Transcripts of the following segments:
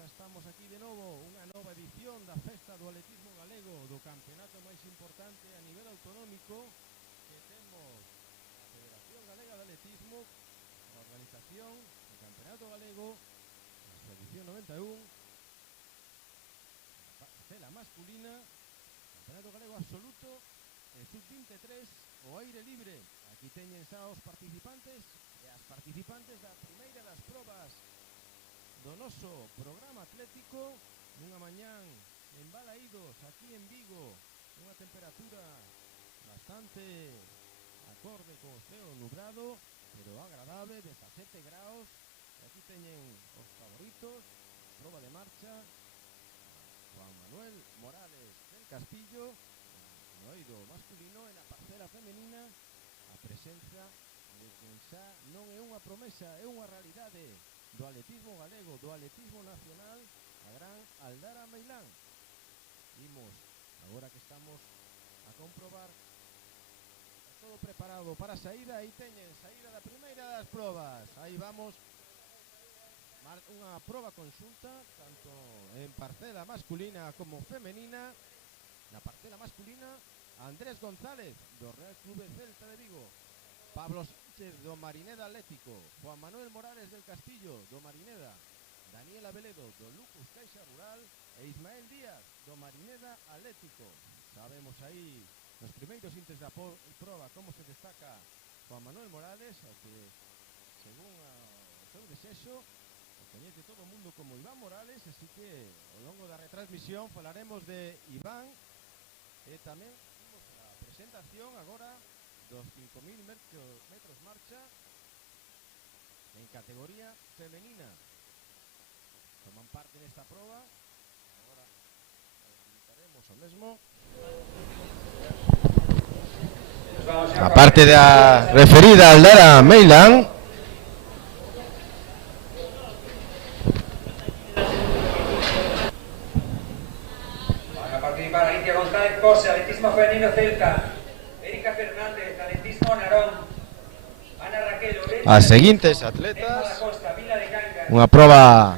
estamos aquí de novo, unha nova edición da Festa do Atletismo Galego, do campeonato máis importante a nivel autonómico que temos a Federación Galega de Atletismo, a organización do Campeonato Galego, a súa edición 91, a parcela masculina, Campeonato Galego Absoluto, e Sub-23, o aire libre. Aquí teñen xa os participantes e as participantes da primeira das probas do noso programa atlético, nunha mañán en Balaídos, aquí en Vigo, unha temperatura bastante acorde co ceo nublado, pero agradable, 17 graus, e aquí teñen os favoritos, proba de marcha, Juan Manuel Morales del Castillo, no eido masculino, e na parcela femenina, a presenza de quen xa non é unha promesa, é unha realidade do atletismo galego, do atletismo nacional, a gran Aldara Meilán. Imos, agora que estamos a comprobar, está todo preparado para a saída, aí teñen saída da primeira das probas, aí vamos, unha proba consulta, tanto en parcela masculina como femenina. Na parcela masculina, Andrés González, do Real Clube Celta de Vigo, Pablo Sánchez, do Marineda Atlético, Juan Manuel Morales del Castillo, do Marineda, Daniela Veledo, do Lucus Caixa Rural, e Ismael Díaz, do Marineda Atlético. Sabemos aí, nos primeiros intes da proba, como se destaca Juan Manuel Morales, o que, según o seu desexo, o coñece todo o mundo como Iván Morales, así que ao longo da retransmisión falaremos de Iván, e tamén temos a presentación agora dos 5.000 metros marcha en categoría femenina. Toman parte nesta proba, agora visitaremos o mesmo. A parte da referida a Aldara Meilán, José, atletismo femenino Celta, Erika Fernández, atletismo Narón, Ana Raquel Orense, as seguintes atletas, unha proba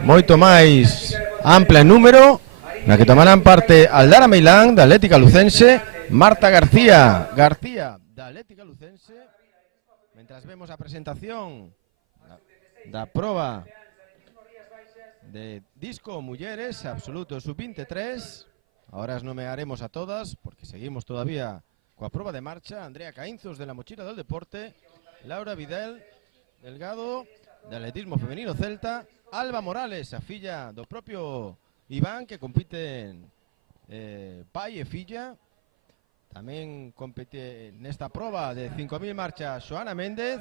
moito máis ampla en número, na que tomarán parte Aldara Meilán, da Atlética Lucense, Marta García da Atlética Lucense, mentras vemos a presentación da proba de disco mulleres absoluto sub-23. Ahora as nomearemos a todas, porque seguimos todavía coa proba de marcha. Andrea Caínzos, de la Mochila del Deporte, Laura Vidal Delgado, de atletismo femenino Celta, Alba Morales, a filla do propio Iván, que compiten pai e filla. Tamén compete nesta proba de 5.000 marcha Xoana Méndez,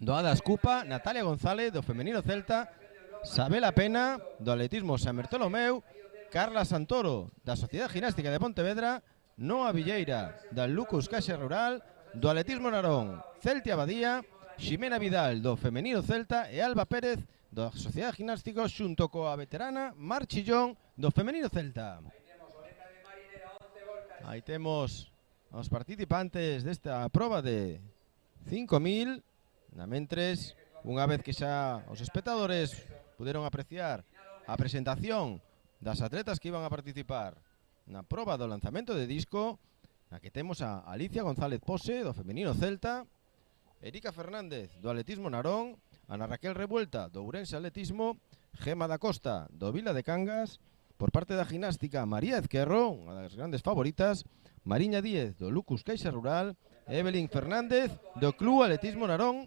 do Adas Cupa, Natalia González, do femenino Celta, Sabela Pena, do atletismo San Bartolomeu, Carla Santoro, da Sociedade Ginástica de Pontevedra, Noa Villeira, da Lucus Caixa Rural, do atletismo Narón, Celtia Abadía, Ximena Vidal, do femenino Celta, e Alba Pérez, da Sociedade Ginástica, xunto coa veterana Mar Chillón, do femenino Celta. Aí temos os participantes desta proba de 5.000, na mentres, unha vez que xa os espectadores puderon apreciar a presentación das atletas que iban a participar na proba do lanzamento de disco, na que temos a Alicia González Pose, do femenino Celta, Erika Fernández, do atletismo Narón, Ana Raquel Revuelta, do Ourense Atletismo, Gema da Costa, do Vila de Cangas, por parte da ginástica María Ezquerro, unha das grandes favoritas, Mariña Díez, do Lucus Caixa Rural, Evelyn Fernández, do Club Atletismo Narón,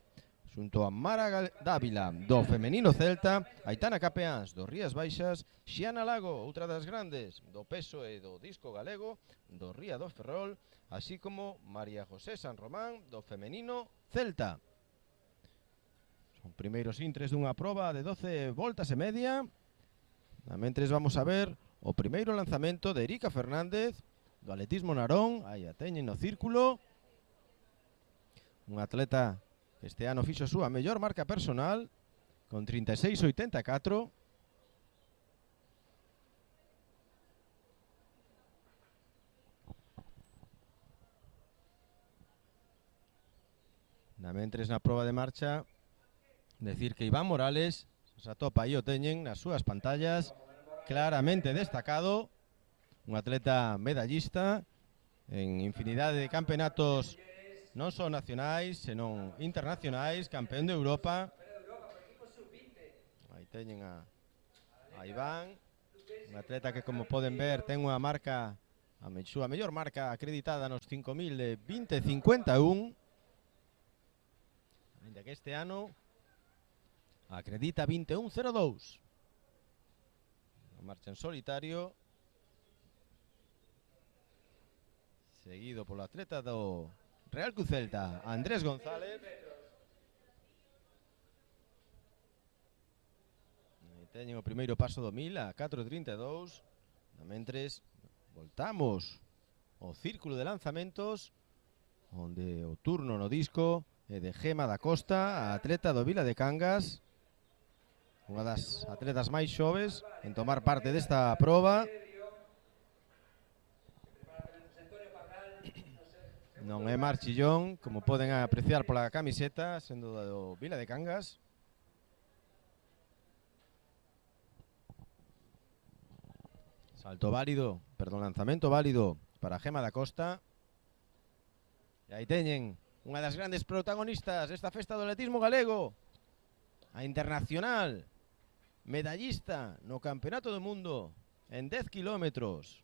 xunto a Mara Dávila, do femenino Celta, Aitana Capeáns, do Rías Baixas, Xiana Lago, outra das grandes, do peso e do disco galego, do Ría do Ferrol, así como María José San Román, do femenino Celta. Son primeiros intres dunha proba de 12 voltas e media. Mentres vamos a ver o primeiro lanzamento de Erika Fernández, do atletismo Narón, aí a teñen no círculo, un atleta que este ano fixo a súa mellor marca personal, con 36,84. Mentres na proba de marcha, decir que Iván Morales Esa topa aí o teñen nas súas pantallas, claramente destacado. Un atleta medallista en infinidade de campeonatos non só nacionais, senón internacionais, campeón de Europa. Aí teñen a Iván, un atleta que, como poden ver, ten unha marca, a súa mellor marca acreditada nos 5.000 de 20.51. Ainda que este ano acredita 21.02. Marcha en solitario, seguido polo atleta do Real Cruz Celta, Andrés González. E teñen o primeiro paso do 1000 a 4.32. Mentres voltamos ao círculo de lanzamentos, onde o turno no disco é de Gema da Costa, a atleta do Vila de Cangas, unha das atletas máis xoves en tomar parte desta proba. Non é marchillón, como poden apreciar pola camiseta, sendo do Vila de Cangas. Salto válido, perdón, lanzamento válido para Gema da Costa. E aí teñen unha das grandes protagonistas desta festa do atletismo galego, a internacional, medallista no Campeonato do Mundo en 10 kilómetros,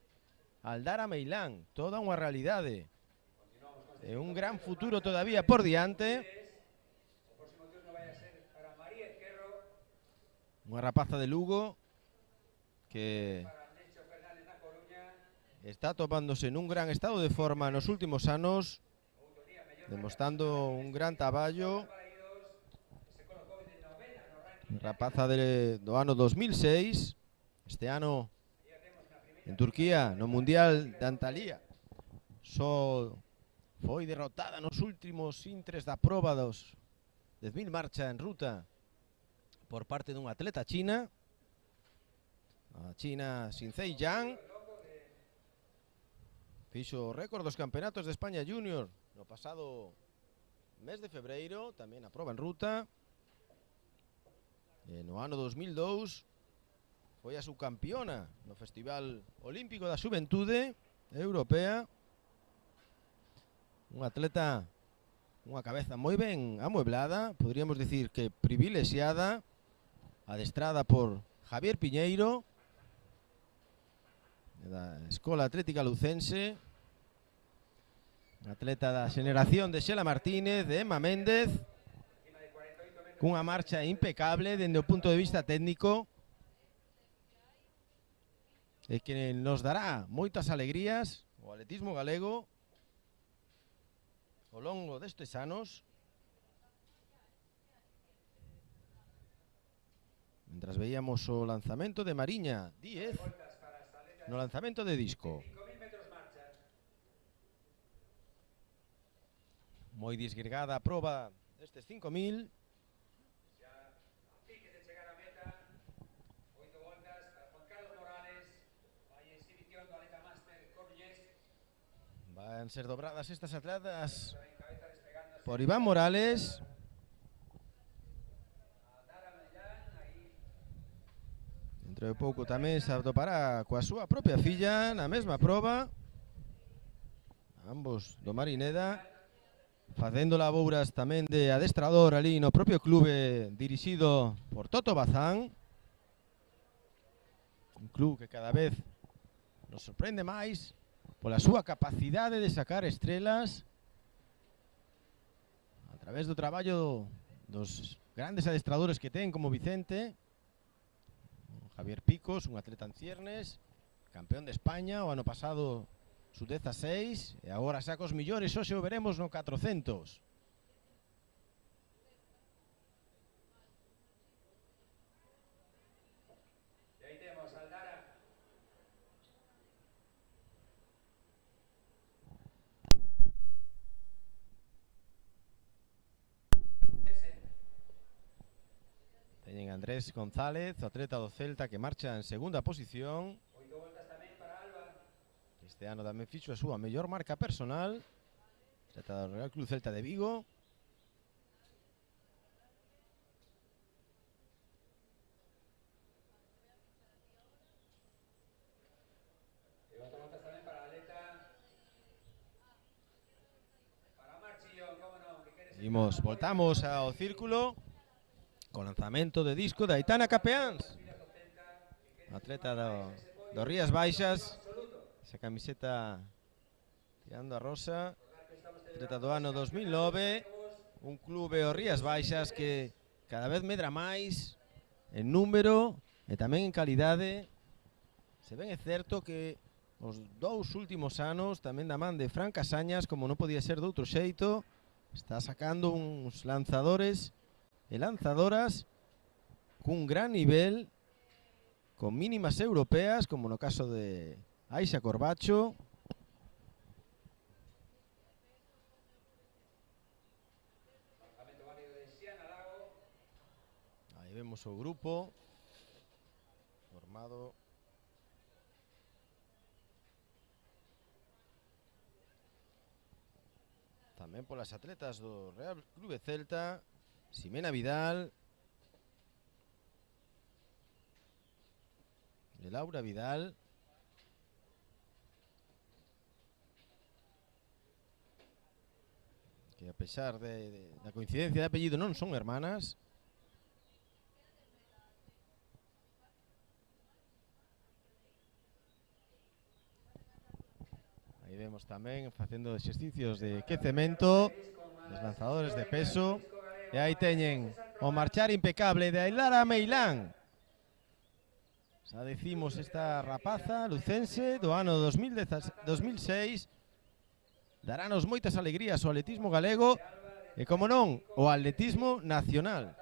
Aldara Meilán, toda unha realidade. E un gran futuro todavía por diante. Unha rapaza de Lugo que está topándose nun gran estado de forma nos últimos anos, demostrando un gran traballo. Rapaza do ano 2006, este ano en Turquía, no Mundial de Antalya, só foi derrotada nos últimos intres da proba dos 10.000 marcha en ruta por parte dunha atleta china, a china Xinzhei Yang. Fixo o récord dos campeonatos de España Junior no pasado mes de febreiro, tamén a proba en ruta. E no ano 2002 foi a subcampiona no Festival Olímpico da Xuventude Europea. Un atleta, unha cabeza moi ben amueblada, podríamos dicir que privilexiada, adestrada por Javier Piñeiro, da Escola Atlética Lucense, atleta da xeneración de Xela Martínez, de Emma Méndez, cunha marcha impecable dende o punto de vista técnico, e que nos dará moitas alegrías o atletismo galego ao longo destes anos. Mentras veíamos o lanzamento de Mariña Díez no lanzamento de disco. Moi disgregada a proba destes 5.000. Van ser dobradas estas atletas por Iván Morales. Dentro de pouco tamén se atopará coa súa propia filla na mesma proba. Ambos do Marineda, facendo labouras tamén de adestrador ali no propio clube dirixido por Toto Bazán. Un club que cada vez nos sorprende máis pola súa capacidade de sacar estrelas a través do traballo dos grandes adestradores que ten, como Vicente, Javier Picos, un atleta en ciernes, campeón de España o ano pasado sub-16, e agora saca os millores, hoxe o veremos no 400. Teñen Andrés González, o atleta do Celta, que marcha en segunda posición. Este ano tamén fixo a súa mellor marca personal, atleta do Real Club Celta de Vigo. Voltamos ao círculo co lanzamento de disco de Aitana Capeáns, atleta do Rías Baixas, esa camiseta tirando a rosa, atleta do ano 2009, un clube o Rías Baixas que cada vez medra máis en número e tamén en calidade. Se ben é certo que os 2 últimos anos, tamén da man de Fran Casañas, como non podía ser de outro xeito, está sacando uns lanzadores e lanzadoras cun gran nivel, con mínimas europeas, como no caso de Aixa Corbacho. Aí vemos o grupo formado tamén polas atletas do Real Clube Celta, Ximena Vidal e Laura Vidal. Que a pesar da coincidencia de apellido non son hermanas. Aí vemos tamén facendo exercicios de quecemento os lanzadores de peso. E aí teñen o marchar impecable de Ailara Meilán. Xa decimos esta rapaza lucense do ano 2006. Darános moitas alegrías o atletismo galego e, como non, o atletismo nacional.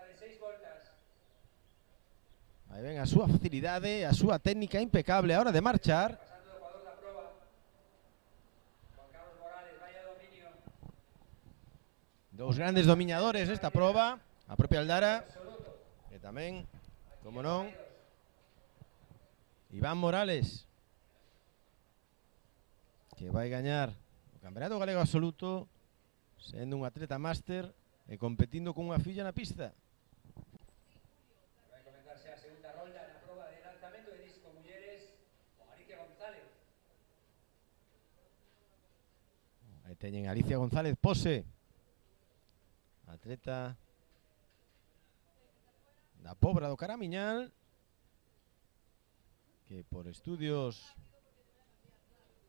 Aí ven a súa facilidade, a súa técnica impecable a hora de marchar. Dous grandes dominadores nesta proba, a propia Aldara e tamén, como non, Iván Morales, que vai gañar o Campeonato Galego Absoluto sendo un atleta máster e competindo con unha filla na pista. Vai comenzarse a segunda rolda na proba de lanzamento de disco mulleres con Alicia González. Aí teñen Alicia González Pose, atleta da Pobra do Caramiñal, que por estudios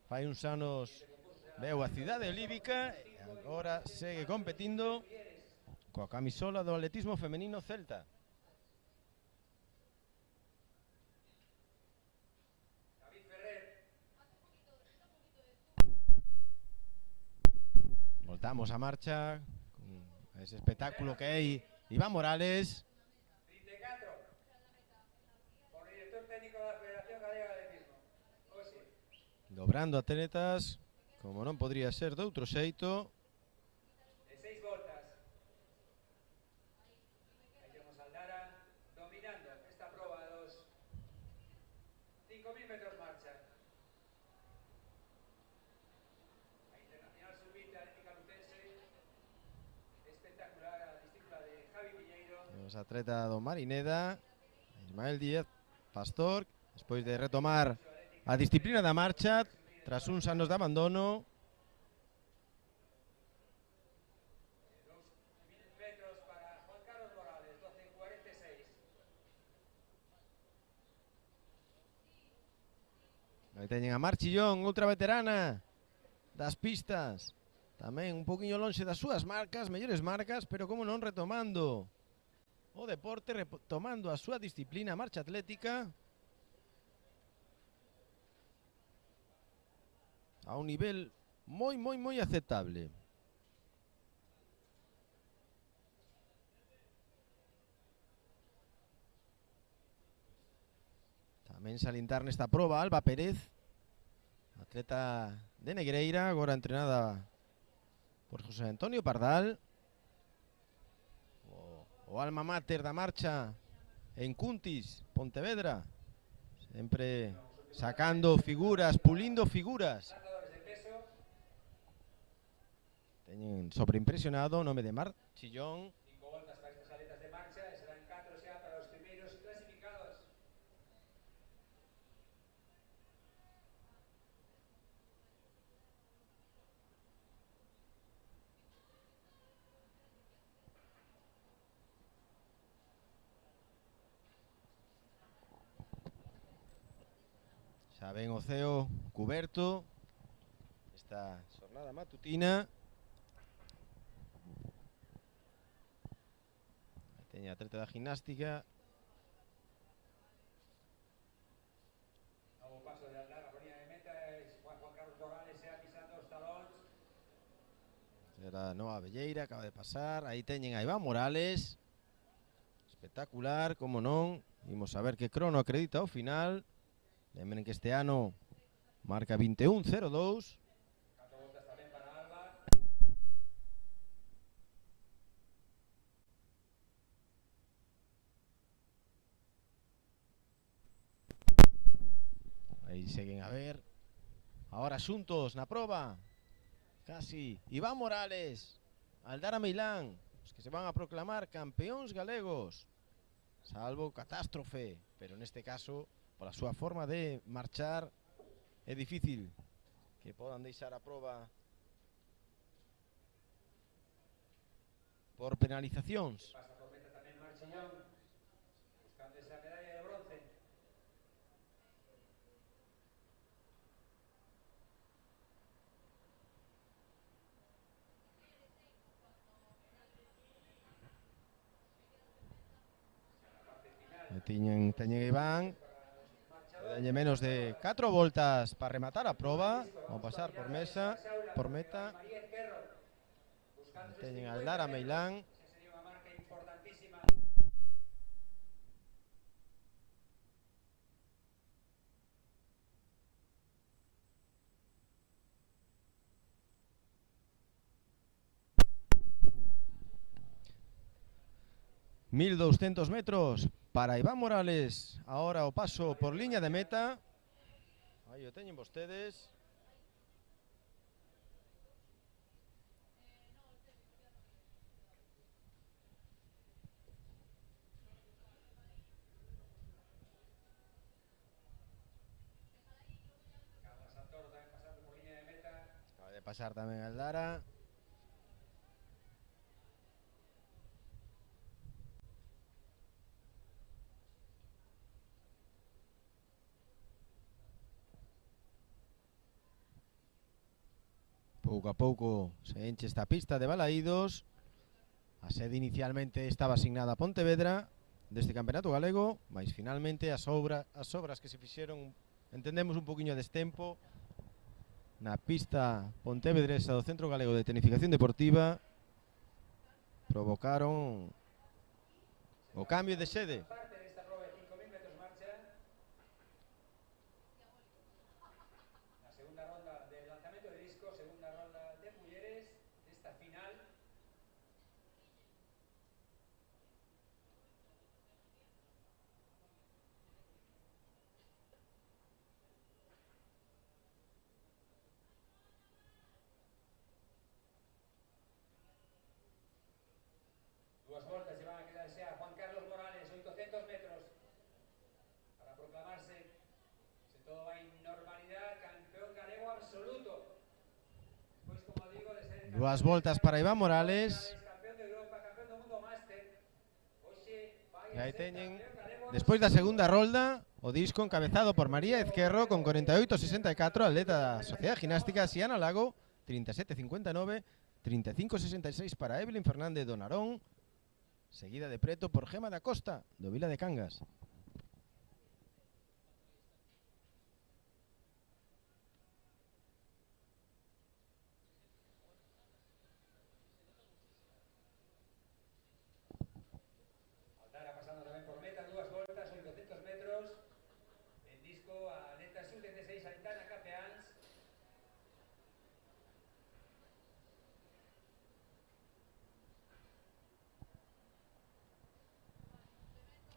fai uns anos veu a cidade olívica e agora segue competindo coa camisola do atletismo femenino celta. Voltamos a marcha con ese espectáculo que hai Iván Morales. 34. Por director técnico da Federación Galega de Atletismo. Oxe. Dobrando atletas, como non podría ser de outro xeito. De 6 voltas. Aí temos Aldara dominando esta proba dos 5.000 metros marcha. A internacional sub-20 atlética lucense. Espectacular a discípula de Javi Piñeiro. Os atleta do Marineda, Ismael Díaz Pastor, despois de retomar a disciplina da marcha tras uns anos de abandono. 2.000 metros para Juan Carlos Morales, 12.46. Aí teñen a Mar Chillón, outra veterana das pistas, tamén un poquinho lonxe das súas marcas, mellores marcas, pero como non retomando o deporte, retomando a súa disciplina, a marcha atlética, a un nivel moi aceptable. Tamén salientar nesta proba Alba Pérez, atleta de Negreira, agora entrenada por José Antonio Pardal. O alma mater da marcha en Cuntis, Pontevedra, sempre sacando figuras, pulindo figuras. Lanzadores de peso. Teñen sobreimpresionado o nome de Mar Chillón. 5 voltas para estas atletas de marcha e serán 4 xa para os primeiros clasificados. Está ben o ceo cuberto esta xornada matutina. Teña atleta da gimnástica. Novo paso de Aldara por línea de meta, Juan Carlos Morales xa pisando os talóns. Era Noa Velleira, acaba de pasar. Aí teñen a Iván Morales. Espectacular, como non. Imos a ver que crono acredita ao final. Lembren que este ano marca 21:02. 4 voltas tamén para Alba. Aí seguen a ver. Ahora xuntos na proba. Casi Iván Morales, Aldara Meilán, os que se van a proclamar campeóns galegos. Salvo catástrofe, pero neste caso, pola súa forma de marchar, é difícil que podan deixar a proba por penalizacións. Pasa por meta tamén Marchiñón, buscando esa medalla de bronce. Teñen Iván. Teñen menos de 4 voltas para rematar a proba. Vão pasar por mesa, por meta. Teñen Aldara Meilán. Esa sería unha marca importantísima. $1.200 metros para Iván Morales. Ahora o paso por liña de meta. Aí o teñen vostedes. Carlos Santoro tamén pasando por línea de meta. Acaba de pasar tamén Aldara. Pouco a pouco se enche esta pista de balaídos. A sede inicialmente estaba asignada a Pontevedra deste campeonato galego, mas finalmente as obras que se fixeron, entendemos un poquinho a destempo, na pista pontevedresa do Centro Galego de Tecnificación Deportiva, provocaron o cambio de sede. Parte desta proba de 5.000 metros marcha. La segunda ronda de lanzamiento de disco, segunda ronda de mulleres, esta final. Dúas voltas se van a quedar xa Juan Carlos Morales, 800 metros, para proclamarse, se todo va en normalidad, campeón galego absoluto. Despois, como digo, de ser Dúas voltas para Iván Morales. campeón de Europa, campeón do mundo máster. Hoxe vai E aí a ser teñen, campeón galego despois da segunda rolda, o disco encabezado por María Ezquerro con 48.64, atleta da Sociedade Gimnástica, Xiana Lago 37.59, 35.66 para Evelyn Fernández do Narón, seguida de preto por Gema da Costa do Vila de Cangas. Aldara pasando tamén por meta, dúas voltas, 800 metros. En disco a neta sub-36 Aitana Capeans.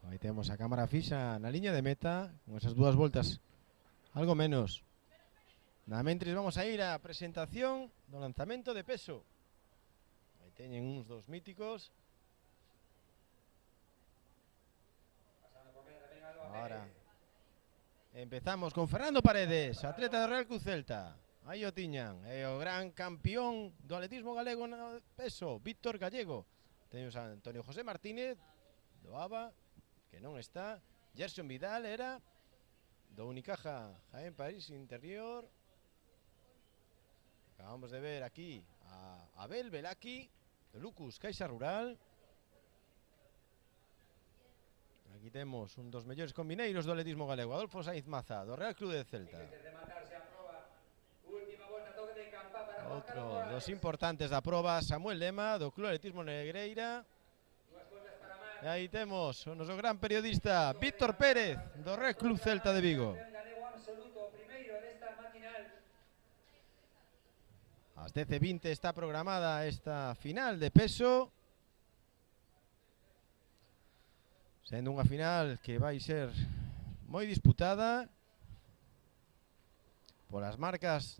Aí temos a cámara fixa na liña de meta, con esas dúas voltas algo menos. Na mentres vamos a ir á presentación do lanzamento de peso. Aí teñen uns dos míticos. Pasando por meta tamén Alba Ahora Pérez. empezamos con Fernando Paredes, atleta do Real Cruz Celta. Aí o tiñan, é o gran campeón do atletismo galego no peso, Víctor Gallego. Teños a Antonio José Martínez do ABA, que non está. Gerson Vidal era do Unicaja Jaén París Interior. Acabamos de ver aquí a Abel Belaki do Lucus Caixa Rural. Aquí temos un dos mellores combineiros do atletismo galego, Adolfo Sainz Maza, do Real Club de Celta. Outro dos importantes da proba, Samuel Lema, do Club Atletismo Negreira. E aí temos o noso gran periodista, Víctor Pérez, do Real Club Celta de Vigo. Ás 10:20 está programada esta final de peso, sendo unha final que vai ser moi disputada polas marcas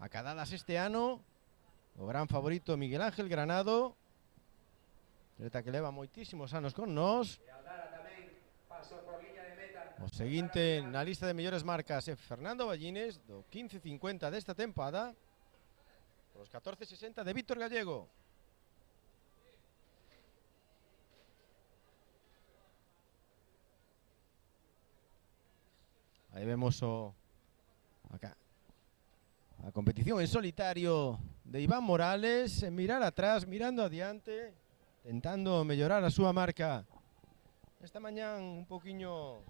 acadadas este ano. O gran favorito Miguel Ángel Granado, atleta que leva moitísimos anos con nós. O seguinte na lista de mellores marcas é Fernando Ballines, do 15:50 desta tempada, os 14:60 de Víctor Gallego. Aí vemos a competición en solitario de Iván Morales, en mirar atrás, mirando adiante, tentando mellorar a súa marca. Esta mañán un poquinho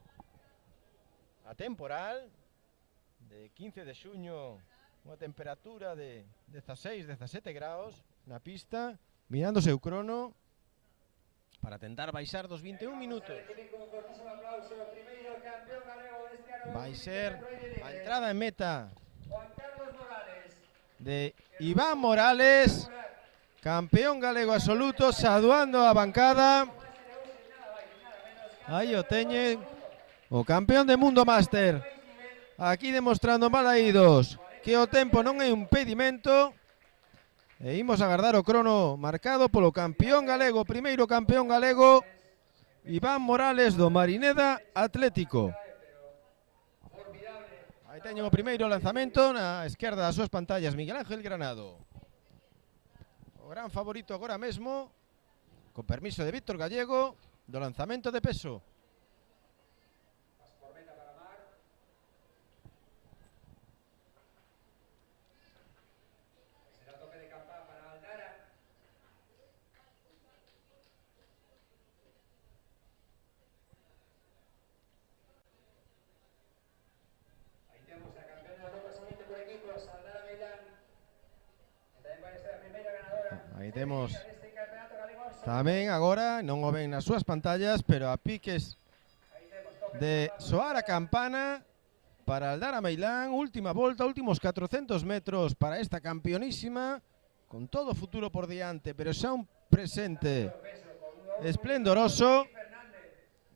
atemporal, de 15 de xuño, unha temperatura de 16-17 graus na pista, mirando o seu crono para tentar baixar dos 21 minutos. Vai ser a entrada en meta de Iván Morales, campeón galego absoluto, saudando a bancada. Aí o teñen o campeón de mundo máster, aquí demostrando malaídos que o tempo non é un impedimento. E imos agardar o crono marcado polo campeón galego, primeiro campeón galego, Iván Morales do Marineda Atlético. Aí teñen o primeiro lanzamento na esquerda das súas pantallas, Miguel Ángel Granado. O gran favorito agora mesmo, con permiso de Víctor Gallego, do lanzamento de peso. Aí temos tamén agora, non o ven nas súas pantallas, pero a piques de soar a campana para Aldara Meilán, última volta, últimos 400 metros para esta campeonísima, con todo o futuro por diante, pero xa un presente esplendoroso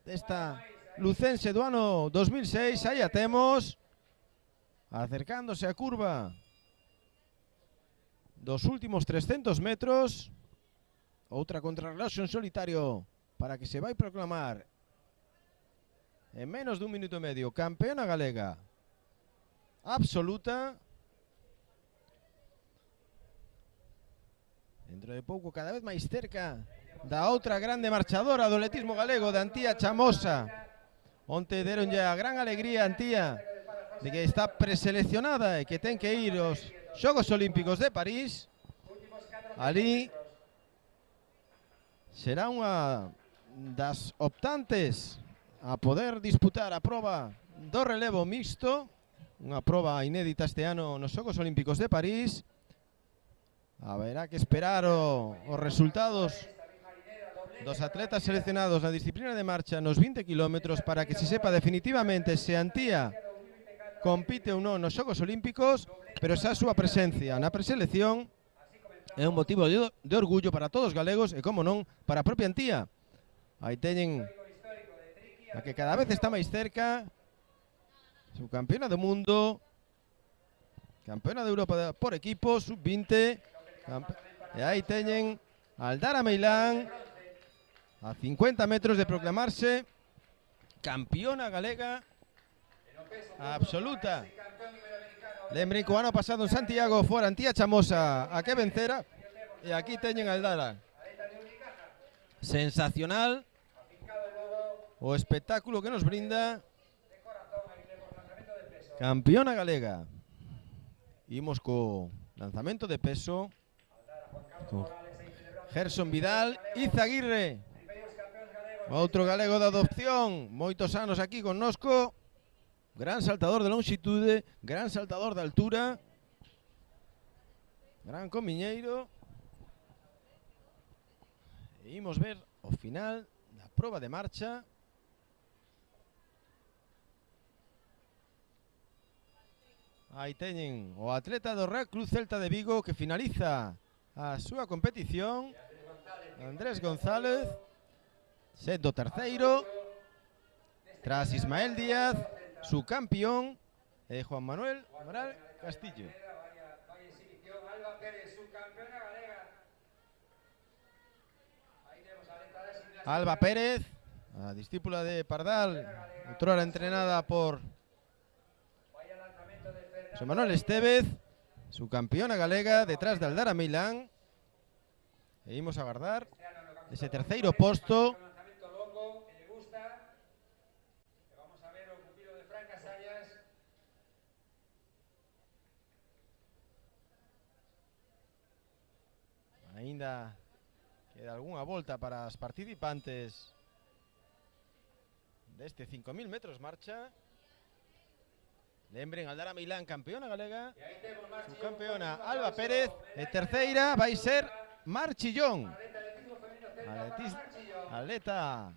desta lucense do ano 2006. Aí a temos, acercándose a curva dos últimos 300 metros, outra contrarreloxo en solitario para que se vai proclamar en menos dun minuto e medio campeona galega absoluta. Dentro de pouco, cada vez máis cerca da outra grande marchadora do atletismo galego, de Antía Chamosa. Onte deronlle a gran alegría a Antía de que está preseleccionada e que ten que ir aos Xogos Olímpicos de París. Ali será unha das optantes a poder disputar a proba do relevo mixto, unha proba inédita este ano nos Xogos Olímpicos de París. Haberá que esperar os resultados dos atletas seleccionados na disciplina de marcha nos 20 kilómetros para que se sepa definitivamente se Antía compite ou non nos Xogos Olímpicos, pero xa a súa presencia na preselección é un motivo de orgullo para todos os galegos e, como non, para a propia Antía. Aí teñen a que cada vez está máis cerca, subcampeona do mundo, campeona de Europa por equipo, sub-20, e aí teñen Aldara Meilán a 50 metros de proclamarse campeona galega absoluta. Lembren que o ano pasado en Santiago fora Antía Chamosa a que vencera, e aquí teñen Aldara. Sensacional o espectáculo que nos brinda Campeona galega. Imos co lanzamento de peso con Gerson Vidal, Izaguirre, outro galego de adopción, moitos anos aquí connosco, gran saltador de longitude, gran saltador de altura, gran comiñeiro. E imos ver o final da proba de marcha. Aí teñen o atleta do Real Club Celta de Vigo que finaliza a súa competición, Andrés González, sendo terceiro, tras Ismael Díaz, su campeón, e Juan Manuel Moral Castillo. Vaya exhibición, Alba Pérez, subcampeona galega. Ahí tenemos a la entrada de gimnástica. Alba Pérez, a discípula de Pardal, outrora entrenada por José Manuel Estévez, su campeona galega, detrás de Aldara Milán. E imos a agardar ese terceiro posto. Ainda queda algunha volta para as participantes deste 5.000 metros marcha. Lembren, Aldara Milán, campeona galega, su campeona Alba Pérez, e terceira vai ser Marchillón, atleta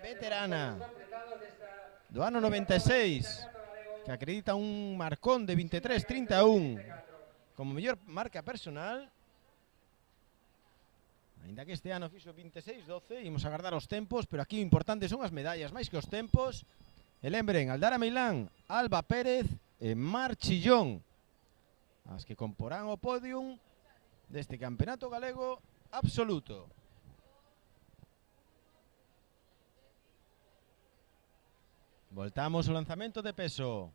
veterana do ano 96, que acredita un marcón de 23:31 como mellor marca personal. Ainda que este ano fixo 26:12, imos a agardar os tempos, pero aquí o importante son as medallas máis que os tempos. E lembren, Aldara Milán, Alba Pérez e Marchillón, as que comporán o podium deste campeonato galego absoluto. Voltamos ao lanzamento de peso.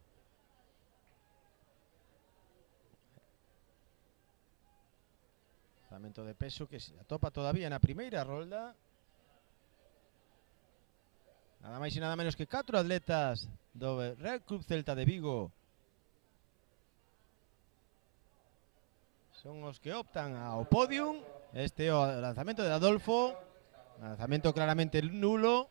Lanzamento de peso que se atopa todavía na primeira rolda. Nada máis e nada menos que 4 atletas do Real Club Celta de Vigo son os que optan ao podium. Este é o lanzamento de Adolfo, lanzamento claramente nulo.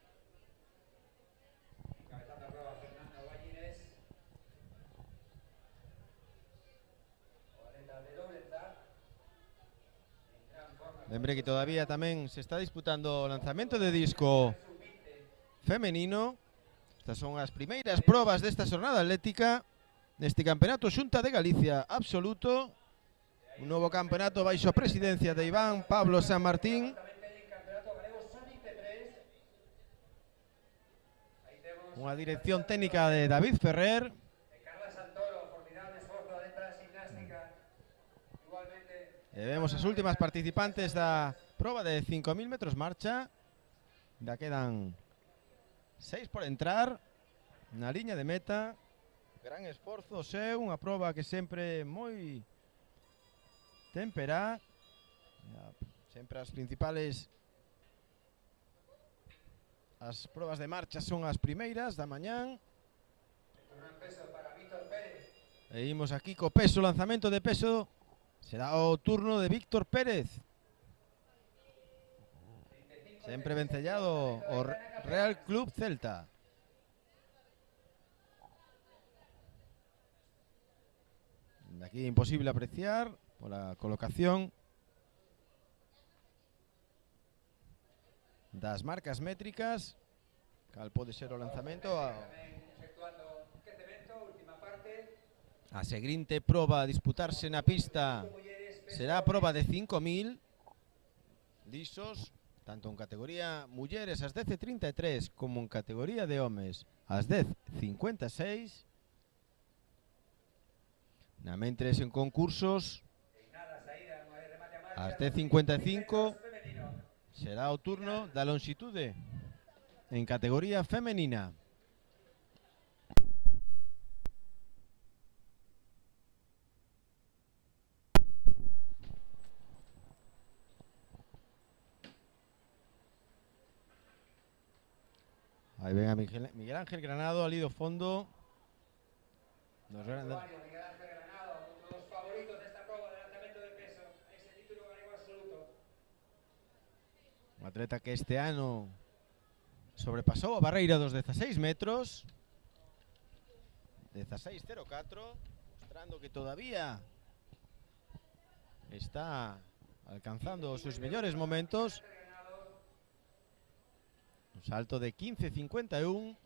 Lembre que todavía tamén se está disputando o lanzamento de disco femenino. Estas son as primeiras probas desta xornada atlética neste campeonato Xunta de Galicia absoluto, un novo campeonato baixo a presidencia de Iván Pablo San Martín. Unha dirección técnica de David Ferrer. E vemos as últimas participantes da proba de 5.000 metros marcha. Da quedan 6 por entrar na liña de meta. Gran esforzo seu, unha proba que sempre moi temperá. Sempre as principales, as probas de marcha son as primeiras da mañán. E imos aquí co peso, lanzamento de peso. Será o turno de Víctor Pérez. Sempre vencellado o Real Club Celta. De aquí imposible apreciar pola colocación das marcas métricas. Cal pode ser o lanzamento a seguinte proba a disputarse na pista será a proba de 5.000 lisos, tanto en categoría mulleres as 10:33 como en categoría de homes as 10:56. Na mentres en concursos as 10:55 será o turno da longitude en categoría femenina. Aí ven a Miguel Ángel Granado ali do fondo. Dos Miguel Ángel Granado, uno de los favoritos de esta prueba de lanzamiento de peso, ese título galego absoluto. Un atleta que este ano sobrepasou a barreira dos 16 metros. 16.04, mostrando que todavía está alcanzando sus mellores momentos. Un salto de 15.51,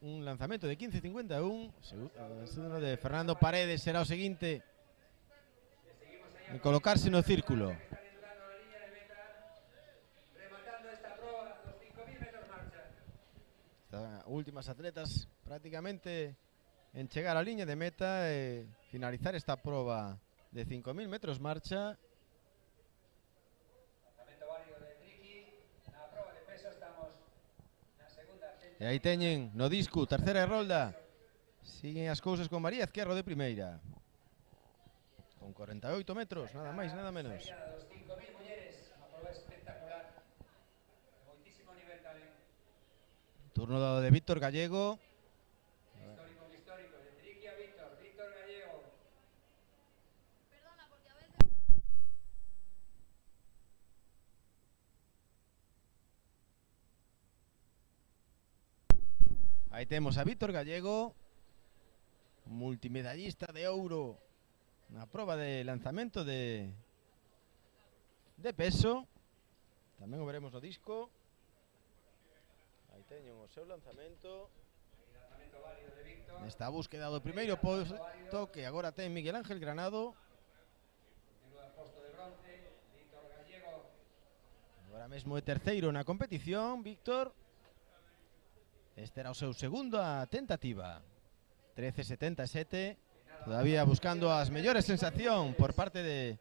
un lanzamento de 15.51. O segundo de Fernando Paredes será o seguinte en colocarse no círculo. Estas últimas atletas prácticamente en chegar á liña de meta e finalizar esta proba de 5.000 metros marcha. E aí teñen no disco terceira rolda. Siguen as cousas con María Ezquerro de primeira, con 48 metros, nada máis, nada menos. Turno dado de Víctor Gallego. Histórico, de Triqui a Víctor Gallego. Perdona, porque a veces... Aí temos a Víctor Gallego, multimedallista de ouro na proba de lanzamento de peso. Tamén o veremos no disco. Aí teñen o seu lanzamento. Nesta búsqueda do primeiro posto que agora ten Miguel Ángel Granado. Agora mesmo é terceiro na competición, Víctor. Este era o seu segunda tentativa. 13.77. Todavía buscando as mellores sensacións por parte de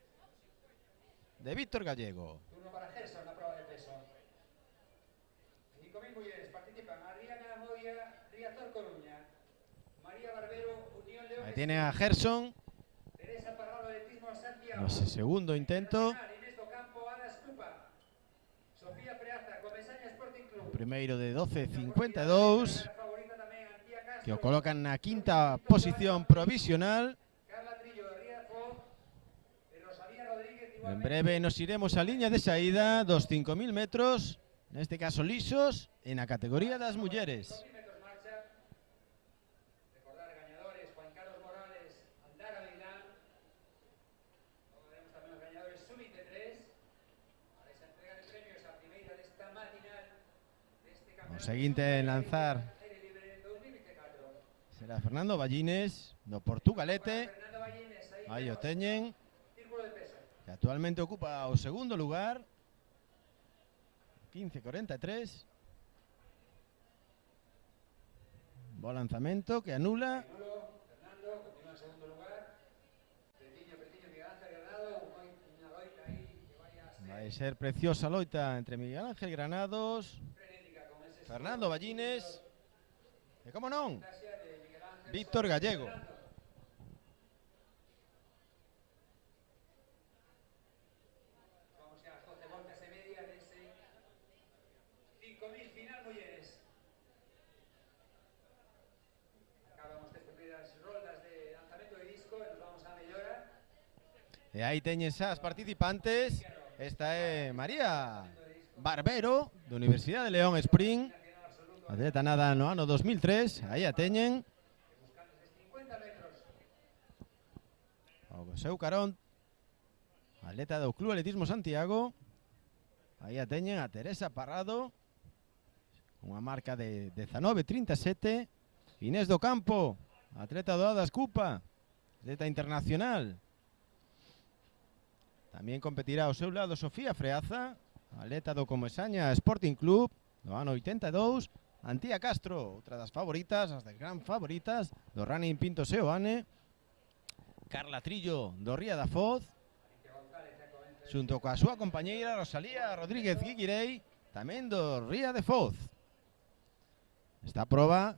Víctor Gallego. Turno para Gerson na prova de peso. 5.000 mulleres participan. Adriana Moya, Riazor Coruña. María Barbero, Unión León. Aí tiene a Gerson. Teresa Parralo, atletismo Santiago. No segundo intento. Inés do Campo, Ada Escupa. Sofía Freaza, Comesaña Sporting Club. O primeiro de 12.52. Que o colocan na quinta posición provisional. En breve nos iremos á liña de saída dos 5.000 metros, neste caso lisos, en a categoría das mulleres. Recordar gañadores, Juan Carlos Morales, Andara Vilán. Luego veremos tamén os gañadores sub-23 para esa entrega de premios a primeira desta matinal deste campeonato. O seguinte en lanzar será Fernando Ballines, do Portugalete. Aí o teñen, que actualmente ocupa o segundo lugar. 15.43. Bo lanzamento que anula. Fernando continúa en segundo lugar. Petiño, Miguel Ángel Granado. Unha loita aí que vai a ser Vai ser preciosa loita entre Miguel Ángel Granados, Fernando Ballines e, como non, Víctor Gallego. Vamos ya a 12 voltas e media dese 5.000 final, mulleres. Acabamos de primeiras roldas de lanzamento de disco e nos vamos a mellora. E aí teñen xa as participantes. Esta é María Barbero, da Universidade de León Spring, atleta nada no ano 2003. Aí a teñen. O seu carón, atleta do Club Atletismo Santiago. Aí a teñen a Teresa Parrado, unha marca de 19.37. Inés do Campo, atleta do Ada Escupa, atleta internacional. Tamén competirá ao seu lado Sofía Freaza, atleta do Comesaña Sporting Club, do ano 82. Antía Castro, outra das favoritas, as das gran favoritas do Running Pinto Seoane. Carla Trillo, do Ría da Foz, xunto coa súa compañeira Rosalía Rodríguez Guiguirei, tamén do Ría de Foz. Esta proba,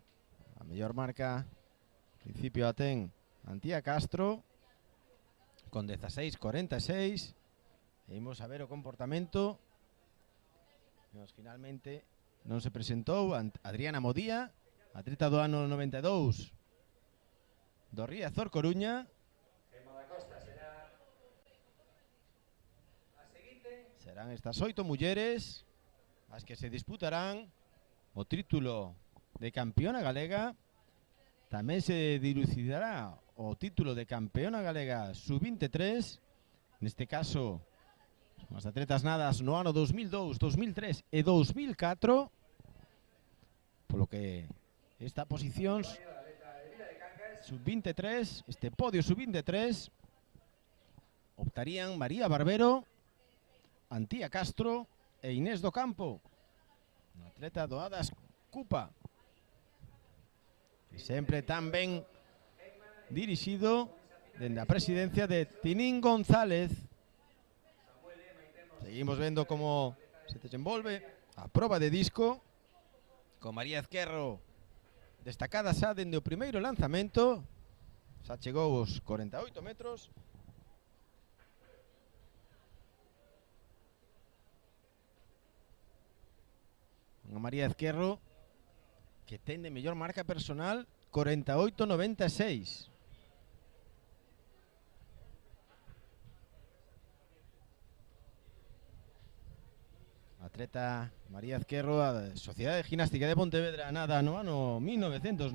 a mellor marca, en principio a ten Antía Castro, con 16.46. E imos a ver o comportamento. Finalmente non se presentou Adriana Modía, atleta do ano 92 do Riazor Coruña. Gemma da Costa será a seguinte. Serán estas 8 mulleres as que se disputarán o título de campeona galega. Tamén se dilucidará o título de campeona galega sub-23. Neste caso, son as atletas nadas no ano 2002, 2003 e 2004. Polo que esta posición sub-23, este podio sub-23, optarían María Barbero, Antía Castro e Inés do Campo. Una atleta doadas Cupa. E sempre tan ben dirixido dende a presidencia de Tinín González. Seguimos vendo como se desenvolve a proba de disco con María Ezquerro destacada xa dende o primeiro lanzamento. Xa chegou os 48 metros. Unha María Ezquerro que ten de mellor marca personal 48.96. Atleta María Ezquerro, a Sociedade Ginástica de Pontevedra, nada no ano 1999.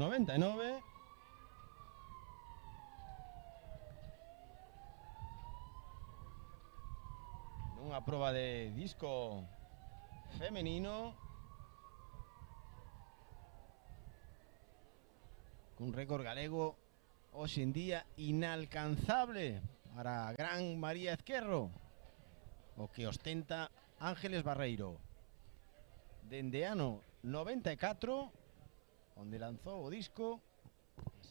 Nunha proba de disco femenino, un récord galego hoxe en día inalcanzable para a gran María Ezquerro, o que ostenta Ángeles Barreiro dende ano 94, onde lanzou o disco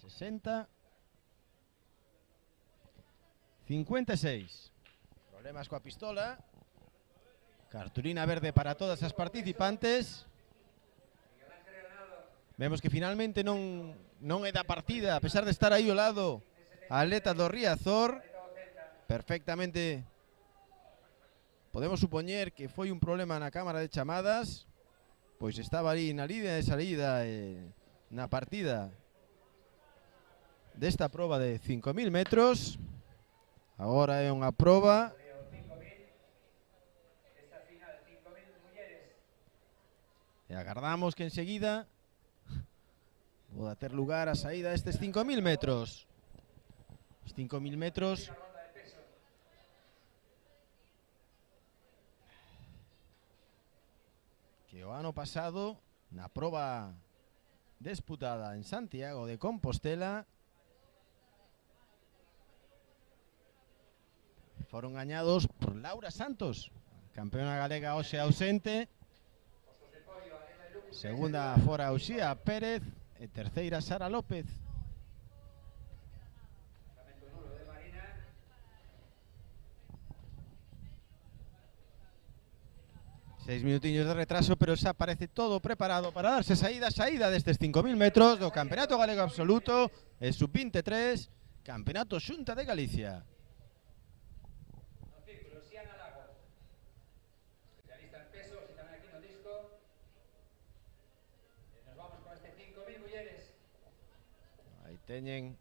60 56. Problemas coa pistola. Cartulina verde para todas as participantes. Vemos que finalmente non é da partida, a pesar de estar aí ao lado a atleta do Riazor. Perfectamente podemos supoñer que foi un problema na cámara de chamadas, pois estaba ali na línea de salida na partida desta proba de 5.000 metros. Agora é unha proba e agardamos que enseguida poda ter lugar a saída destes 5.000 metros. Os 5.000 metros que o ano pasado, na proba disputada en Santiago de Compostela, foron gañados por Laura Santos, campeona galega hoxe ausente. Segunda fora Uxía Pérez e terceira Sara López. 6 minutiños de retraso, pero xa parece todo preparado para darse saída destes 5.000 metros do Campeonato Galego Absoluto e Sub-23, Campeonato Xunta de Galicia. Aí teñen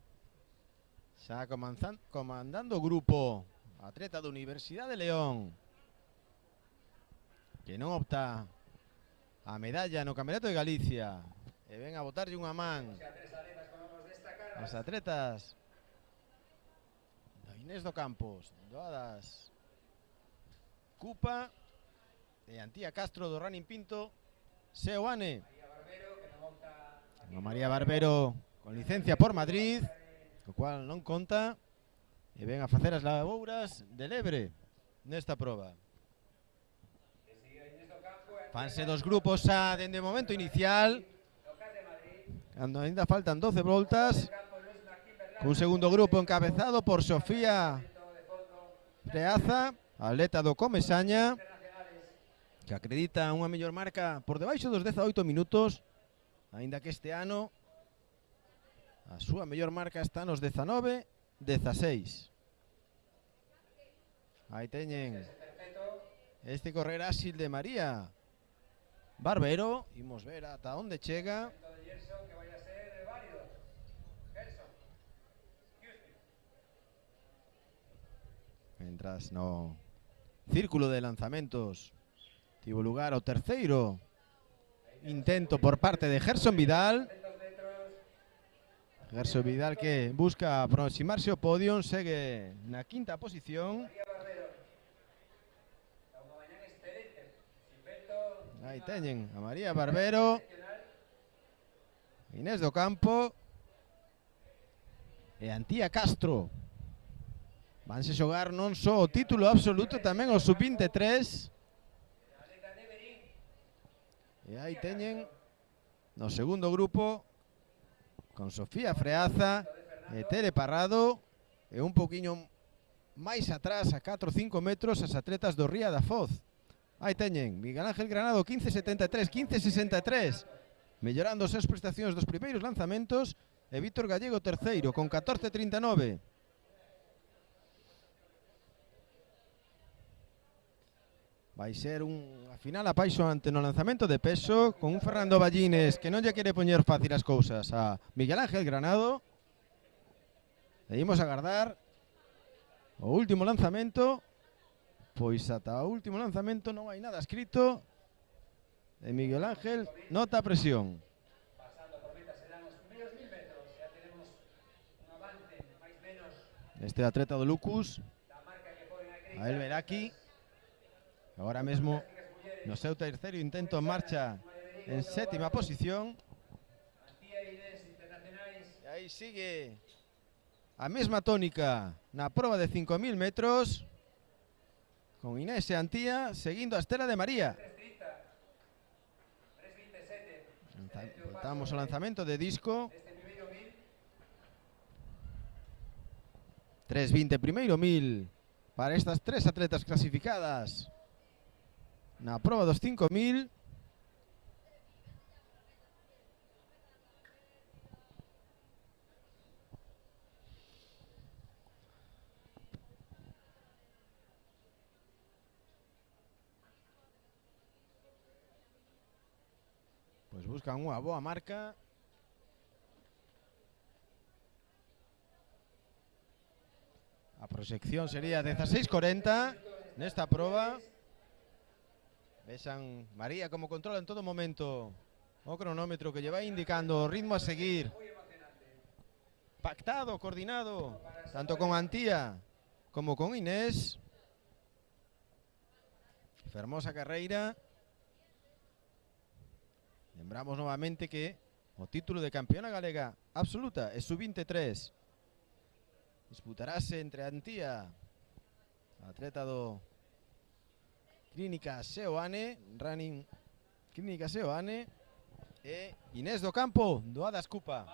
xa comandando o grupo a atleta da Universidade de León, que non opta a medalla no Campeonato de Galicia e ven a botarlle unha man as atletas da Inés do Campos, doadas Cupa e Antía Castro do Running Pinto Seoane. María Barbero con licencia por Madrid, co cual non conta, e ven a facer as labouras de lebre nesta proba. Fanse dos grupos xa dende o momento inicial, cando ainda faltan 12 voltas, cun segundo grupo encabezado por Sofía Preaza, atleta do Comesaña, que acredita unha mellor marca por debaixo dos 18 minutos, aínda que este ano a súa mellor marca está nos 19-16. Aí teñen este correr áxil de María Barbero. Imos ver ata onde chega. Mentras no círculo de lanzamentos tivo lugar o terceiro intento por parte de Gerson Vidal. Gerson Vidal que busca aproximarse ao podio, segue na quinta posición. Aí teñen a María Barbero, Inés do Campo e Antía Castro. Vanse xogar non só o título absoluto, tamén o sub-23. E aí teñen no segundo grupo con Sofía Freaza e Tere Parrado, e un poquinho máis atrás, a 4 ou 5 metros, as atletas do Ría da Foz. Aí teñen Miguel Ángel Granado 15.73, 15.63, mellorando as súas prestacións dos primeiros lanzamentos, e Víctor Gallego terceiro con 14.39. Vai ser unha final apaixonante no lanzamento de peso, con un Fernando Ballines que non lle quere poñer fácil as cousas a Miguel Ángel Granado. Seguimos a agardar o último lanzamento, pois ata o último lanzamento non hai nada escrito, e Miguel Ángel nota a presión. Este atleta do Lucus, a el Veraki, agora mesmo no seu terceiro intento en marcha en sétima posición. E aí sigue a mesma tónica na proba de 5.000 metros, con Inés e Antía seguindo a estela de María. Voltamos ao lanzamento de disco. 3.20 primeiro 1000 para estas tres atletas clasificadas na proba dos 5.000. Pois buscan unha boa marca. A proxección sería 16.40 nesta proba. Vexan María como controla en todo momento o cronómetro, que lle vai indicando o ritmo a seguir. Pactado, coordinado, tanto con Antía como con Inés. Fermosa carreira. Lembramos novamente que o título de campeona galega absoluta e sub-23 disputarase entre Antía, atleta do Clínica Seoane, Running Clínica Seoane, e Inés do Campo, do Adas Cupa.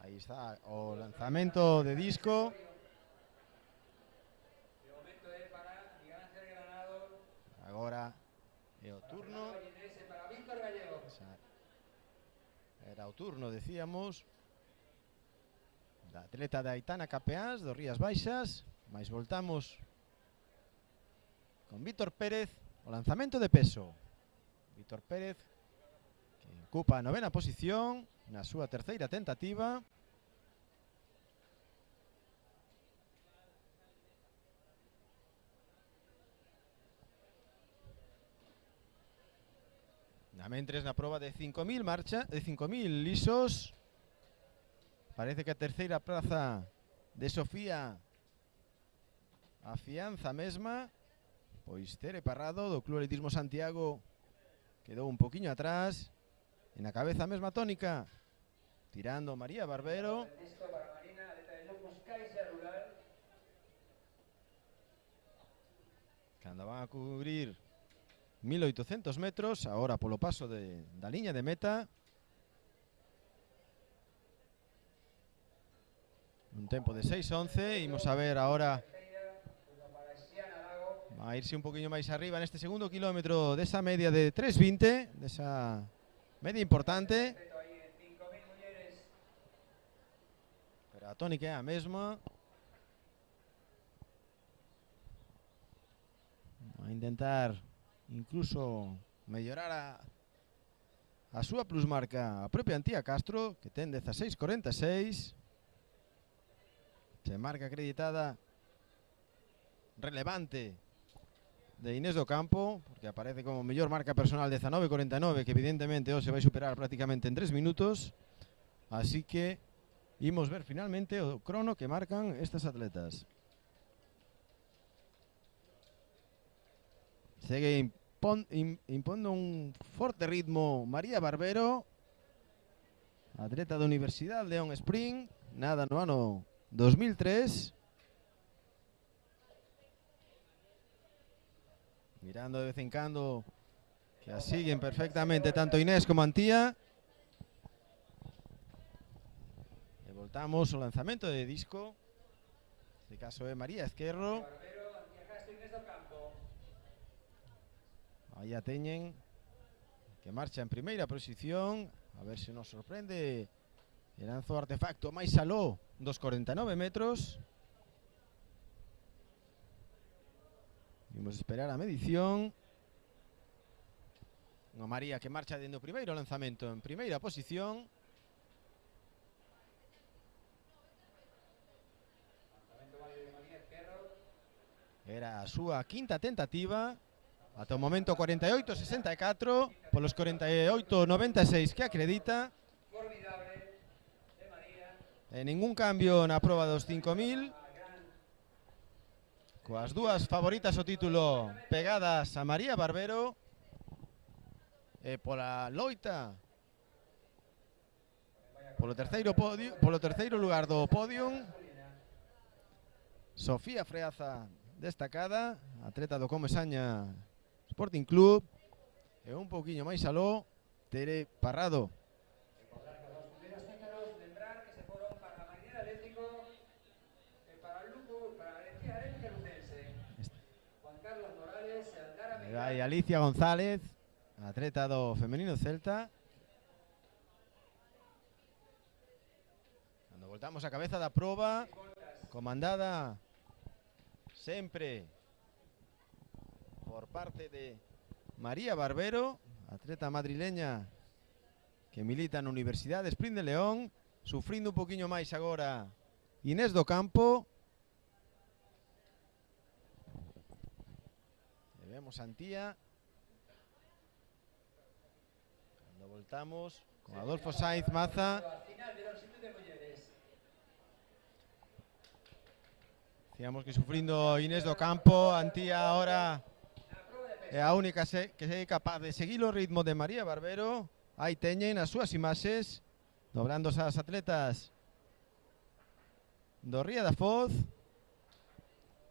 Aí está o lanzamento de disco. Agora é o turno. Era o turno, decíamos, da atleta de Aitana Capeás, do Rías Baixas. Mais voltamos con Víctor Pérez, o lanzamento de peso. Víctor Pérez, que ocupa a 9ª posición na súa terceira tentativa. Mentres na proba de 5.000 marcha, de 5.000 lisos, parece que a terceira praza de Sofía afianza mesma, pois Tere Parrado do Club Atletismo Santiago quedou un poquinho atrás, e na cabeza a mesma tónica, tirando María Barbero. Cando van a cubrir 1.800 metros, agora polo paso da liña de meta. Un tempo de 6.11, imos a ver agora. Va a irse un poquinho máis arriba neste segundo kilómetro desa media de 3.20, desa media importante. Pero a tónica é a mesma. Va a intentar incluso mellorar a súa plusmarca a propia Antía Castro, que ten 16.46. Se marca acreditada relevante de Inés do Campo, porque aparece como mellor marca personal 19.49, que evidentemente hoxe vai superar prácticamente en 3 minutos. Así que imos ver finalmente o crono que marcan estas atletas. Segue impondo un forte ritmo María Barbero, atleta da Universidade León Spring, nada no ano 2003. Mirando de vez en cando que a siguen perfectamente tanto Inés como Antía. E voltamos ao lanzamento de disco. Neste caso é María Esquerro. Aí a teñen, que marcha en primeira posición. A ver se nos sorprende e lanza o artefacto máis aló dos 49 metros. Vimos esperar a medición. Unha María que marcha dentro do primeiro lanzamento en primeira posición. Era a súa quinta tentativa. Ata o momento 48.64, polos 48.96 que acredita. E ningún cambio na proba dos 5.000. Coas dúas favoritas ao título pegadas a María Barbero. E pola loita polo terceiro lugar do podium, Sofía Freaza, destacada, atleta do Comesaña Sporting Club, e un pouquiño máis aló, Tere Parrado. E vai Alicia González, atleta do femenino Celta. Cando voltamos a cabeza da proba, comandada sempre por parte de María Barbero, atleta madrileña que milita na Universidade Spring de León, sufrindo un poquinho máis agora Inés do Campo. E vemos a Antía. Cando voltamos con Adolfo Sainz Maza. Decíamos que sufrindo Inés do Campo, Antía ahora é a única que é capaz de seguir o ritmo de María Barbero. Aí teñen as súas imaxes, dobrándose as atletas do Ría da Foz,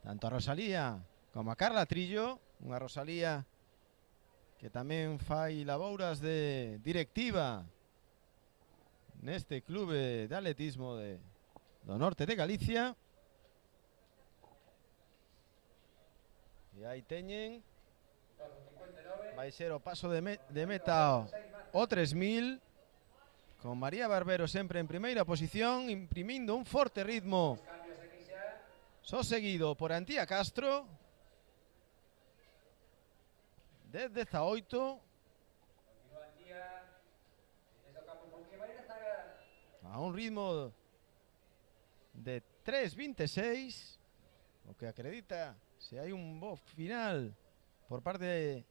tanto a Rosalía como a Carla Trillo, unha Rosalía que tamén fai labouras de directiva neste clube de atletismo do norte de Galicia. E aí teñen, vai ser o paso de meta o 3000, con María Barbero sempre en primeira posición, imprimindo un forte ritmo, só seguido por Antía Castro, 10.18, a un ritmo de 3.26, o que acredita se hai un bo final por parte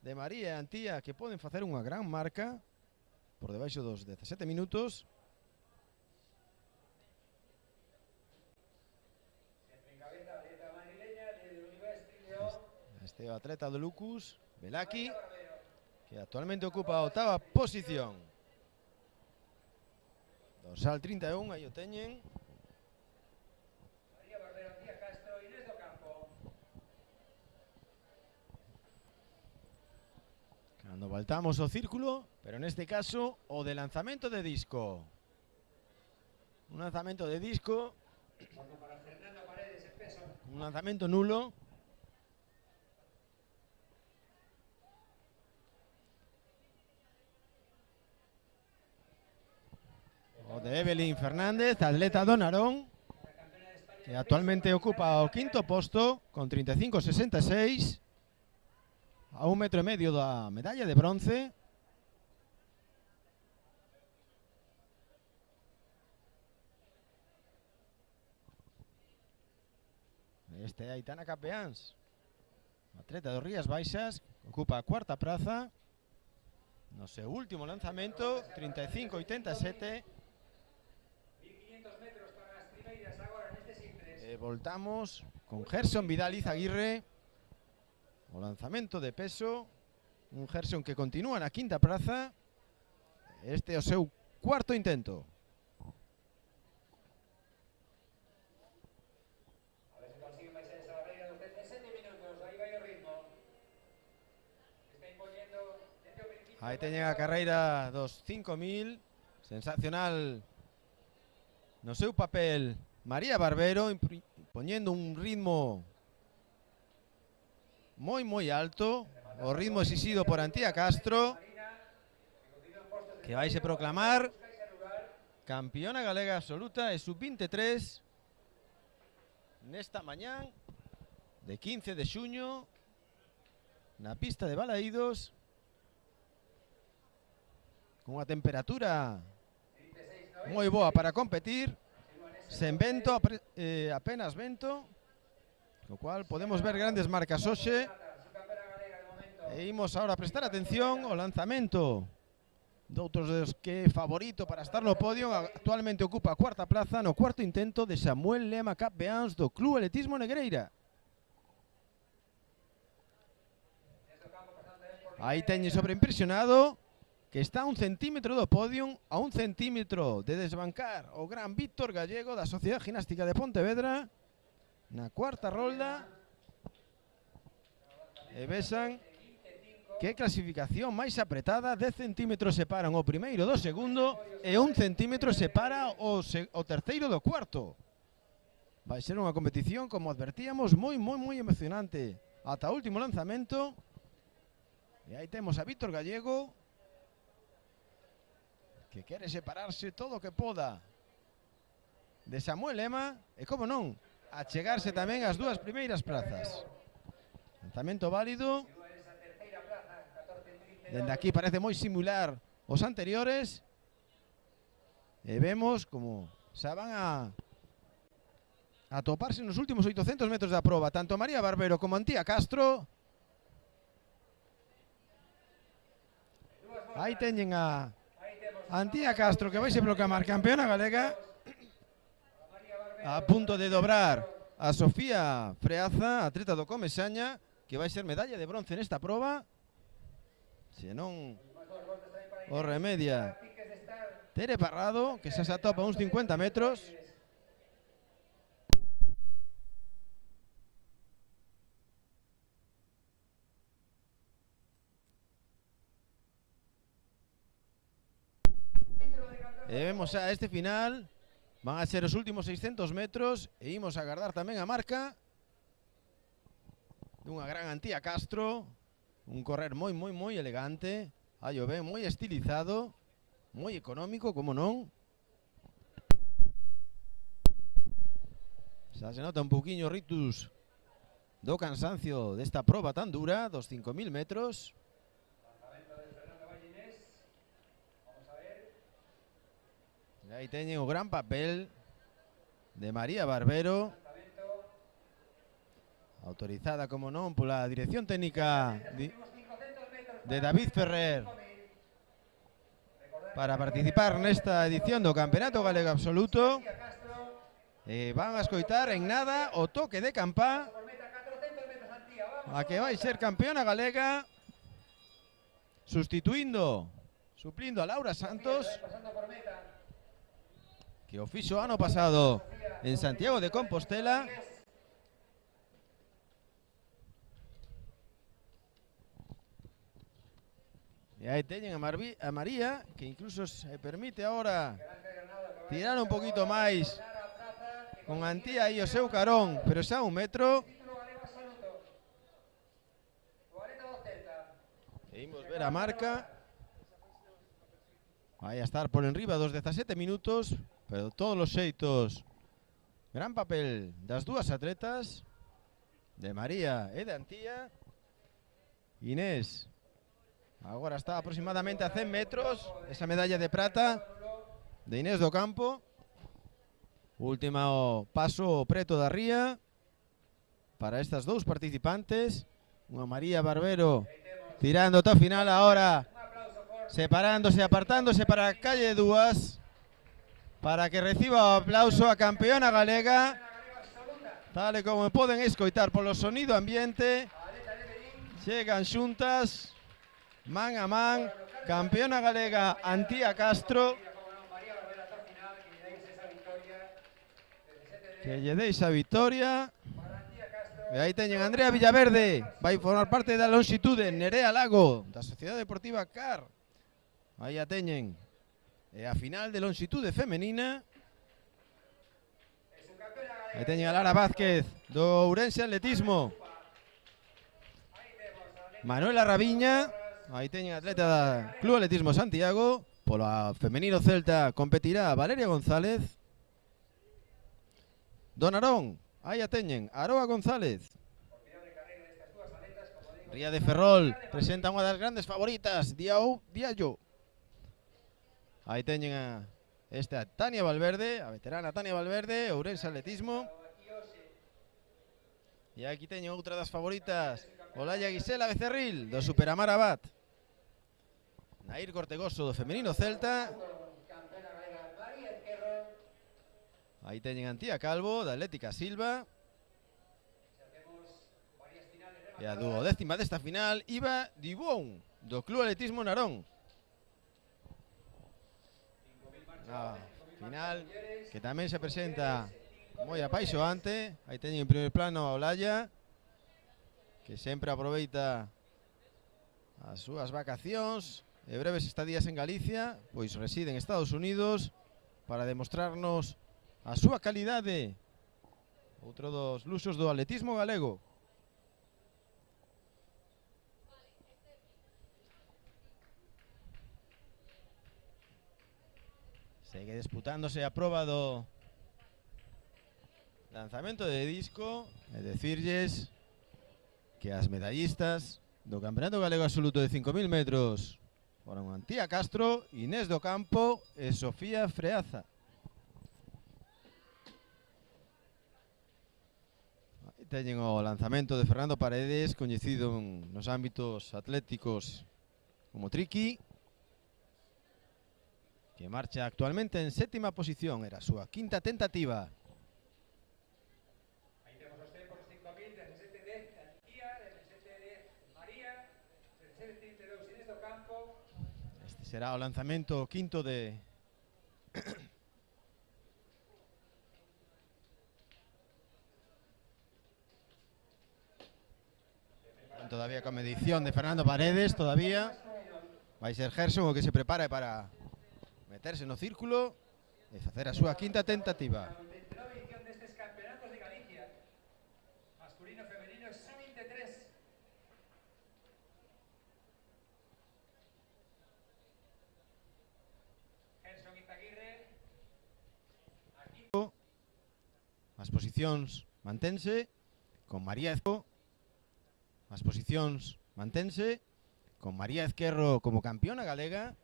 de María e Antía, que poden facer unha gran marca por debaixo dos 17 minutos. Este é o atleta do Lucus, Belaki, que actualmente ocupa a 8ª posición. Dorsal 31, aí o teñen. Cando voltamos ao círculo, pero neste caso o de lanzamento de disco. Un lanzamento de disco, un lanzamento nulo. O de Evelyn Fernández, atleta do Narón, que actualmente ocupa o 5º posto con 35.66, a 1,5 metros da medalla de bronce. Este é Aitana Capeáns, atleta do Rías Baixas, ocupa a cuarta praza no seu último lanzamento, 35-87. 1500 metros para as primeiras agora neste simples. E voltamos con Gerson Vidal Izaguirre, o lanzamento de peso, un Gerson que continúa na quinta praza. Este é o seu cuarto intento. A ver se consiguen baixar esa barreira dos 17 minutos. Aí vai o ritmo. Está imponiendo desde o principio. Aí teñen a carreira dos 5000, sensacional no seu papel María Barbero, poñendo un ritmo moi alto, o ritmo exixido por Antía Castro, que vai se proclamar campeona galega absoluta e sub-23 nesta mañán de 15 de xuño na pista de Balaídos, con unha temperatura moi boa para competir, sen vento, apenas vento, co cual podemos ver grandes marcas hoxe. E imos ahora a prestar atención ao lanzamento doutros dos que é favorito para estar no podio. Actualmente ocupa a cuarta plaza no cuarto intento de Samuel Lema Capeáns do Club Atletismo Negreira. Aí teñe sobreimpresionado, que está a 1 centímetro do podium, a 1 centímetro de desbancar o gran Víctor Gallego da Sociedade Gimnástica de Pontevedra na cuarta rolda. E vexan que clasificación máis apretada. 10 centímetros separan o primeiro do segundo e 1 centímetro separa o terceiro do cuarto. Vai ser unha competición, como advertíamos, moi emocionante ata o último lanzamento. E aí temos a Víctor Gallego, que quere separarse todo o que poda de Samuel Lema e, como non, achegarse tamén ás dúas primeiras prazas. Lanzamento válido. Dende aquí parece moi similar os anteriores. E vemos como xa van a toparse nos últimos 800 metros da proba tanto María Barbero como Antía Castro. Aí teñen a Antía Castro, que vai se proclamar campeona galega, a punto de dobrar a Sofía Freaza, atleta do Comesaña, que vai ser medalla de bronce nesta proba. Se non o remedia Tere Parrado, que xa se atopa uns 50 metros. E vemos a este final, van a ser os últimos 600 metros, e imos a agardar tamén a marca dunha gran Antía Castro. Un correr moi elegante, aí o ven, moi estilizado, moi económico, como non. Xa se nota un pouquiño ritus do cansancio desta proba tan dura, dos 5000 metros. E aí teñen o gran papel de María Barbero, autorizada, como non, pola dirección técnica de David Ferrer para participar nesta edición do Campeonato Galego Absoluto. Van a escoitar en nada o toque de campá a que vai ser campeona galega, suplindo a Laura Santos, que o fixo ano pasado en Santiago de Compostela. E aí teñen a María, que incluso se permite ahora tirar un poquito máis con Antía e o seu carón, pero xa 1 metro. E imos ver a marca. Vai a estar por enriba dos 17 minutos, pero todos os xeitos, gran papel das dúas atletas, de María e de Antía. Inés agora está aproximadamente a 100 metros, esa medalla de prata de Inés do Campo. Último paso preto da ría. para estas dous participantes. Unha María Barbero tirando ata o final ahora, separándose, apartándose para a calle dúas, para que reciba o aplauso a campeona galega, tal e como poden escoitar polo sonido ambiente. Chegan xuntas, man a man, campeona galega Antía Castro, que lle deixa a vitoria. E aí teñen Andrea Villaverde, vai formar parte da longitude. Nerea Lago, da Sociedade Deportiva CAR, aí a teñen. E a final de longitude femenina, aí teñen a Lara Vázquez, do Ourense Atletismo. Manuela Raviña, aí teñen atleta da Club Atletismo Santiago. Polo femenino celta competirá Valeria González. Do Narón, aí a teñen Aroa González. Ría de Ferrol presenta unha das grandes favoritas, Diallo. Aí teñen a esta Tania Valverde, a veterana Tania Valverde, Ourense Atletismo. E aquí teñen outra das favoritas, Olaya Gisela Becerril, do Superamar Abad. Nair Cortegoso, do femenino celta. Aí teñen Antía Calvo, da Atlética Silva. E a duodécima desta final, Iva Dibón, do Club Atletismo Narón. A final que tamén se presenta moi apaixoante. Aí teñen en primer plano a Olaya, que sempre aproveita as súas vacacións e breves estadías en Galicia, pois reside en Estados Unidos, para demostrarnos a súa calidade. Outro dos luxos do atletismo galego. Segue disputándose a proba do lanzamento de disco. E decirlles que as medallistas do Campeonato Galego Absoluto de 5.000 metros foron Antía Castro, Inés do Campo e Sofía Freaza. Aí teñen o lanzamento de Fernando Paredes, coñecido nos ámbitos atléticos como Triqui, que marcha actualmente en sétima posición. Era a súa quinta tentativa. Aí temos os tempos dos 5.000, 17:10 Antía, 17:10 María, 17:32 Inés do Campo. Este será o lanzamento quinto de todavía con medición de Fernando Paredes. Todavía vai ser Gerson o que se prepara para meterse no círculo e facer a súa quinta tentativa. 29 edición destes campeonatos de Galicia, masculino e femenino sub-23. Gerson Izaguirre. Aquí As posicións mantense con María Ezquerro. As posicións mantense con María Ezquerro como campeona galega,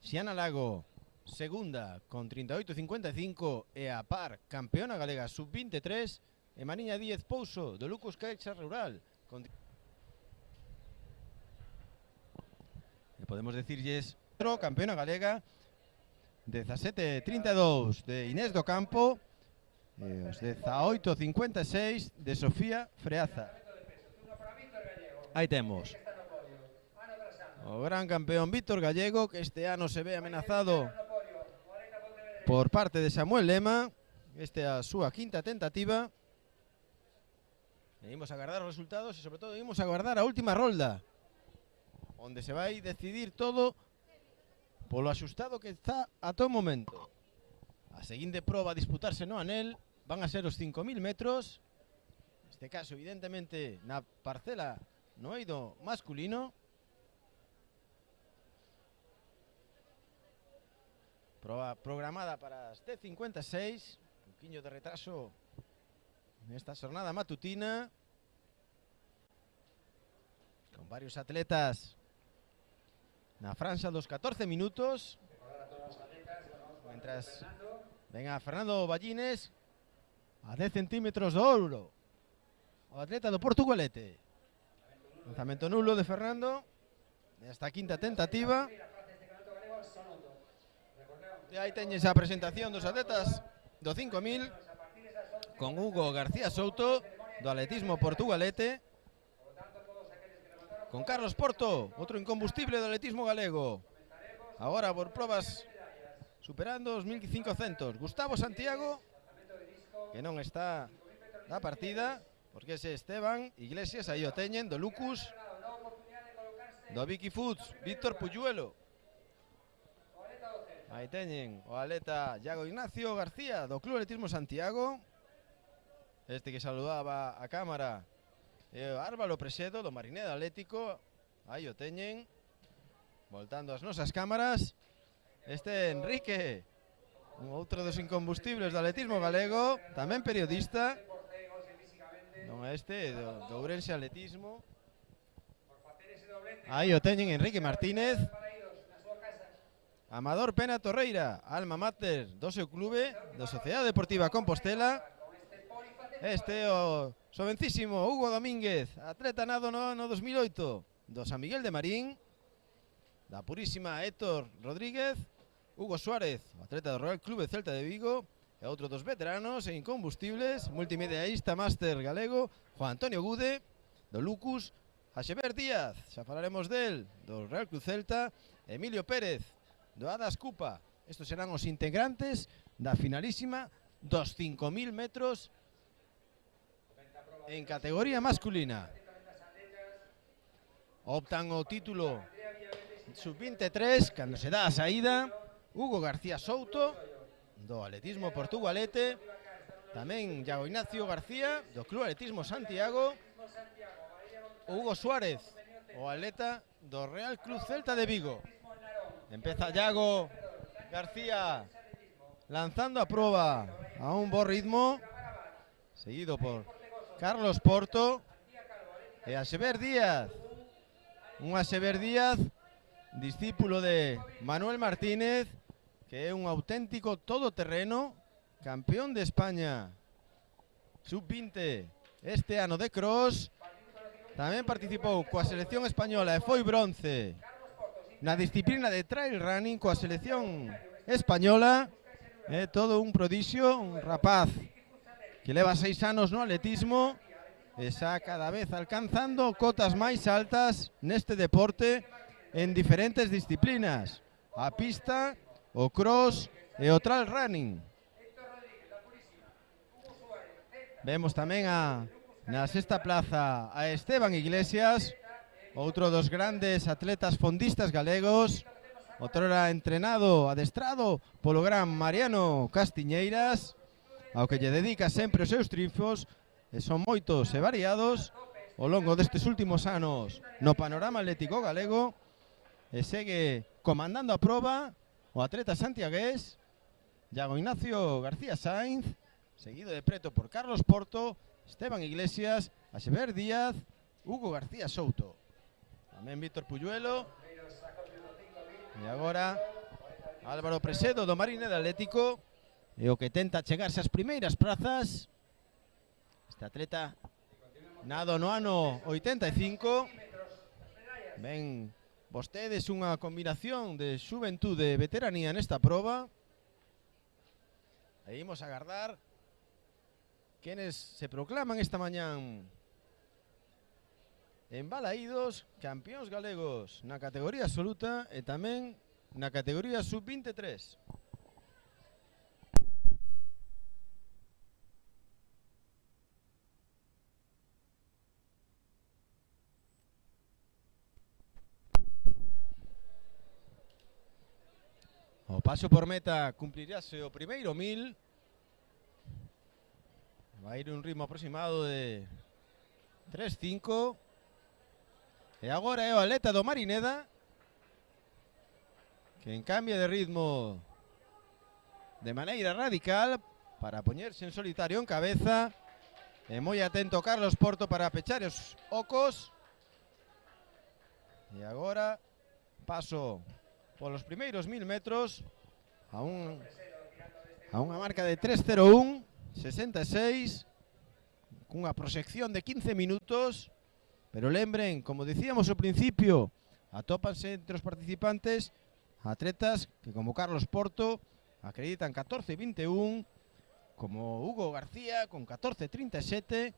Xiana Lago segunda con 38,55 e a par campeona galega sub-23, e Mariña Díez Pouso do Lucas Caixa Rural con... E podemos decirlles campeona galega 17,32 de Inés do Campo e os 18,56 de Sofía Freaza. Aí temos o gran campeón Víctor Gallego, que este ano se ve amenazado por parte de Samuel Lema. Este é a súa quinta tentativa. E imos agardar os resultados e sobre todo imos agardar a última rolda, onde se vai decidir todo polo axustado que está ata o momento. A seguinte proba a disputarse no anel van a ser os 5.000 metros. Neste caso, evidentemente, na parcela no eido masculino. Proba programada para as 10:56. Un quiño de retraso nesta xornada matutina, con varios atletas na franxa dos 14 minutos. Mentras ven a Fernando Ballines a 10 centímetros do ouro. o atleta do Portugalete. Lanzamento nulo de Fernando. Esta quinta tentativa. E aí teñes a presentación dos atletas do 5000 con Hugo García Souto do atletismo Portugalete, con Carlos Porto, outro incombustible do atletismo galego, agora por probas superando os 1500. Gustavo Santiago, que non está da partida, porque ese Esteban Iglesias aí o teñen, do Lucus, do Vicky Foods, Víctor Puyuelo. Aí teñen o atleta Iago Ignacio García do Club Atletismo Santiago, este que saludaba a cámara, e o Álvaro Presedo do Marineda Atlético, aí o teñen, voltando as nosas cámaras. Este Enrique, un outro dos incombustibles do atletismo galego, tamén periodista, non é este, do Ourense Atletismo. Aí o teñen Enrique Martínez. Amador Pena Torreira, alma mater do seu clube, da Sociedade Deportiva Compostela. Este o xovencísimo Hugo Domínguez, atleta nado no ano 2008 do San Miguel de Marín. Da purísima Héctor Rodríguez. Hugo Suárez, atleta do Real Clube Celta de Vigo. E outro dos veteranos e incombustibles, multimediaísta máster galego, Juan Antonio Gude, do Lucus. Axever Díaz, xa falaremos del, do Real Club Celta. Emilio Pérez, do Adas Cupa. Estos serán os integrantes da finalísima dos 5000 metros en categoría masculina. Optan o título sub-23, cando se dá a saída, Hugo García Souto, do atletismo Portugalete, tamén Iago Ignacio García, do Club Atletismo Santiago, Hugo Suárez, o atleta do Real Club Celta de Vigo. Empeza Iago García lanzando a proba a un bo ritmo, seguido por Carlos Porto e Axever Díaz. Un Axever Díaz, discípulo de Manuel Martínez, que é un auténtico todoterreno, campeón de España sub-20 este ano de cross. Tamén participou coa selección española e foi bronce na disciplina de trail running coa selección española. É todo un prodixio, un rapaz que leva 6 anos no atletismo e xa cada vez alcanzando cotas máis altas neste deporte en diferentes disciplinas: a pista, o cross e o trail running. Vemos tamén na sexta plaza a Esteban Iglesias, outro dos grandes atletas fondistas galegos, outrora entrenado, adestrado polo gran Mariano Castiñeiras, ao que lle dedica sempre os seus triunfos, e son moitos e variados ao longo destes últimos anos no panorama atlético galego, e segue comandando a proba o atleta santiagués Iago Ignacio García Sainz, seguido de preto por Carlos Porto, Esteban Iglesias, Axever Díaz, Hugo García Souto. Tamén Víctor Puyuelo. E agora Álvaro Presedo do Marineda Atlético, e o que tenta chegarse ás primeiras prazas. Este atleta nado no ano 85. Ben, vostedes unha combinación de xuventude e veteranía nesta proba. E imos agardar quenes se proclaman esta mañán embalaídos campeóns galegos na categoría absoluta e tamén na categoría sub-23. O paso por meta cumpliríase o primeiro 1000. Vai ir un ritmo aproximado de 3.5. E agora é o atleta do Marineda que cambia de ritmo de maneira radical para poñerse en solitario en cabeza. E moi atento Carlos Porto para pechar os ocos. E agora paso polos primeiros 1000 metros a unha marca de 3.01, 66, cunha proxección de 15 minutos, pero lembren, como dicíamos ao principio, atópanse entre os participantes atletas que, como Carlos Porto, acreditan 14:21, como Hugo García con 14:37,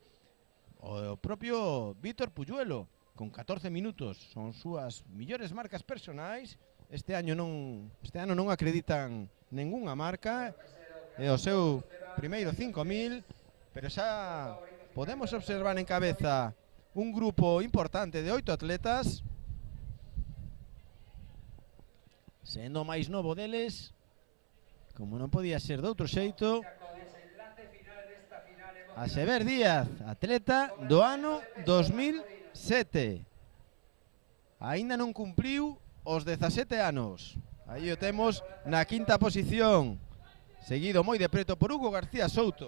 o propio Víctor Puyuelo con 14 minutos. Son súas millores marcas personais. Este ano non acreditan ningunha marca, é o seu primeiro 5.000, pero xa podemos observar en cabeza un grupo importante de 8 atletas, sendo o máis novo deles, como non podía ser de outro xeito, Axever Díaz, atleta do ano 2007. Aínda non cumpliu os 17 anos. Aí o temos na quinta posición, seguido moi de preto por Hugo García Souto,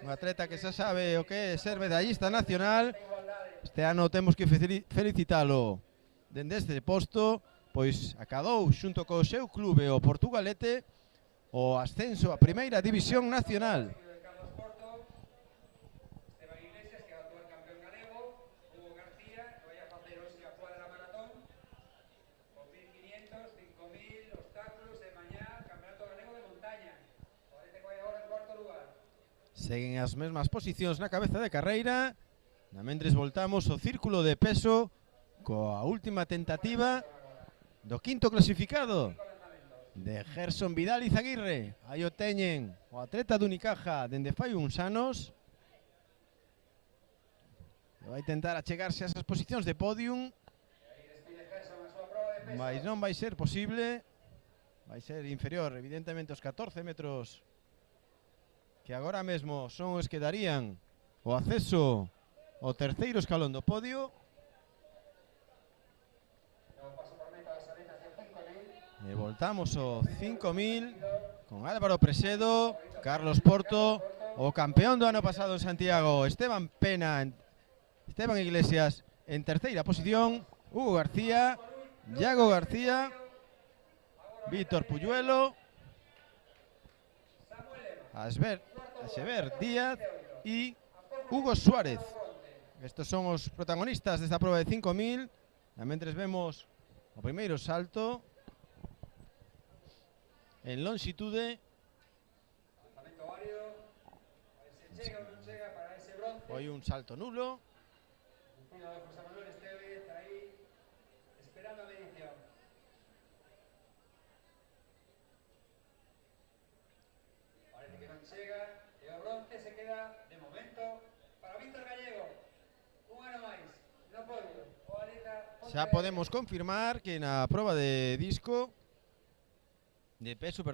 un atleta que xa sabe o que é ser medallista nacional. Este ano temos que felicitalo dende este posto, pois acadou xunto co seu clube, o Portugalete, o ascenso a primeira división nacional. Seguen as mesmas posicións na cabeza de carreira. Na mentres voltamos o círculo de peso coa última tentativa do quinto clasificado, de Gerson Vidal Izaguirre. Aí o teñen o atleta do Unicaja dende fai uns anos. Vai tentar achegarse a esas posicións de podium, mas non vai ser posible. Vai ser inferior, evidentemente, aos 14 metros que agora mesmo son os que darían o acceso ao terceiro escalón do podio. E voltamos ao 5.000 con Álvaro Presedo, Carlos Porto, o campeón do ano pasado en Santiago, Esteban Iglesias en terceira posición, Hugo García, Iago García, Víctor Puyuelo, Axever Díaz e Hugo Suárez. Estos son os protagonistas desta prova de 5.000. Mentres vemos o primeiro salto en longitude. Foi un salto nulo. Xa podemos confirmar que na proba de peso,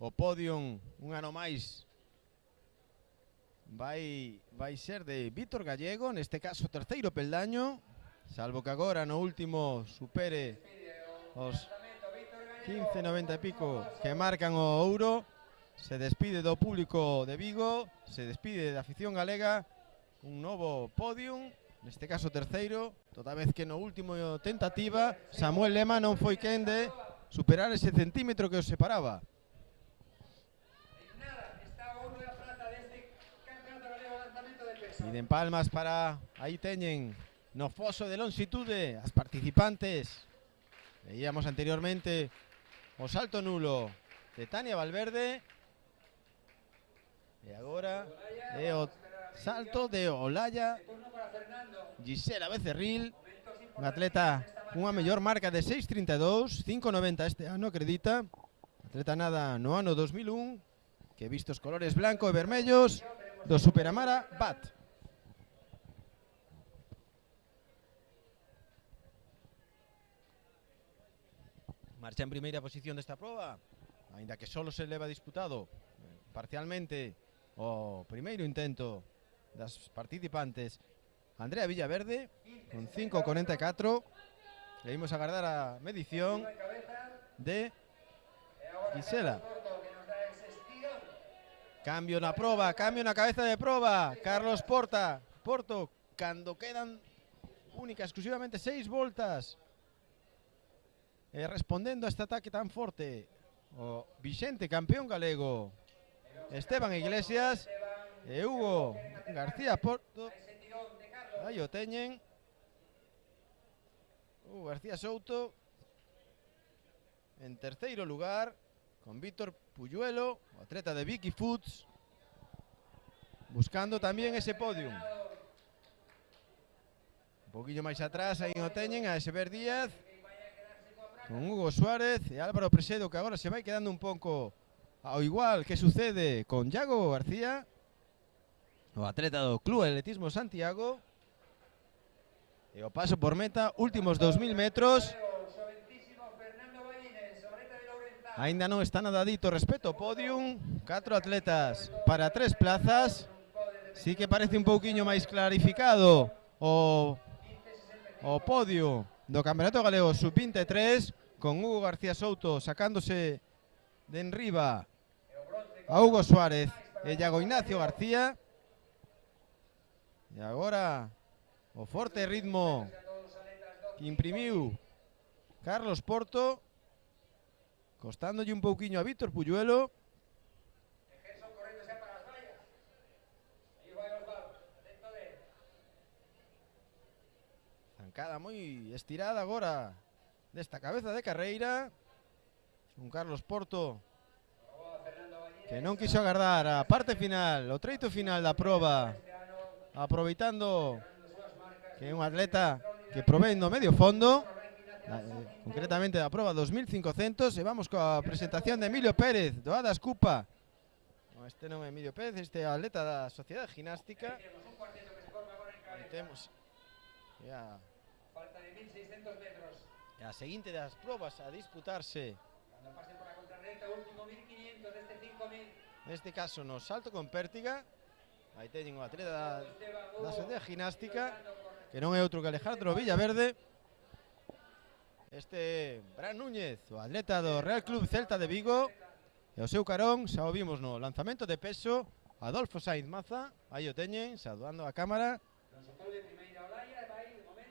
o podium un ano máis vai ser de Víctor Gallego, neste caso terceiro peldaño, salvo que agora no último supere os 15,90 e pico que marcan o ouro. Se despide do público de Vigo, se despide da afición galega, un novo podium, neste caso terceiro, toda vez que no último tentativa Samuel Lema non foi quen de superar ese centímetro que os separaba. Piden palmas para, aí teñen no foso de longitude as participantes. Veíamos anteriormente o salto nulo de Tania Valverde, e agora é o salto de Olaya Gisela Becerril, un atleta cunha mellor marca de 6.32, 5.90 este ano, acredita. Atleta nada no ano 2001, que visto os colores blanco e vermellos do Superamara BAT. Marcha en primeira posición desta proba, aínda que solo se leva disputado parcialmente o primeiro intento das participantes, Andrea Villaverde con 5.44. Leímos agardar a medición de Gisela. Cambio na proba, cambio na cabeza de proba. Carlos Porto, cando quedan única exclusivamente 6 voltas, respondendo a este ataque tan forte, o vixente campeón galego Esteban Iglesias e Hugo García Porto. Aí o teñen. Hugo García Souto en terceiro lugar, con Víctor Puyuelo, o atleta de Vicky Foods, buscando tamén ese podium. Un poquillo máis atrás, aí o teñen a Esever Díaz, con Hugo Suárez e Álvaro Presedo, que agora se vai quedando un pouco ao igual que sucede con Iago García, o atleta do Club Atletismo Santiago. E o paso por meta, últimos 2000 metros. Ainda non está nada dito respecto ao podium. 4 atletas para 3 plazas. Sí que parece un pouquiño máis clarificado o podio do Campeonato Galego Sub-23, con Hugo García Souto sacándose de enriba a Hugo Suárez e Iago Ignacio García. E agora o forte ritmo que imprimiu Carlos Porto, costándolle un pouquiño a Víctor Puyuelo. Zancada moi estirada agora desta cabeza de carreira. Un Carlos Porto que non quiso agardar a parte final, o treito final da proba, aproveitando que é un atleta que provén no medio fondo, concretamente da proba 2500. E vamos coa presentación de Emilio Pérez, do Adas Cupa. Este non é Emilio Pérez, este é o atleta da Sociedade Ginástica. Aí temos falta de 1600 metros. A seguinte das probas a disputarse, Cando pasen por a contrarreta, último 1500 deste 5000. Neste caso no salto con pértiga. Aí teñen o atleta da Sociedade Ginástica, que non é outro que Alejandro Villaverde. Este Bran Núñez, o atleta do Real Club Celta de Vigo. E o seu carón, xa o vimos no lanzamento de peso, Adolfo Sainz Maza. Aí o teñen, saludando a cámara.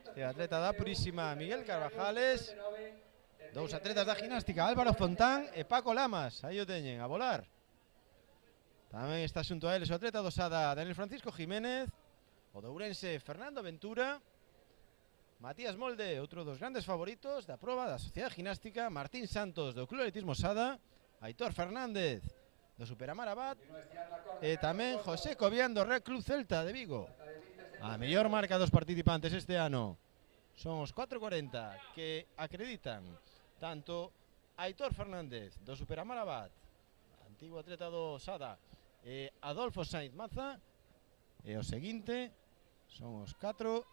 Este atleta da Purísima, Miguel Carvajales. Dous atletas da ginástica, Álvaro Fontán e Paco Lamas. Aí o teñen, a volar. Tamén está xunto a eles o atleta do Sada, Daniel Francisco Jiménez. O de Ourense, Fernando Ventura. Matías Molde, outro dos grandes favoritos da proba da Sociedade Ginástica. Martín Santos, do Club Atletismo Sada. Aitor Fernández, do Superamar Abad. E tamén José Cobián, do Real Club Celta de Vigo. A mellor marca dos participantes este ano son os 4:40 que acreditan tanto Aitor Fernández, do Superamar Abad, antigo atleta do Sada, e Adolfo Sainz Maza. E o seguinte son os 4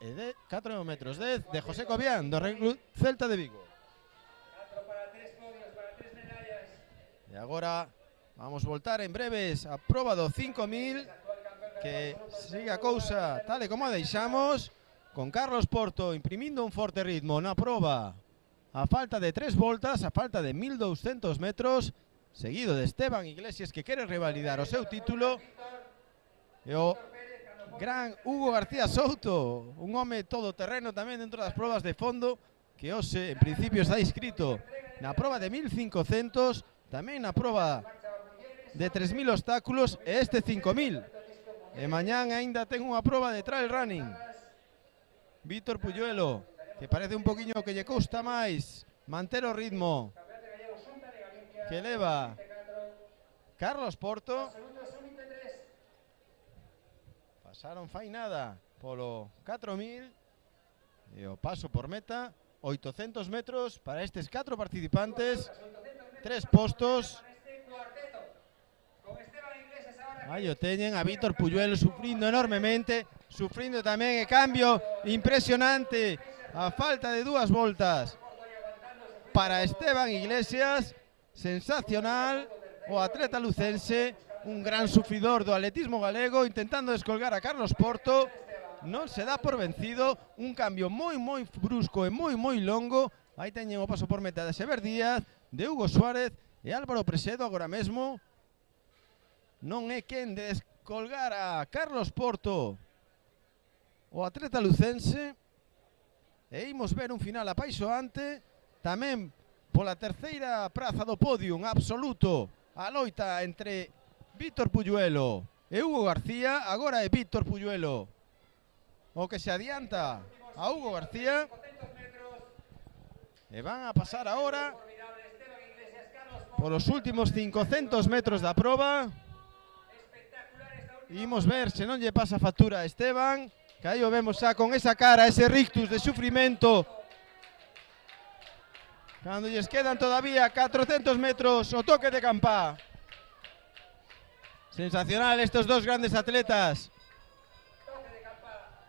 metros 10 de José Cobián, do Real Club Celta de Vigo. E agora vamos voltar en breves a proba do 5000, que sigue a cousa tal e como a deixamos, con Carlos Porto imprimindo un forte ritmo na proba a falta de 3 voltas, a falta de 1200 metros, seguido de Esteban Iglesias, que quere revalidar o seu título, e o gran Hugo García Souto, un home todoterreno tamén dentro das probas de fondo, que hoxe en principio está inscrito na proba de 1500, tamén na proba de 3000 obstáculos e este 5000. E mañán aínda ten unha proba de trail running. Víctor Puyuelo, que parece un poquinho que lle custa máis manter o ritmo que leva Carlos Porto. Pasaron fai nada polo 4000 e o paso por meta, 800 metros para estes 4 participantes, 3 postos. Aí o teñen a Víctor Puyuelo sufrindo enormemente, sufrindo tamén e cambio impresionante a falta de 2 voltas para Esteban Iglesias. Sensacional o atleta lucense, un gran sufridor do atletismo galego, intentando descolgar a Carlos Porto. Non se dá por vencido, un cambio moi brusco e moi longo. Aí teñen o paso por meta de Esever Díaz, de Hugo Suárez e Álvaro Presedo. Agora mesmo non é quen de descolgar a Carlos Porto, o atleta lucense, e imos ver un final apaixoante tamén pola terceira praza do podium absoluto. A loita entre Víctor Puyuelo e Hugo García, agora é Víctor Puyuelo o que se adianta a Hugo García, e van a pasar agora polos últimos 500 metros da proba. Imos ver se non lle pasa factura a Esteban, que aí o vemos xa con esa cara, ese rictus de sufrimento, cando lles quedan todavía 400 metros o toque de campá. Sensacional estos dos grandes atletas,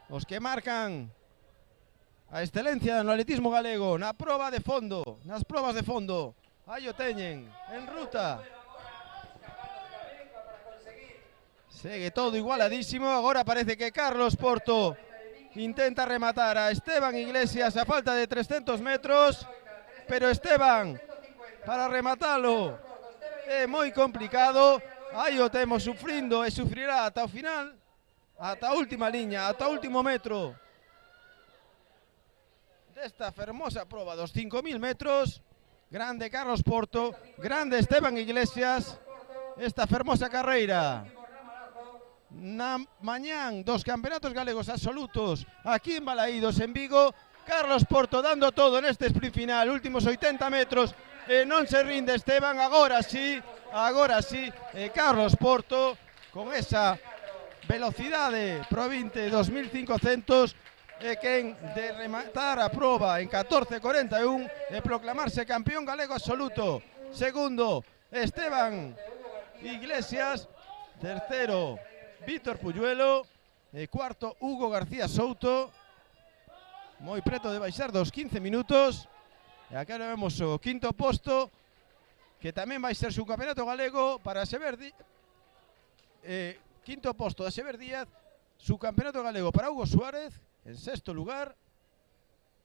os que marcan a excelencia no atletismo galego, na proba de fondo, nas probas de fondo. Aí o teñen, en ruta. Segue todo igualadísimo, agora parece que Carlos Porto intenta rematar a Esteban Iglesias a falta de 300 metros, pero Esteban, para rematalo, é moi complicado. Aí o temos sufrindo e sufrirá ata o final, ata a última liña, ata o último metro desta fermosa proba dos 5.000 metros. Grande Carlos Porto, grande Esteban Iglesias, esta fermosa carreira na mañán dos campeonatos galegos absolutos aquí en Balaídos, en Vigo. Carlos Porto dando todo neste sprint final, últimos 80 metros, e non se rinde Esteban, agora sí, Carlos Porto con esa velocidade pro 20 2500 e quen de rematar a proba en 14:41 e proclamarse campeón galego absoluto. Segundo, Esteban Iglesias. Tercero, Víctor Puyuelo. E cuarto, Hugo García Souto. Moi preto de baixar dos 15 minutos. E acá vemos o quinto posto, que tamén vai ser su campeonato galego para Sever Díaz. Quinto posto de Sever Díaz, su campeonato galego para Hugo Suárez. En sexto lugar,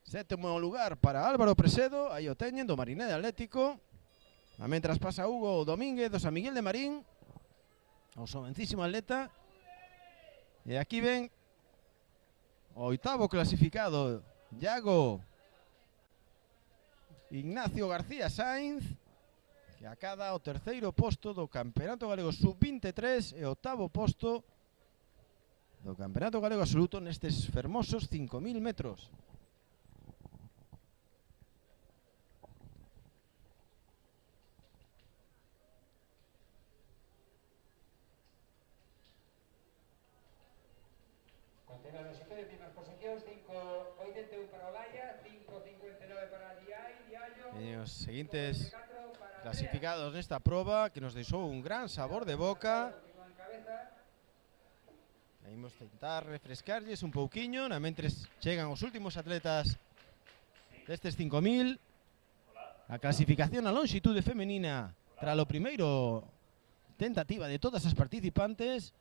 sétimo lugar para Álvaro Presedo, aí o teñen, do Mariné de Atlético. A mentras pasa Hugo Domínguez do San Miguel de Marín, o jovencísimo atleta. E aquí ven o oitavo clasificado, Iago Ignacio García Sainz, que acada o terceiro posto do Campeonato Galego Sub-23 e octavo posto do Campeonato Galego Absoluto nestes fermosos 5.000 metros. Continúa no sitio de primeras posicións, 5.81 para Olaya, 5.59 para Diallo. E os seguintes clasificados nesta proba, que nos deixou un gran sabor de boca. Imos tentar refrescarlles un pouquiño, na mentres chegan os últimos atletas destes 5.000. A clasificación a longitude femenina tras o primeiro tentativa de todas as participantes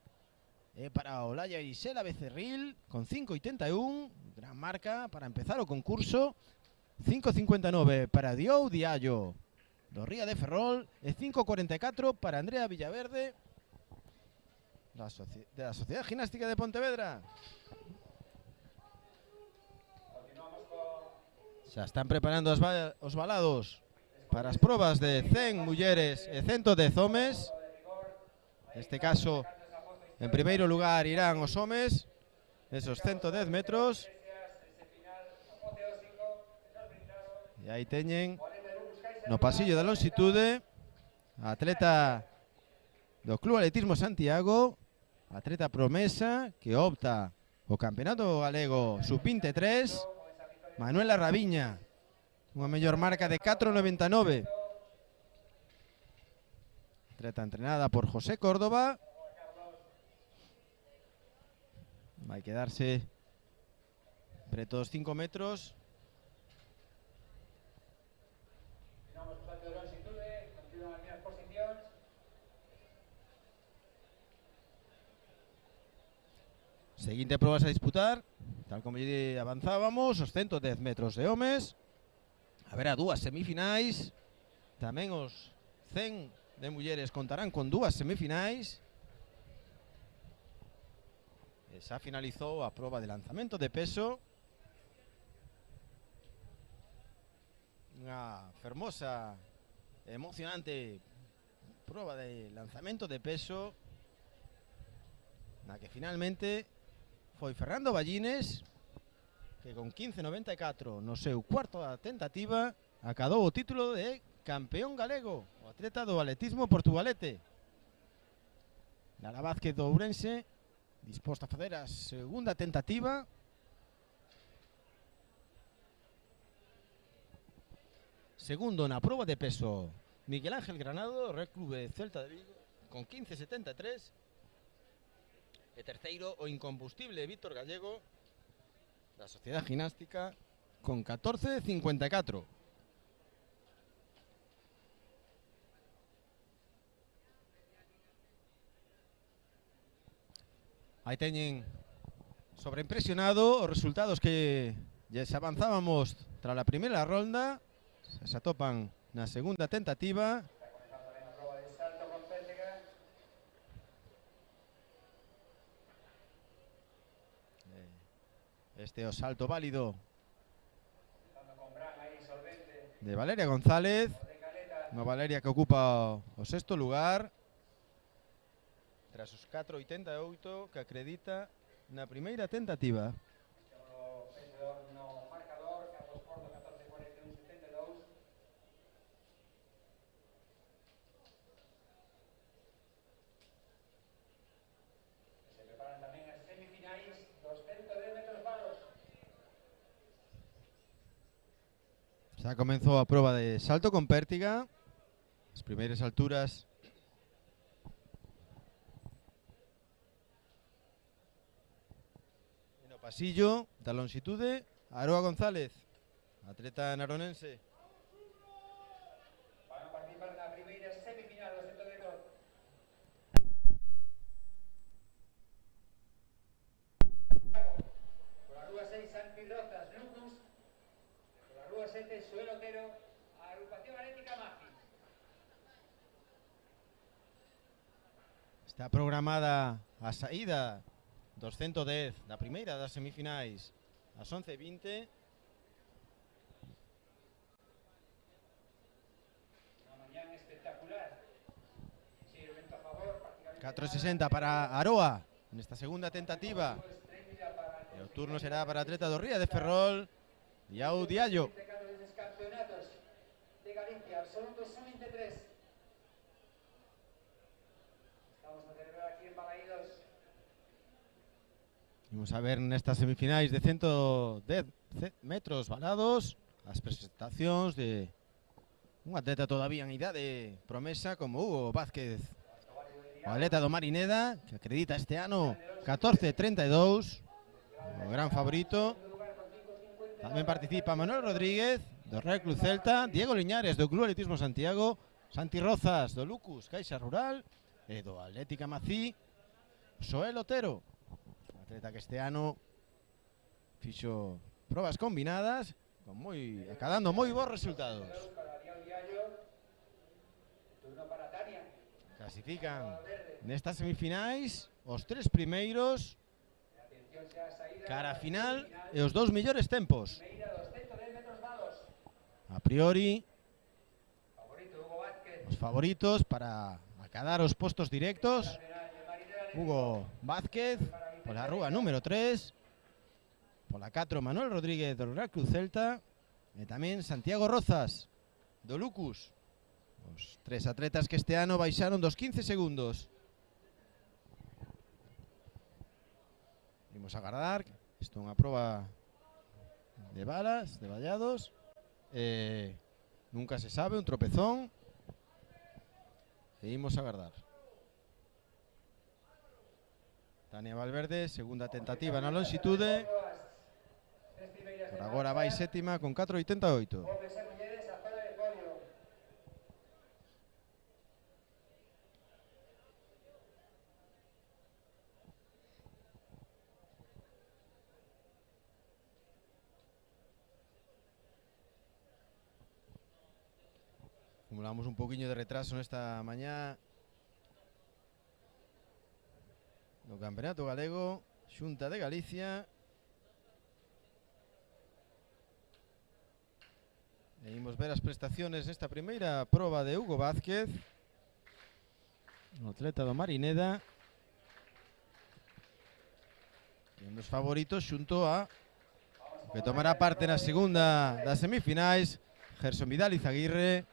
para Olaya Isela Becerril con 5.81, gran marca para empezar o concurso. 5.59 para Diou Diallo do Ría de Ferrol e 5.44 para Andrea Villaverde da Sociedade Gimnástica de Pontevedra. Xa están preparando os balados para as probas de 100 mulleres e 110 homes. Neste caso, en primeiro lugar irán os homes esos 110 metros. E aí teñen no pasillo da longitude a atleta do Club Atletismo Santiago, atleta promesa que opta o Campeonato Galego Sub-23, Manuela Raviña, unha mellor marca de 4.99. Atleta entrenada por José Córdoba. Vai quedarse preto dos 5 metros. Seguinte probas a disputar, tal como lle avanzábamos, os 110 metros de homes. Haberá dúas semifinais. Tamén os 100 de mulleres contarán con dúas semifinais. E xa finalizou a proba de lanzamento de peso. Unha fermosa, emocionante proba de lanzamento de peso na que finalmente foi Fernando Ballines, que con 15,94 no seu cuarto tentativa acadou o título de campeón galego, o atleta do atletismo portugalete. Lara Vázquez do Ourense, disposta a facer a segunda tentativa. Segundo na proba de peso, Miguel Ángel Granado, Real Clube Celta de Vigo, con 15,73. E terceiro, o incombustible Víctor Gallego, da Sociedade Gimnástica, con 14,54. Aí teñen sobreimpresionado os resultados que lles avanzábamos tras a primeira ronda. Se atopan na segunda tentativa. Este é o salto válido de Valeria González. Unha Valeria que ocupa o sexto lugar tras os 4,88 que acredita na primeira tentativa. Xa comenzou a proba de salto con pértiga. As primeiras alturas no pasillo da longitude. Aroa González, atleta naronense. Van a participar na primeira semifinal do 200 metros. Por a rúa 6, Santi Rozas, Lucus. Por a rúa 7, Suelo Otero, Agrupación Atlética Mafi. Está programada a saída dos 110 da primeira das semifinais ás 11:20. Unha mañán espectacular. Sí, el vento a favor, 4,60 para Aroa nesta segunda tentativa. E o turno será para a atleta do Ría de Ferrol, Diao Diallo. Campeonatos de Galicia, absoluto sub-23. Estamos a celebrar aquí en Balaídos. Vamos a ver nestas semifinais de 110 metros valados as presentacións de un atleta todavía en idade promesa como Hugo Vázquez, o atleta do Marineda, que acredita este ano 14,32, o gran favorito. Tamén participa Manuel Rodríguez do Real Club Celta, Diego Liñares do Club Atletismo Santiago, Santi Rozas do Lucus Caixa Rural e do Atlética Mací, Soel Otero, atleta que este ano fixo probas combinadas con acadando moi bons resultados. Clasifican nestas semifinais os tres primeiros cara a final e os dous mellores tempos. A priori os favoritos para acadar os postos directos: Hugo Vázquez pola rúa número 3, pola 4 Manuel Rodríguez do Real Club Celta e tamén Santiago Rozas do Lucus. Os tres atletas que este ano baixaron dos 15 segundos. Imos agardar. Isto é unha proba de balas, de vallados. Nunca se sabe, un tropezón. E imos agardar. Tania Valverde, segunda tentativa na longitude. Por agora vai sétima con 4,88. Acumulamos un poquinho de retraso nesta mañá do Campeonato Galego, Xunta de Galicia. E imos ver as prestaciones nesta primeira proba de Hugo Vázquez, o atleta do Marineda. un dos favoritos xunto a que tomará parte na segunda das semifinais, Gerson Vidal Izaguirre,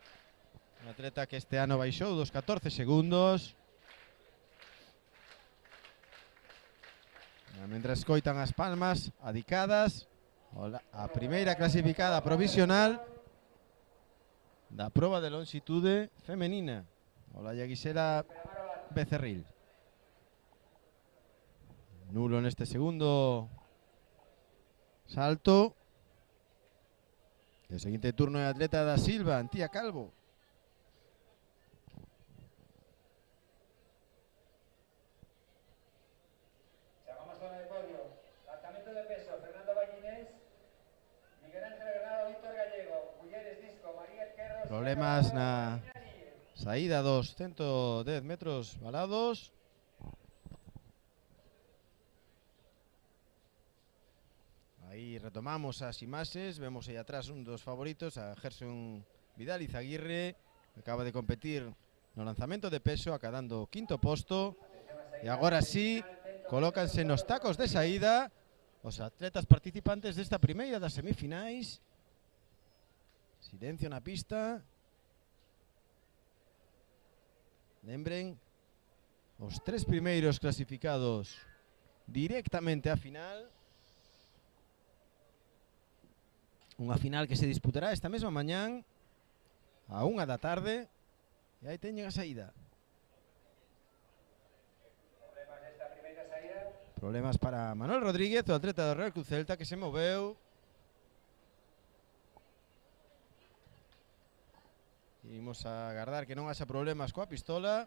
un atleta que este ano baixou dos 14 segundos. Mentre escoitan as palmas adicadas a primeira clasificada provisional da proba de longitude femenina, Olaya Guisela Becerril. Nulo neste segundo salto. O seguinte turno é atleta da Silva, Antía Calvo. Chamamos zona de podio. Lanzamiento de peso, Fernando Ballinés, Miguel Ángel Granado, Víctor Gallego, Mulleres Disco, María Ezquerros. Problemas na saída dos 110 metros valados. Aí retomamos as imaxes, vemos aí atrás un dos favoritos, a Gerson Vidal Izaguirre, que acaba de competir no lanzamento de peso, acadando o quinto posto. E agora sí, colócanse nos tacos de saída os atletas participantes desta primeira das semifinais. Silencio na pista. Lembren, os tres primeiros clasificados directamente á final. Unha final que se disputará esta mesma mañán a 1 da tarde. E aí teñen a saída. Problemas nesta primeira saída. Problemas para Manuel Rodríguez, o atleta do Real Club Celta, que se moveu. Imos a agardar que non haxa problemas coa pistola.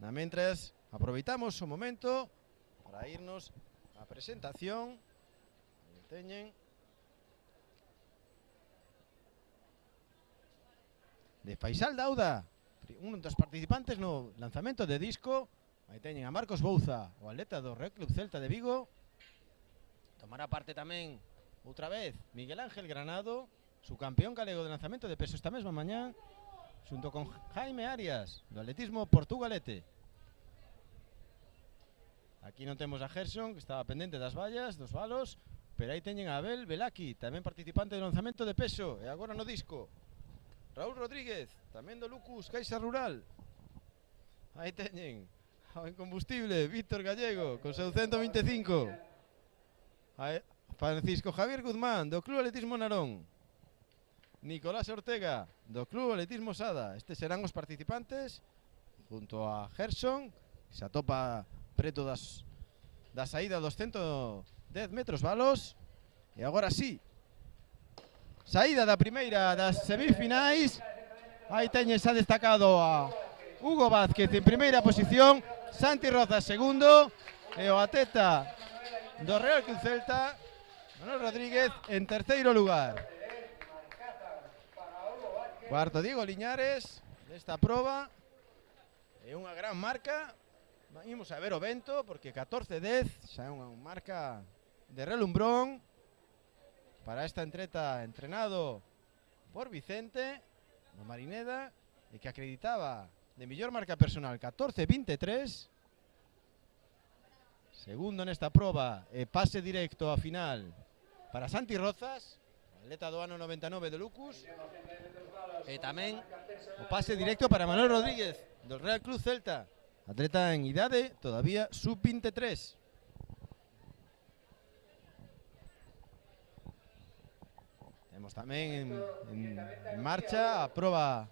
Na mentres, aproveitamos o momento para irnos á presentación. Aí teñen. De Faisal Dauda, un dos participantes no lanzamento de disco. Aí teñen a Marcos Bouza, o atleta do Real Club Celta de Vigo. Tomará parte tamén, outra vez, Miguel Ángel Granado, su campeón galego de lanzamento de peso esta mesma mañán, xunto con Jaime Arias, do atletismo Portugalete. Aquí non temos a Gerson, que estaba pendente das vallas, dos balos, pero aí teñen a Abel Belaki, tamén participante do lanzamento de peso, e agora no disco. Raúl Rodríguez, tamén do Lucus Caixa Rural. Aí teñen ao incombustible Víctor Gallego, con seu 125. Francisco Javier Guzmán, do Club Atletismo Narón. Nicolás Ortega, do Club Atletismo Sada. Estes serán os participantes, junto a Gerson, que se atopa preto da saída dos 110 metros valos. E agora sí, saída da primeira das semifinais. Aí teñen xa destacado a Hugo Vázquez en primeira posición, Santi Rozas segundo, e o atleta do Real Club Celta, Manuel Rodríguez, en terceiro lugar. Cuarto Diego Liñares nesta proba. É unha gran marca. Imos a ver o vento, porque 14-10 xa é unha marca de relumbrón para esta entreta, entrenado por Vicente no Marineda, e que acreditaba de mellor marca personal 14-23. Segundo nesta proba, e pase directo a final para Santi Rozas, atleta do ano 99 de Lucus, e tamén o pase directo para Manuel Rodríguez do Real Club Celta, atleta en idade todavía sub-23. Temos tamén en marcha a proba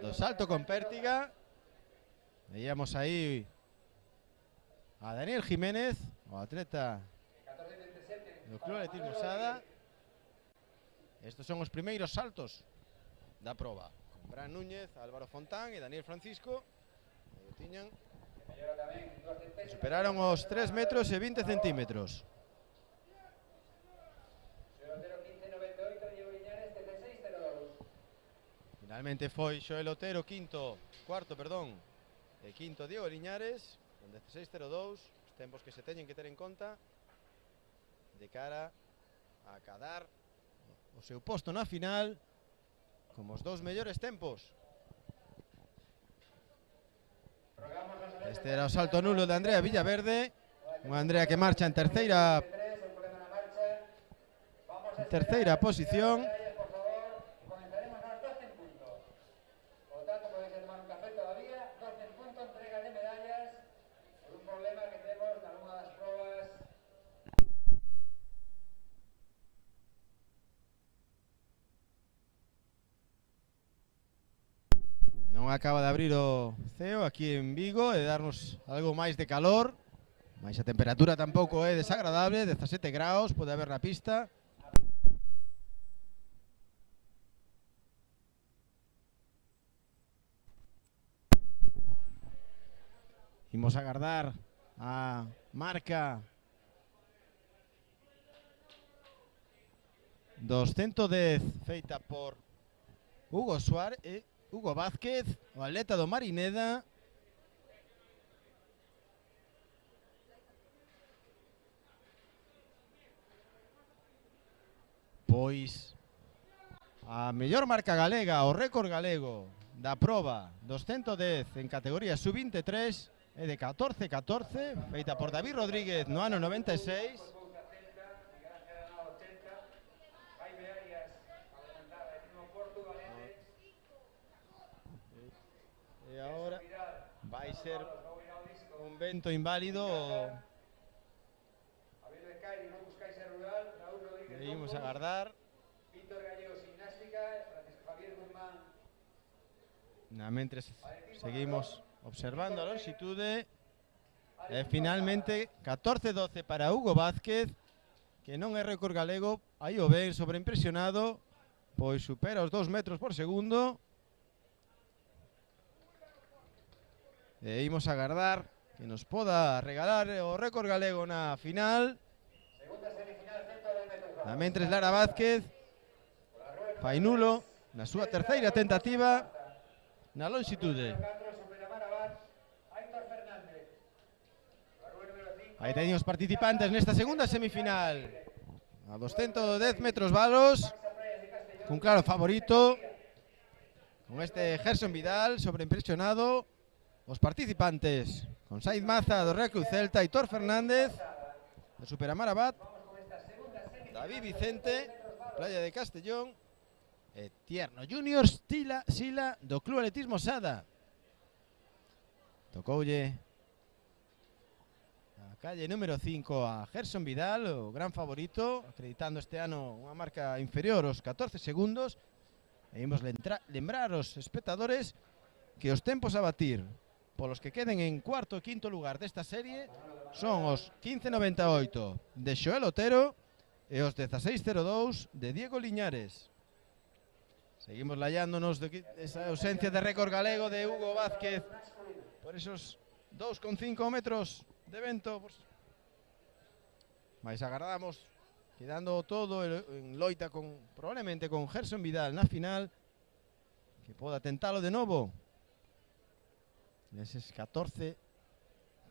do salto con pértiga. Veíamos aí a Daniel Jiménez, o atleta do Club Atletismo Sada. Estes son os primeiros saltos da proba, con Bran Núñez, Álvaro Fontán e Daniel Francisco. Superaron os 3 metros e 20 centímetros. Finalmente foi Xoel Otero cuarto, e quinto Diego Liñares, con 16.02, os tempos que se teñen que ter en conta de cara a acadar o seu posto na final como os dous mellores tempos. Este era o salto nulo de Andrea Villaverde. Un Andrea que marcha en terceira posición. Non acaba de abrir o ceo aquí en Vigo e darnos algo máis de calor, mas a temperatura tampouco é desagradable, 17 graus pode haber na pista. Imos agardar a marca dos 110 feita por Hugo Suárez e Hugo Vázquez, o atleta do Marineda. Pois a mellor marca galega, o récord galego da proba dos 110 en categoría sub-23 é de 14:14, feita por David Rodríguez no ano 96. E agora vai ser un vento inválido. Seguimos a agardar. Mentres seguimos observando a longitude. E finalmente 14:12 para Hugo Vázquez, que non é récord galego. Aí o ven sobreimpresionado, pois supera os 2 metros por segundo. E imos a agardar que nos poda regalar o récord galego na final. Mentres Lara Vázquez fai nulo na súa terceira tentativa na longitude. Aí teñen os participantes nesta segunda semifinal. A 210 metros valos, cun claro favorito, con este Gerson Vidal sobreimpresionado. Os participantes con Said Maza do Real Cruz Celta, Aitor Fernández do Superamar Abad, David Vicente, Playa de Castellón e Tierno Juniors Sila do Club Atletismo Sada. Tocoulle a calle número 5 a Gerson Vidal, o gran favorito, acreditando este ano unha marca inferior aos 14 segundos. E imos lembrar aos espectadores que os tempos a batir polos que queden en cuarto e quinto lugar desta serie son os 15:98 de Xoel Otero e os 16:02 de Diego Liñares. Seguimos laiándonos de esa ausencia de récord galego de Hugo Vázquez por esos 2,5 metros de vento. Mais agardamos, quedando todo en loita probablemente con Gerson Vidal na final, que poda tentalo de novo. Neses 14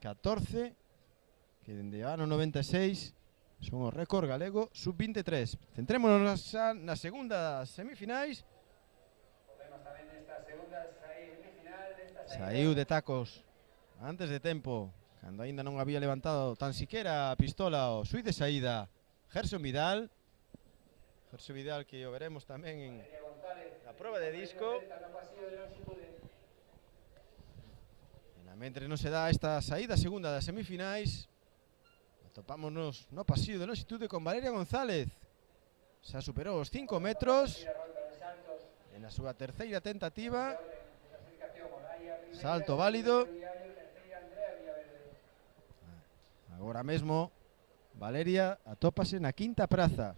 que dende o ano 96 son o récord galego sub-23. Centrémonos na segunda semifinais. Saiu de tacos antes de tempo, cando aínda non había levantado tan siquera a pistola o xuiz de saída Gerson Vidal. Gerson Vidal, que o veremos tamén en a proba de disco. Mentre non se dá esta saída segunda das semifinais, atopámonos no pasillo de longitude con Valeria González. Xa superou os 5 metros en a súa terceira tentativa. Salto válido. Agora mesmo Valeria atópase na quinta praza.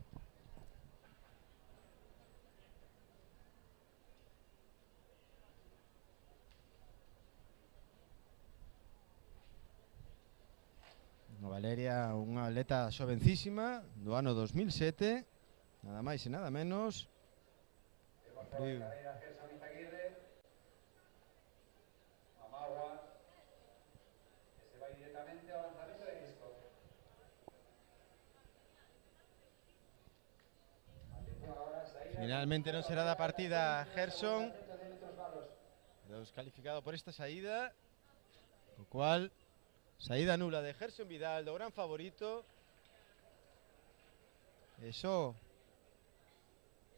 Valeria, unha atleta xovencísima do ano 2007, nada máis e nada menos. Finalmente non será da partida Gerson, descalificado por esta saída. Co cual, saída nula de Gerson Vidal, do gran favorito. E só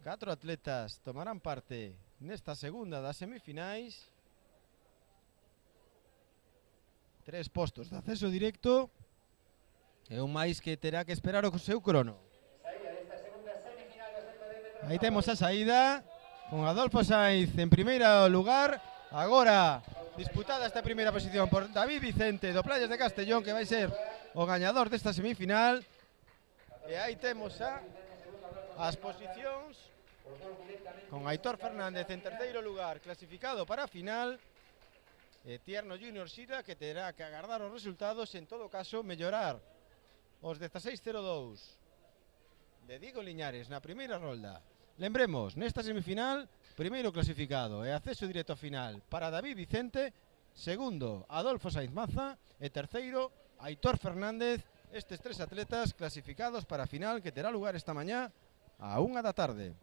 4 atletas tomarán parte nesta segunda das semifinais. 3 postos de acceso directo e un máis que terá que esperar o seu crono. Aí temos a saída con Adolfo Sainz en primeiro lugar. Agora disputada esta primeira posición por David Vicente do Playas de Castellón, que vai ser o gañador desta semifinal. E aí temos as posicións con Aitor Fernández en terceiro lugar, clasificado para a final. E Tierno Junior Xira, que terá que agardar os resultados, en todo caso mellorar os 16.02 de Diego Liñares na primeira rolda. Lembremos, nesta semifinal, primeiro clasificado e acceso directo final para David Vicente, segundo Adolfo Sainz Maza e terceiro Aitor Fernández. Estes 3 atletas clasificados para a final, que terá lugar esta mañá a 1 da tarde.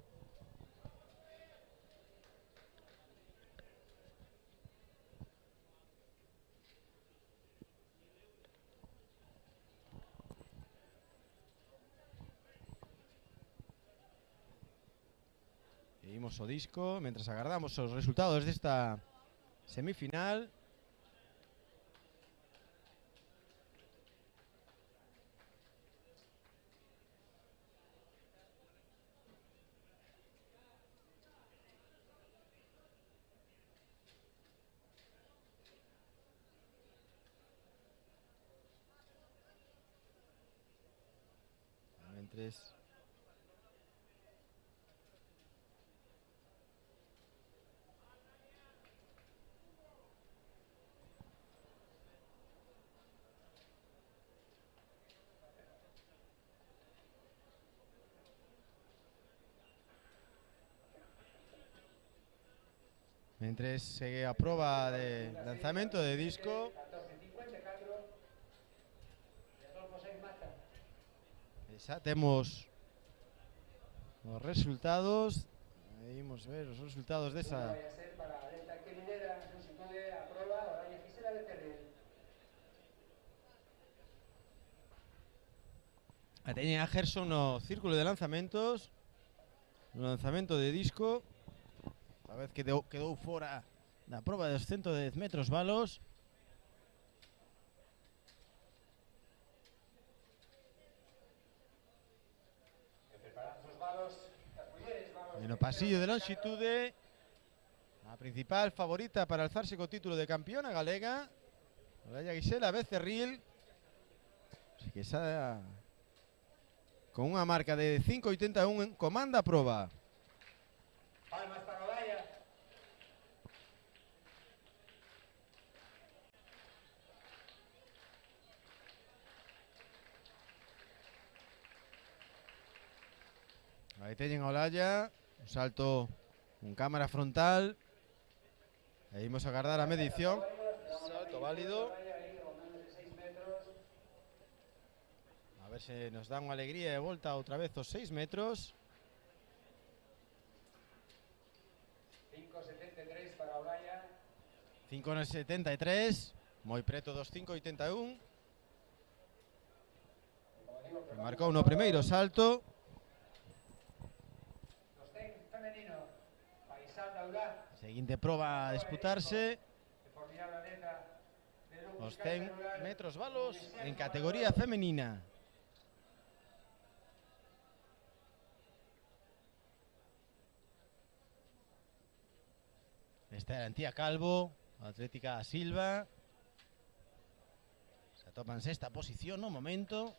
Seguimos o disco mentras agardamos os resultados desta semifinal. Mentres segue a proba de lanzamento de disco. Xa temos os resultados. Aí vamos ver os resultados desa. A teñen a Gerson no círculo de lanzamentos, no lanzamento de disco. A vez que quedou fora da proba dos 110 metros balos. E no pasillo de longitude, a principal favorita para alzarse co título de campeona galega, Olaya Gisela Becerril, que xa con unha marca de 5.81 comanda a proba. Palmas para Olaya. Aí teñen a Olaya, un salto con cámara frontal. E imos a agardar a medición. Salto válido. A ver se nos dá unha alegría e volta outra vez os 6 metros. 5.73 para Olaya. 5.73, moi preto dos 5.81. Marcou no primeiro salto. Seguinte proba a disputarse os 100 metros balos en categoría femenina. Esta é a Antía Calvo, Atlética Silva. Se atopa en sexta posición no momento.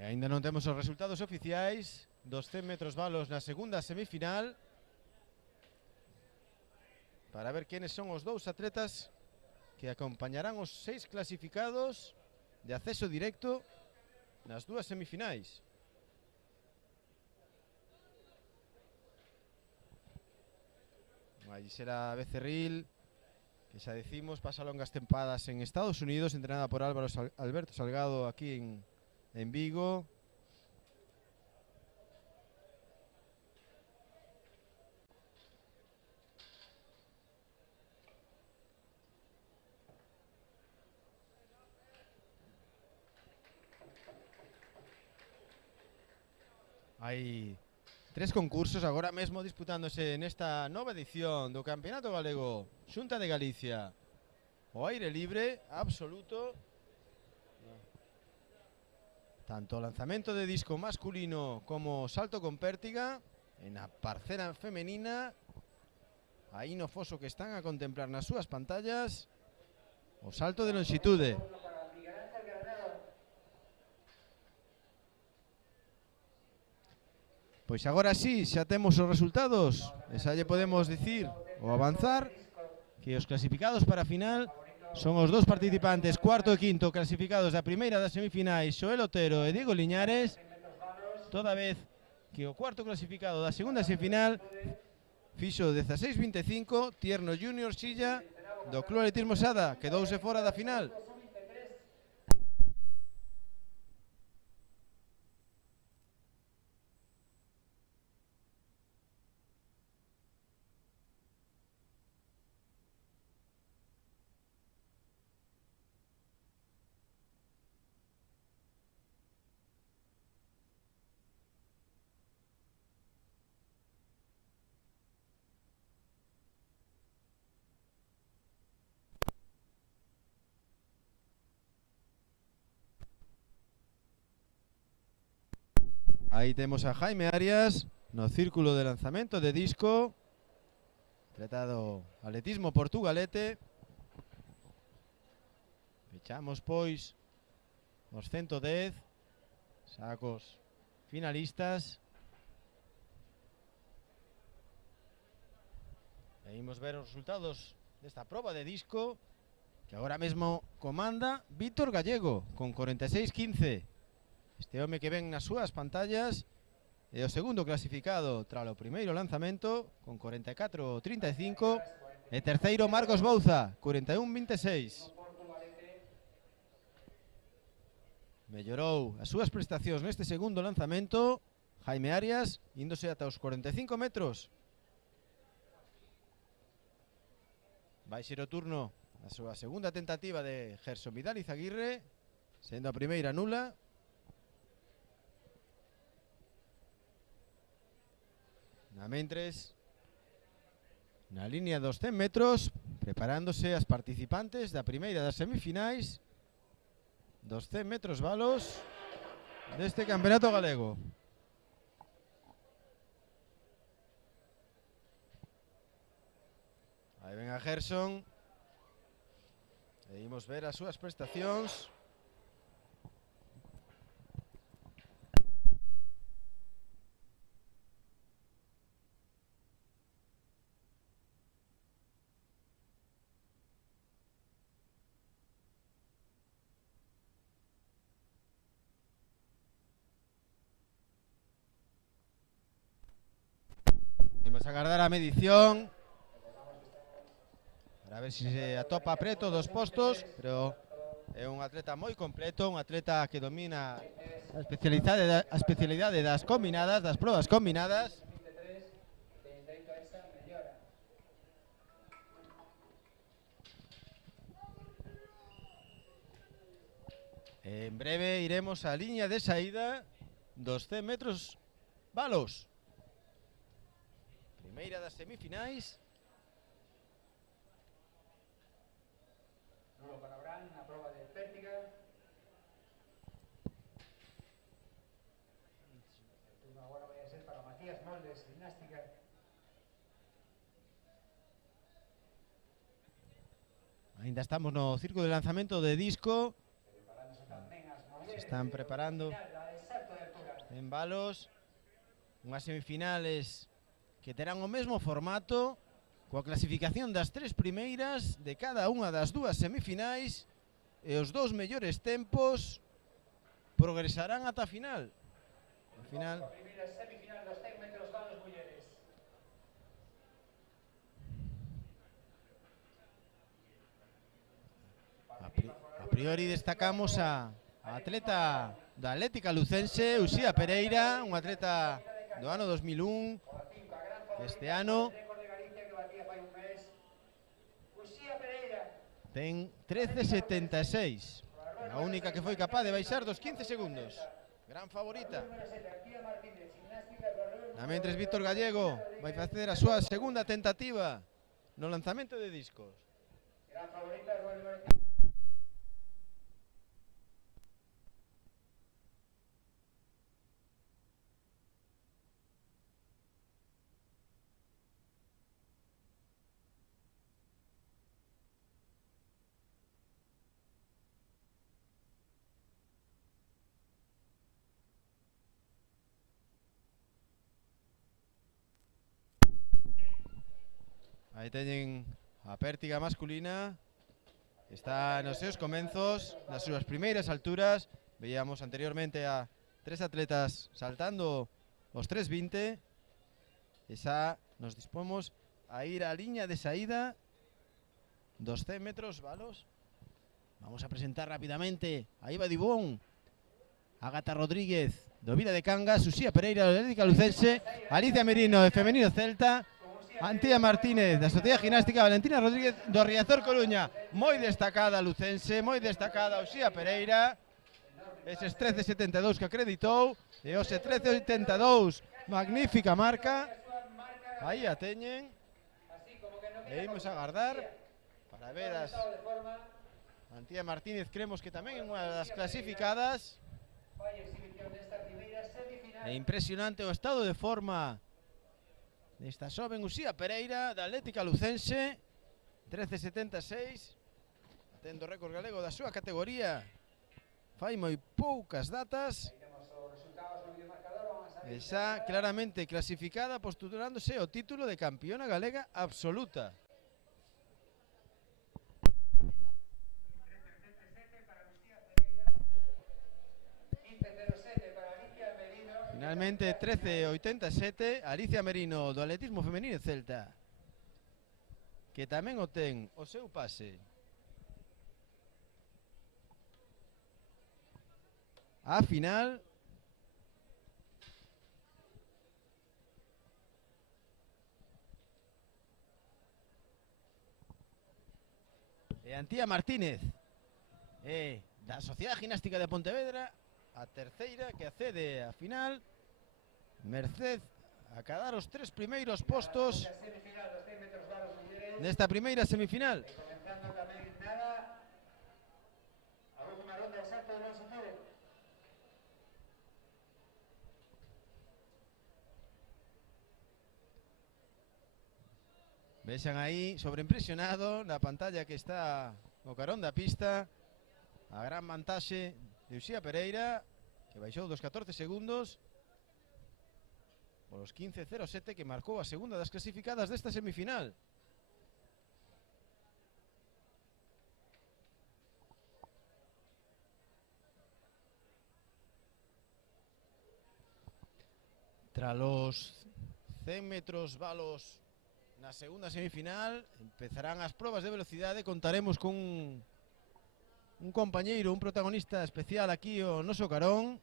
E aínda non temos os resultados oficiais dos 100 metros balos na segunda semifinal, para ver quenes son os 2 atletas que acompañarán os 6 clasificados de acceso directo nas 2 semifinais. Aí será Becerril, que xa decimos pasa longas tempadas en Estados Unidos, entrenada por Alberto Salgado aquí en Vigo. Hai 3 concursos agora mesmo disputándose nesta nova edición do Campeonato Galego Xunta de Galicia. O aire libre absoluto, tanto o lanzamento de disco masculino como salto con pértiga. En a parcela femenina, aí no foso que están a contemplar nas súas pantallas, o salto de longitude. Pois agora sí, xa temos os resultados e xa lle podemos dicir o avanzar que os clasificados para a final son os dos participantes cuarto e quinto clasificados da primeira das semifinais, Xoel Otero e Diego Liñares, toda vez que o cuarto clasificado da segunda semifinal fixo 16-25, Tierno Junior Silla do Club Atletismo Sada, quedouse fora da final. Aí temos a Jaime Arias no círculo de lanzamento de disco, tratado atletismo portugalete. Fechamos pois os 110 sacos finalistas. E imos ver os resultados desta proba de disco, que agora mesmo comanda Víctor Gallego con 46-15. Este home que ven nas súas pantallas é o segundo clasificado tras o primeiro lanzamento con 44-35 e terceiro Marcos Bouza 41-26. Mellorou as súas prestacións neste segundo lanzamento Jaime Arias, índose ata os 45 metros. Vai ser o turno da súa segunda tentativa de Gerson Vidal Izaguirre, sendo a primeira nula. Mentres, na línea dos 100 metros, preparándose as participantes da primeira das semifinais dos 100 metros valos deste Campeonato Galego. Aí ven a Gerson e imos ver as súas prestacións. Imos agardar a medición para ver se atopa preto dos postos, pero é un atleta moi completo, un atleta que domina a especialidade das combinadas, das probas combinadas. En breve iremos á liña de saída dos 100 metros valos. Primeira das semifinais. Nulo para Bran, na proba de pértiga. El turno agora vai a ser para Matías Moldes, gimnástica. Ainda estamos no círculo de lanzamento de disco. Se están preparando en valos unhas semifinales que terán o mesmo formato, coa clasificación das 3 primeiras de cada unha das dúas semifinais, e os dos mellores tempos progresarán ata a final. A final a priori destacamos a atleta da Atlética Lucense, Uxía Pereira, un atleta do ano 2001, este ano ten 13.76, a única que foi capaz de baixar dos 15 segundos. Gran favorita. A mentres Víctor Gallego vai facer a súa segunda tentativa no lanzamento de discos. Gran favorita, el número 5. Aí teñen a pértiga masculina. Está nos seus comenzos, nas súas primeiras alturas. Veíamos anteriormente a 3 atletas saltando os 3.20. E xa nos dispomos a ir á liña de saída dos 100 metros valos. Vamos a presentar rapidamente a Iva Dibón, Ágata Rodríguez do Vila de Cangas, Uxía Pereira do Atlético Lucense, Alicia Merino de Femenino Celta, Antía Martínez da Sociedade Ginástica, Valentina Rodríguez do Riazor Coruña. Moi destacada Lucense, moi destacada Uxía Pereira. Eses 13.72 que acreditou e ose 13.82, magnífica marca. Aí a teñen. E imos a agardar para ver as Antía Martínez, cremos que tamén é unha das clasificadas. É impresionante o estado de forma desta xoven Uxía Pereira da Atlética Lucense, 13.76, batendo o récord galego da súa categoría fai moi poucas datas, e xa claramente clasificada, postulándose o título de campeona galega absoluta. Finalmente 13.87, Alicia Merino do Atletismo Femenino Celta, que tamén o ten o seu pase a final. E Antía Martínez da Sociedade Ginástica de Pontevedra, a terceira que accede a final, merced a cadar os 3 primeiros postos nesta primeira semifinal. Vexan aí, sobreimpresionado na pantalla que está o carón da pista, a gran vantaxe de Uxía Pereira, que baixou dos 14 segundos por os 15.07 que marcou a segunda das clasificadas desta semifinal. Tras los 100 metros valos na segunda semifinal, empezarán as probas de velocidade. Contaremos con un compañeiro, un protagonista especial aquí o noso carón,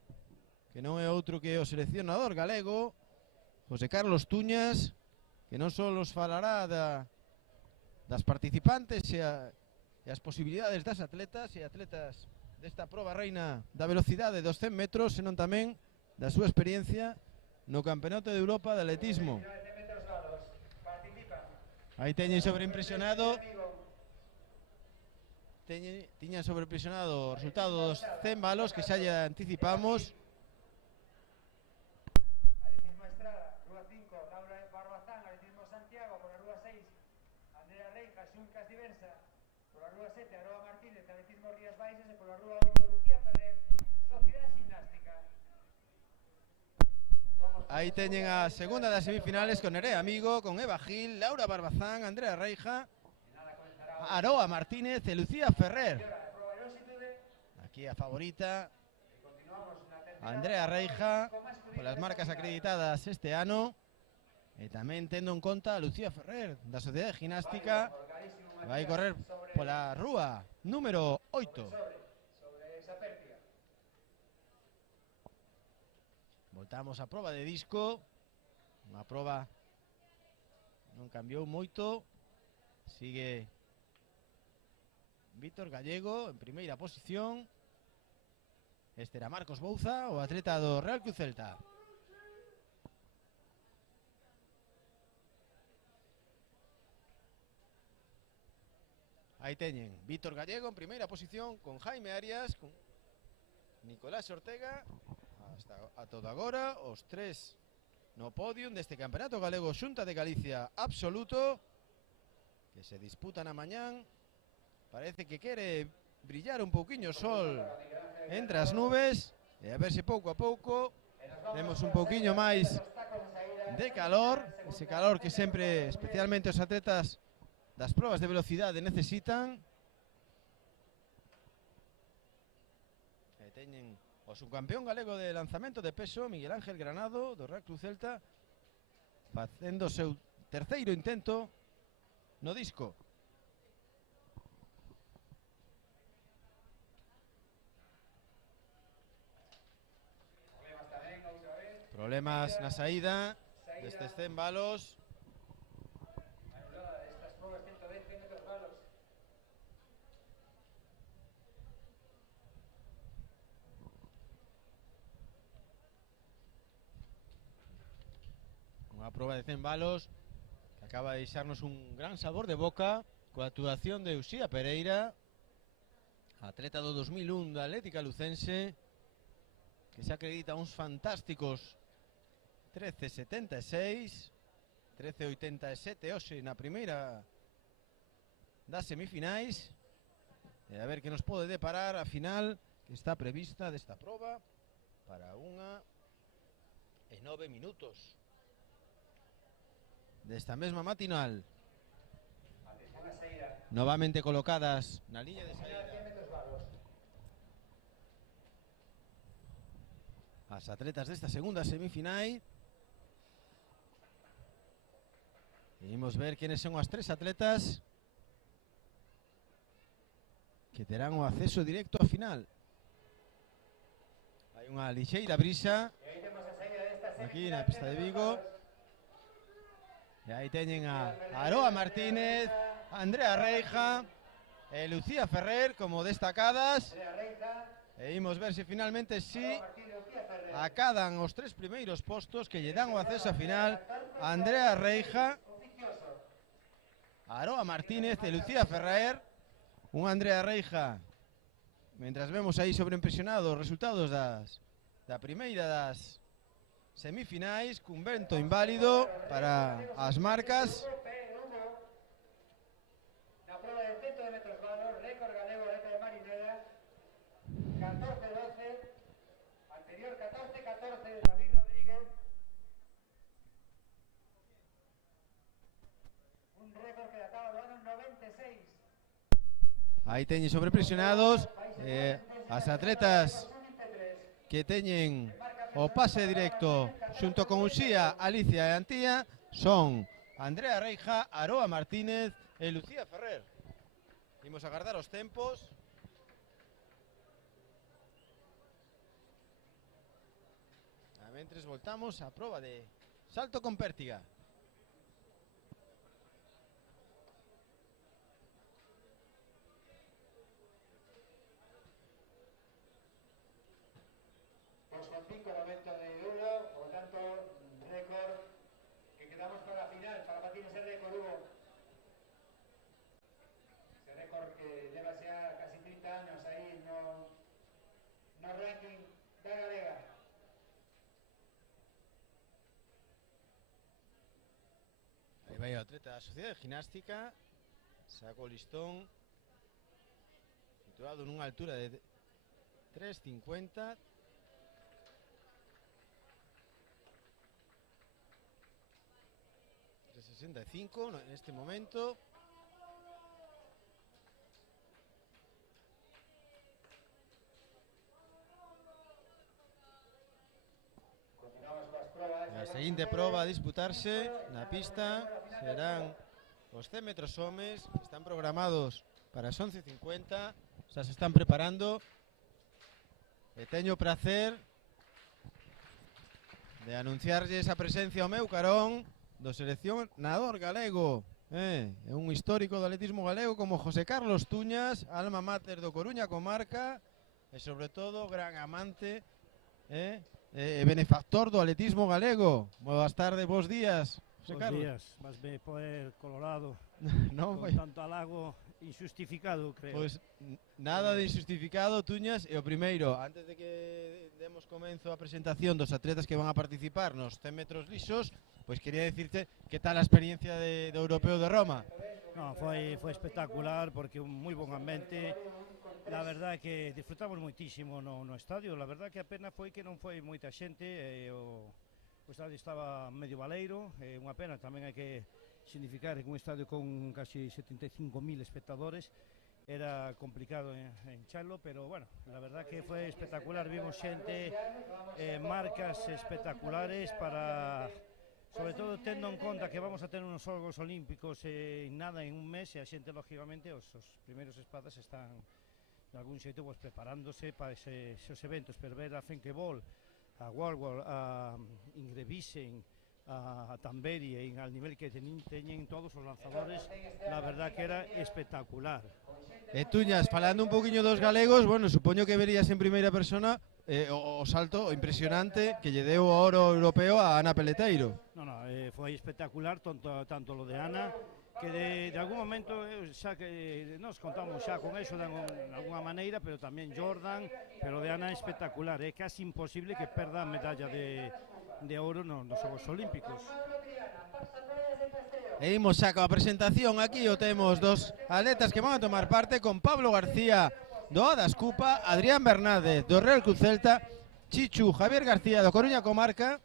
que non é outro que o seleccionador galego, José Carlos Tuñas, que non só nos falará das participantes e as posibilidades das atletas e atletas desta proba reina da velocidade dos 100 metros, senón tamén da súa experiencia no Campeonato de Europa de Atletismo. Aí teñen sobreimpresionado, tiñan sobreimpresionado o resultado dos 100 balos, que xa lle anticipamos. Atletismo Estrada, Rúa 5, Laura Barbazán. Atletismo Santiago, por la Rúa 6, Andrea Reija, Xuncas Diversa. Por la Rúa 7, Aroa Martínez. Atletismo Rías Baixas. E por la Rúa 8, Lucía Ferrer, Sociedade Gimnástica. Aí teñen a segunda das semifinales con Nerea Amigo, con Eva Gil, Laura Barbazán, Andrea Reija, Aroa Martínez e Lucía Ferrer. Aquí a favorita Andrea Reija polas marcas acreditadas este ano, e tamén tendo en conta a Lucía Ferrer da Sociedade Ginástica, vai correr pola rúa número 8. Voltamos a proba de disco, unha proba non cambiou moito, sigue Víctor Gallego en primeira posición, este era Marcos Bouza, o atleta do Real Cruz Celta. Aí teñen Víctor Gallego en primeira posición, con Jaime Arias, con Nicolás Ortega, hasta a todo agora, os tres no podium deste Campeonato Galego Xunta de Galicia absoluto, que se disputan a mañán. Parece que quere brillar un pouquiño o sol entre as nubes, e a ver se pouco a pouco temos un pouquiño máis de calor, ese calor que sempre, especialmente os atletas das probas de velocidade, necesitan. E teñen o subcampeón galego de lanzamento de peso, Miguel Ángel Granado, do Real Club Celta, facendo o seu terceiro intento no disco. Problemas na saída destes 100 balos. Estas pruebas 110 metros balos. Unha proba de 100 balos que acaba de deixarnos un gran sabor de boca coa actuación de Uxía Pereira, atleta do 2001 da Atlética Lucense, que se acredita uns fantásticos 13.76, 13.87 hoxe na primeira das semifinais. E a ver que nos pode deparar a final que está prevista desta proba para 1:09 minutos desta mesma matinal. Novamente colocadas na liña de saída as atletas desta segunda semifinal. E imos ver quenes son as tres atletas que terán o acceso directo á final. Hai unha lixeira brisa aquí na pista de Vigo. E aí teñen a Aroa Martínez, Andrea Reija e Lucía Ferrer como destacadas. E imos ver se finalmente si acadan os tres primeiros postos que lle dan o acceso a final a Andrea Reija, Aroa Martínez e Lucía Ferrer. Un Andrea Reija, mentras vemos aí sobreimpresionado os resultados da primeira das semifinais, cun vento inválido para as marcas. Na proba de 100 metros balos, récord galego de Marinela, 14-12, anterior 14-14 de David Rodríguez. Un récord que databa do ano 96. Aí teñen sobrepresionados as atletas que teñen o pase directo xunto con Uxía, Alicia e Antía son Andrea Reija, Aroa Martínez e Lucía Ferrer. Imos agardar os tempos. A mentres voltamos á proba de salto con pértiga. Pues con 5.90 de duro, por lo tanto, récord que quedamos para la final, para batir ese récord, Hugo. Ese récord que lleva ya casi 30 años ahí no ranking da galega. Aí vai o atleta da Sociedade de Ginástica, saca o listón, situado nunha altura de 3.50. 3.65 neste momento. A seguinte proba a disputarse na pista serán os 100 metros homes, que están programados para as 11:50, xa se están preparando. E teño o prazer de anunciarlles a presencia ao meu carón do seleccionador galego, é un histórico do atletismo galego como José Carlos Tuñas, alma mater do Coruña comarca e sobre todo gran amante e benefactor do atletismo galego. Boas tardes, bons días, José Carlos. Bons días, vas ben por el Colorado non con foi tanto halago injustificado, creo. Pois nada de injustificado, Tuñas, e o primeiro, antes de que demos comenzo a presentación dos atletas que van a participar nos 100 metros lisos, pois quería decirte que tal a experiencia do Europeo de Roma. No, foi espectacular porque un moi bon ambiente. La verdad é que disfrutamos moitísimo no estadio. La verdad que a pena foi que non foi moita xente, o estadio estaba medio baleiro, unha pena, tamén hai que significar que un estadio con casi 75.000 espectadores era complicado en chalo, pero bueno, la verdad que foi espectacular. Vimos xente, marcas espectaculares para, sobre todo tendo en conta que vamos a ter unos Xogos Olímpicos en nada, en un mes, e a xente, lógicamente, os primeiros espadas están de algún xeito pues, preparándose para esos eventos, per ver a Fenkebol, a Warwar, a Ingrevisen, a Tamberi, al nivel que teñen todos os lanzadores, la verdad que era espectacular. Tuñas, falando un poquinho dos galegos, bueno, supoño que verías en primeira persona o salto impresionante que lle deu o oro europeo a Ana Peleteiro. No, foi espectacular, tanto lo de Ana, que de algún momento xa que nos contamos xa con eso de alguna maneira, pero tamén Jordan, pero de Ana é espectacular, é casi imposible que perda a medalla de ouro nos Xogos Olímpicos. E imos xa coa presentación, aquí o temos dos atletas que van a tomar parte con Pablo García do Adas Cupa, Adrián Bernárdez do Real Cruz Celta, Chichu Javier García do Coruña Comarca.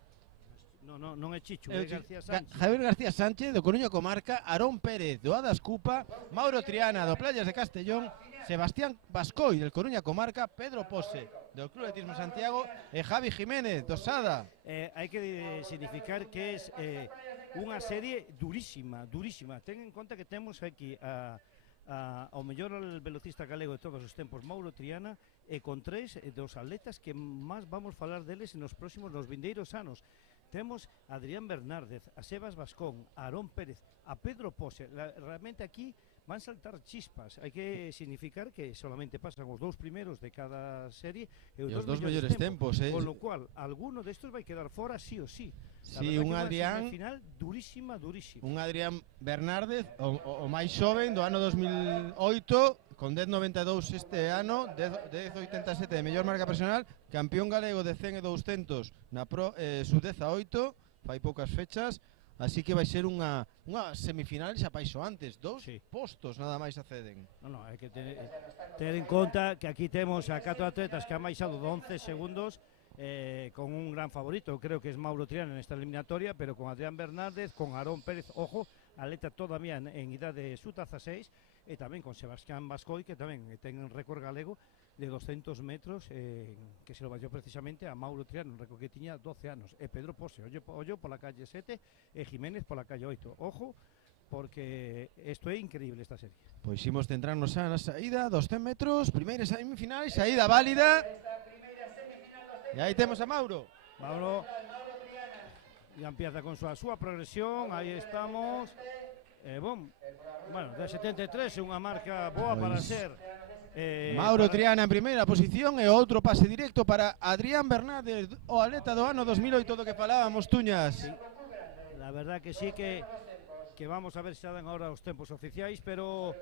Non é Chichu, é García Sánchez. Javier García Sánchez do Coruña Comarca, Aarón Pérez do Adas Cupa, Mauro Triana do Playas de Castellón, Sebastián Bascoi del Coruña Comarca, Pedro Pose do Club Atletismo Santiago e Javi Jiménez do Sada. Hai que significar que é unha serie durísima. Ten en conta que temos aquí ao mellor velocista galego de todos os tempos, Mauro Triana, e con tres dos atletas que máis vamos falar deles nos vindeiros anos. Temos a Adrián Bernárdez, a Sebas Bascón, a Aarón Pérez, a Pedro Pose. Realmente aquí van saltar chispas. Hai que significar que solamente pasan os dous primeiros de cada serie e os dous mellores tempos. Con lo cual, alguno destos vai quedar fora sí o sí. Sí, un Adrián final durísima. Un Adrián Bernárdez, o máis xoven do ano 2008, con 10.92 este ano, 10.87 de mellor marca personal, campeón galego de 100 e 200 na Pro Sub-18, fai poucas fechas, así que vai ser unha semifinal xa paixo antes, dous postos nada máis acceden. Hai que ter en conta que aquí temos a 4 atletas que han baixado 11 segundos, con un gran favorito, creo que es Mauro Triana nesta eliminatoria, pero con Adrián Bernárdez, con Aarón Pérez, ojo, atleta todavía en idade sub-16, e tamén con Sebastián Bascoi, que tamén ten un récord galego de 200 metros, que se lo baixou precisamente a Mauro Triana, un récord que tiña 12 anos, e Pedro Pose, ollo pola calle 7, e Jiménez pola calle 8, ojo, porque isto é increíble esta serie. Pois imos centrarnos xa na saída dos 100 metros, primeira semifinal, saída válida. E aí temos a Mauro. Mauro ya empieza con súa progresión, aí estamos. Bueno, de 73 é unha marca boa para ser. Mauro Triana en primeira posición e outro pase directo para Adrián Bernárdez, o atleta do ano 2008 do que falábamos, Tuñas. Sí. La verdad que sí que vamos a ver se dan ahora os tempos oficiais, pero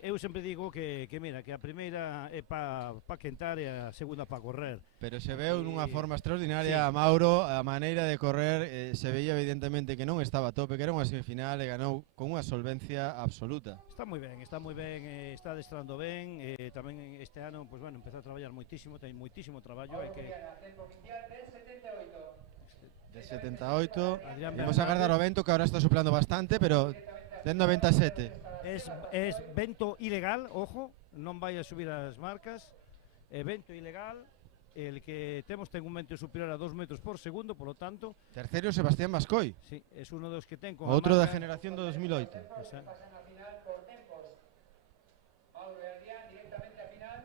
eu sempre digo que mira, que a primeira é para quentar e a segunda para correr. Pero se veu nunha forma extraordinaria, sí. Mauro, a maneira de correr, se veía evidentemente que non estaba a tope, que era unha semifinal e ganou con unha solvencia absoluta. Está moi ben, está adestrando ben, tamén este ano, pues bueno, empezou a traballar moitísimo, ten moitísimo traballo, hai que... De 78, vamos a agardar o vento que ahora está soplando bastante, pero de 97. Es vento ilegal, ojo, non vai a subir as marcas, é vento ilegal, el que temos ten un vento superior a 2 metros por segundo, polo tanto... Terceiro, Sebastián Bascoi. Sí, é uno dos que ten con outro da generación do 2008. Mauro e Adrián directamente a final,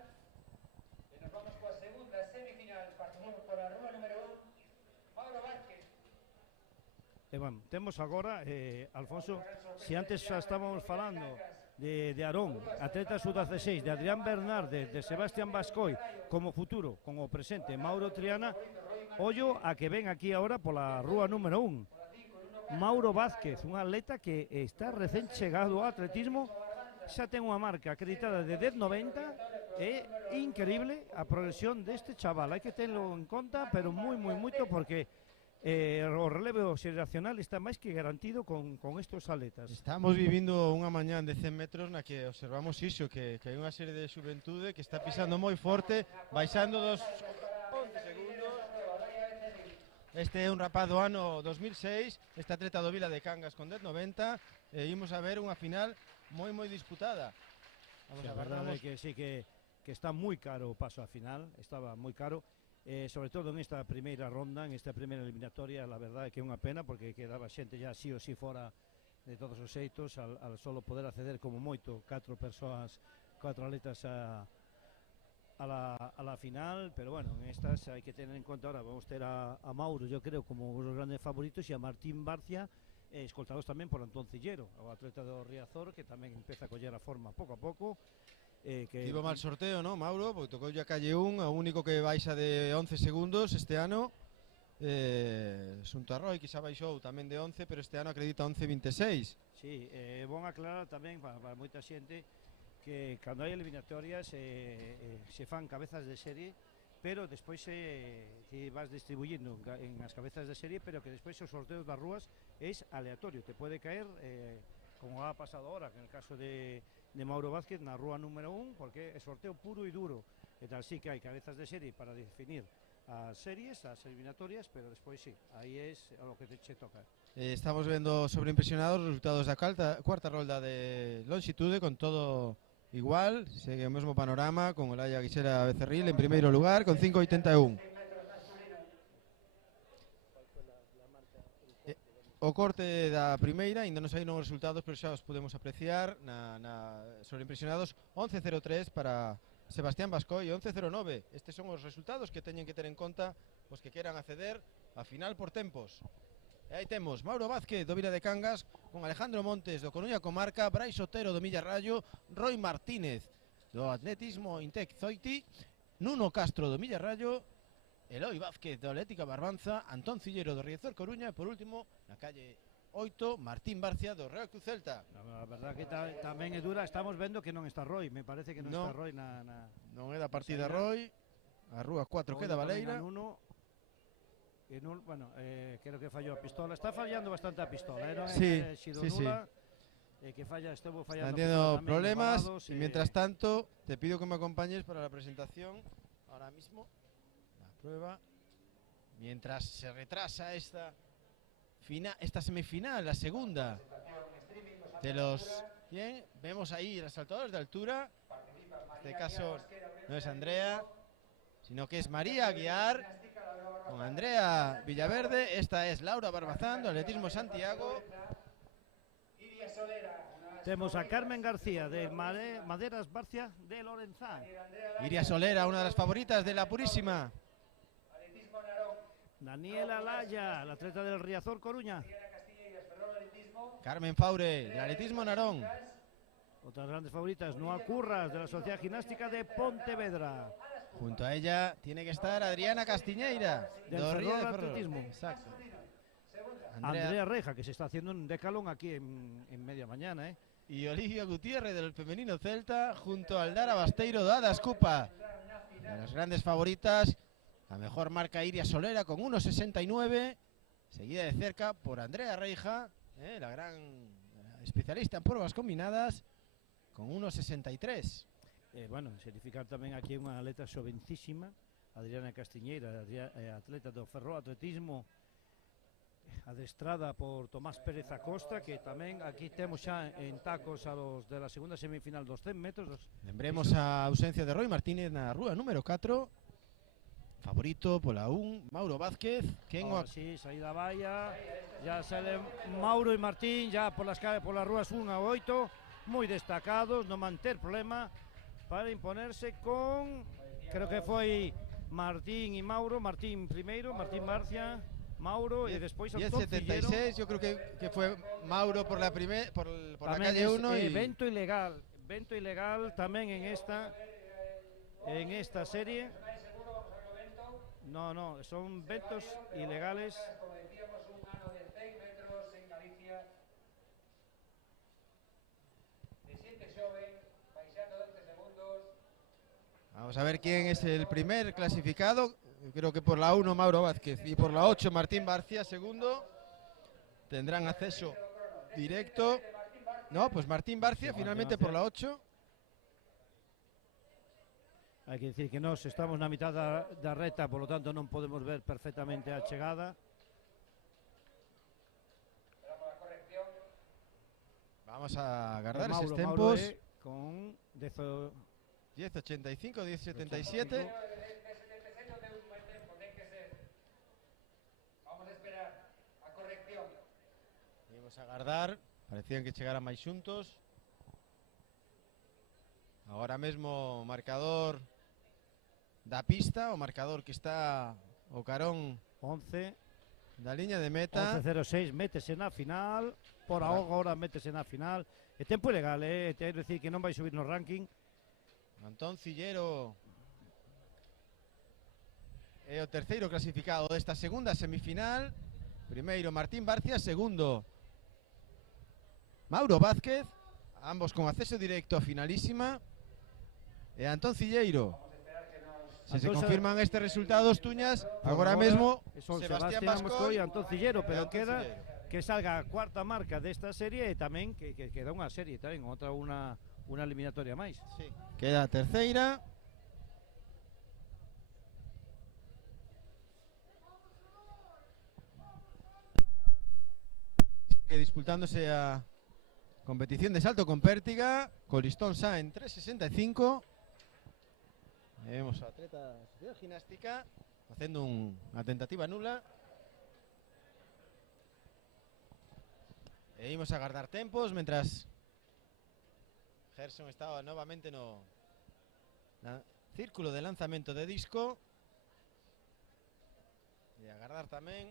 e nos vamos coa segunda semifinal, partimos por a rúa número 1, Mauro Vázquez. Bueno, temos agora, Alfonso, se antes xa estábamos falando de Aarón, atleta sub-16, de Adrián Bernárdez, de Sebastián Bascoi, como futuro, como presente, Mauro Triana, ollo a que ven aquí agora pola rúa número 1. Mauro Vázquez, un atleta que está recén chegado ao atletismo, xa ten unha marca acreditada de 10.90. É increíble a progresión deste chaval, hai que tenlo en conta, pero moito, porque o relevo xeracional está máis que garantido con estos atletas. Estamos vivindo unha mañá de 100 metros na que observamos iso, que hai unha serie de xuventude que está pisando moi forte, baixando dos 11 segundos. Este é un rapaz do ano 2006, este atleta do Vila de Cangas con 10.90, e imos a ver unha final moi disputada. Vamos a verdade é que sí que está moi caro o paso a final, estaba moi caro, sobre todo en esta primeira ronda, en esta primeira eliminatoria. La verdade é que é unha pena, porque quedaba xente ya sí ou sí fora de todos os xeitos, al solo poder acceder como moito 4 atletas a la final. Pero bueno, en estas hai que tener en conta. Ahora vamos ter a Mauro, yo creo, como os grandes favoritos, e a Martín Barcia, escoltados tamén por Antón Cillero, o atleta do Riazor, que tamén empeza a coller a forma pouco a pouco. Tivo mal sorteo, ¿no, Mauro? Porque tocou ya calle 1, o único que baixa de 11 segundos este ano. Xunto a Roy, que xa baixou tamén de 11, pero este ano acredita 11.26. Sí, bon aclarar tamén para moita xente que cando hai eliminatorias se fan cabezas de serie, pero despois te vas distribuyendo en as cabezas de serie, pero que despois os sorteos das rúas é aleatorio, te pode caer, como ha pasado ahora, que en el caso de Mauro Vázquez, na rúa número 1, porque é sorteo puro e duro, e tal, sí que hai cabezas de serie para definir as series, as eliminatorias, pero despois sí, aí é o que te toca. Estamos vendo sobreimpresionados os resultados da cuarta rolda de longitude, con todo igual, segue o mesmo panorama, con Olaya Guixera Becerril en primeiro lugar, con 5.81. O corte da primeira, ainda non saíron os resultados, pero xa os podemos apreciar na sobreimpresionados. 11.03 para Sebastián Bascoi e 11.09. Estes son os resultados que teñen que ter en conta os que queran acceder a final por tempos. E aí temos Mauro Vázquez do Vila de Cangas, con Alejandro Montes do Coruña Comarca, Brais Otero do Millarrallo, Roy Martínez do Atletismo Intec Zoiti, Nuno Castro do Millarrallo, Eloi Vázquez do Atlética Barbanza, Antón Cillero do Riazor Coruña, e por último, na calle 8, Martín Barcia do Real Cruz Celta. A verdad que tamén é dura, estamos vendo que non está Roy, me parece que non está Roy non é da partida Roy, a rúa 4 queda Valeira. Bueno, creo que fallou a pistola, está fallando bastante a pistola, non? Sí. Que estuvo fallando. Están teniendo problemas, y mientras tanto te pido que me acompañes para la presentación ahora mismo. Prueba, mientras se retrasa esta semifinal, la segunda de los... Bien, vemos ahí los saltadores de altura. En este caso no es Andrea, sino que es María Aguiar con Andrea Villaverde. Esta es Laura Barbazán, do Atletismo Santiago. Tenemos a Carmen García de Maderas Barcia de Lorenzán. Iria Solera, una de las favoritas de la Purísima. Daniela Laya, la atleta del Riazor Coruña. Carmen Faure, del Atletismo Narón. Otras grandes favoritas, Noa Curras, de la Sociedad Gimnástica de Pontevedra. Junto a ella tiene que estar Adriana Castiñeira, del Ferrol Atletismo. Exacto. Andrea Reja, que se está haciendo un decalón aquí en media mañana. Y Olivia Gutiérrez, del femenino celta, junto a Aldara Basteiro de Adas Cupa. De las grandes favoritas, la mejor marca Iria Solera con 1.69, seguida de cerca por Andrea Reija, la gran especialista en pruebas combinadas, con 1.63. Bueno, significar tamén aquí unha atleta xovencísima, Adriana Castiñeira, atleta do Ferrol Atletismo, adestrada por Tomás Pérez Acosta, que tamén aquí temos xa en tacos a los de la segunda semifinal dos 100 metros. Lembremos a ausencia de Roy Martínez na rúa número 4. Favorito pola 1, Mauro Vázquez. Sí, saída valla. Ya salen Mauro e Martín ya por las rúas 1 a 8, moi destacados, non manter problema para imponerse con, creo que foi Martín e Mauro, Martín primeiro, Martín Barcia, Mauro e despois Antón Cillero. 76, yo creo que fue Mauro por la calle 1 y vento ilegal tamén en esta serie. No, son ventos ilegales. xoven, baixando 12 segundos. Vamos a ver quién es el primer clasificado. Creo que por la 1 Mauro Vázquez y por la 8 Martín Barcia, segundo. Tendrán acceso directo. No, pues Martín Barcia finalmente por la 8. Hai que dicir que nós estamos na mitad da reta, por lo tanto non podemos ver perfectamente a chegada. Vamos a agarrar esos Mauro tempos. con 10.85, 10.77. Vamos a esperar a corrección. Vamos a agardar. Parecían que chegaran máis xuntos. Agora mesmo o marcador da pista, o marcador que está o carón 11, da liña de meta. 11.06, métese na final. Por agora métese na final. E tempo legal, quero decir que non vai subir no ranking. Antón Cillero é o terceiro clasificado desta segunda semifinal. Primeiro Martín Barcia, segundo Mauro Vázquez, ambos con acceso directo a finalísima. E Antón Cilleiro. Se confirman estes resultados, Tuñas, agora mesmo son Sebastián Bascoi Bascoi e Antón Cillero, pero Antón queda Cillero. que salga a cuarta marca desta serie e tamén que queda unha serie tamén, outra unha eliminatoria máis. Sí. Queda a terceira. Sigue disputándose a competición de salto con pértiga, con listón Sa en 3.65. Vemos a atleta de gimnástica facendo unha tentativa nula. E imos a agardar tempos mentras Gerson estaba novamente no círculo de lanzamento de disco. E agardar tamén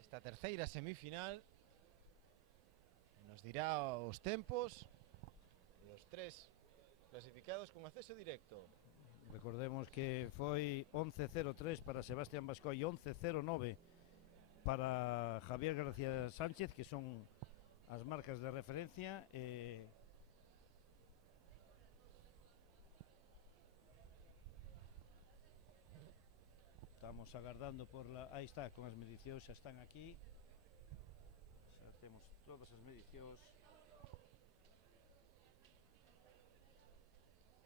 esta terceira semifinal. Nos dirá os tempos e os tres clasificados con acceso directo. Recordemos que foi 11.03 para Sebastián Bascoi e 11.09 para Javier García Sánchez, que son as marcas de referencia. Estamos agardando por la... Aí está, con as medicións xa están aquí. Xa temos todas as medicións.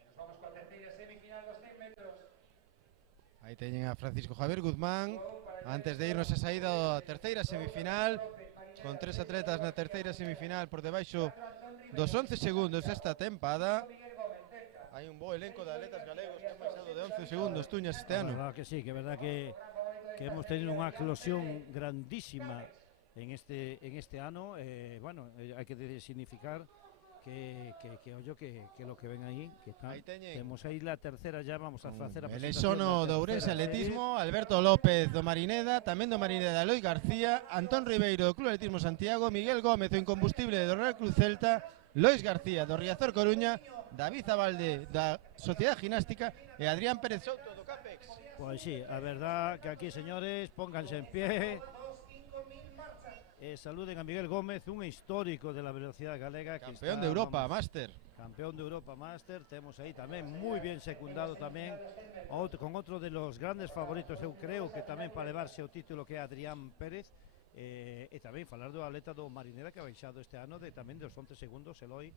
Nos vamos con a terceira semifinal dos 100 metros. Aí teñen a Francisco Javier Guzmán antes de irnos a saída da terceira semifinal, con tres atletas na terceira semifinal por debaixo dos 11 segundos esta tempada. Hai un bo elenco de atletas galegos que han baixado de 11 segundos, Tuñas, este ano. Verdad que sí, que é verdad que hemos tenido unha eclosión grandísima en este ano. Bueno, hai que significar que ollo que lo que ven aí, que está. Aí teñen. Temos aí la tercera, ya vamos a facer a El presentación Esono da do Ourense terceira Atletismo, Alberto López do Marineda, tamén do Marineda Eloi García, Antón Ribeiro do Club Atletismo Santiago, Miguel Gómez o Incombustible do Real Cruz Celta, Lois García do Riazor Coruña, David Zabalde da Sociedade Gimnástica e Adrián Pérez Souto do Capex. Pues sí, a verdad que aquí, señores, pónganse en pie. Saluden a Miguel Gómez, un histórico de la velocidad galega. Campeón de Europa, máster. Campeón de Europa, máster. Tenemos ahí también muy bien secundado también con otro de los grandes favoritos, eu creo que tamén para levarse o título, que é Adrián Pérez. E tamén falar do atleta do Marineda, que ha baixado este ano tamén dos 11 segundos, Eloi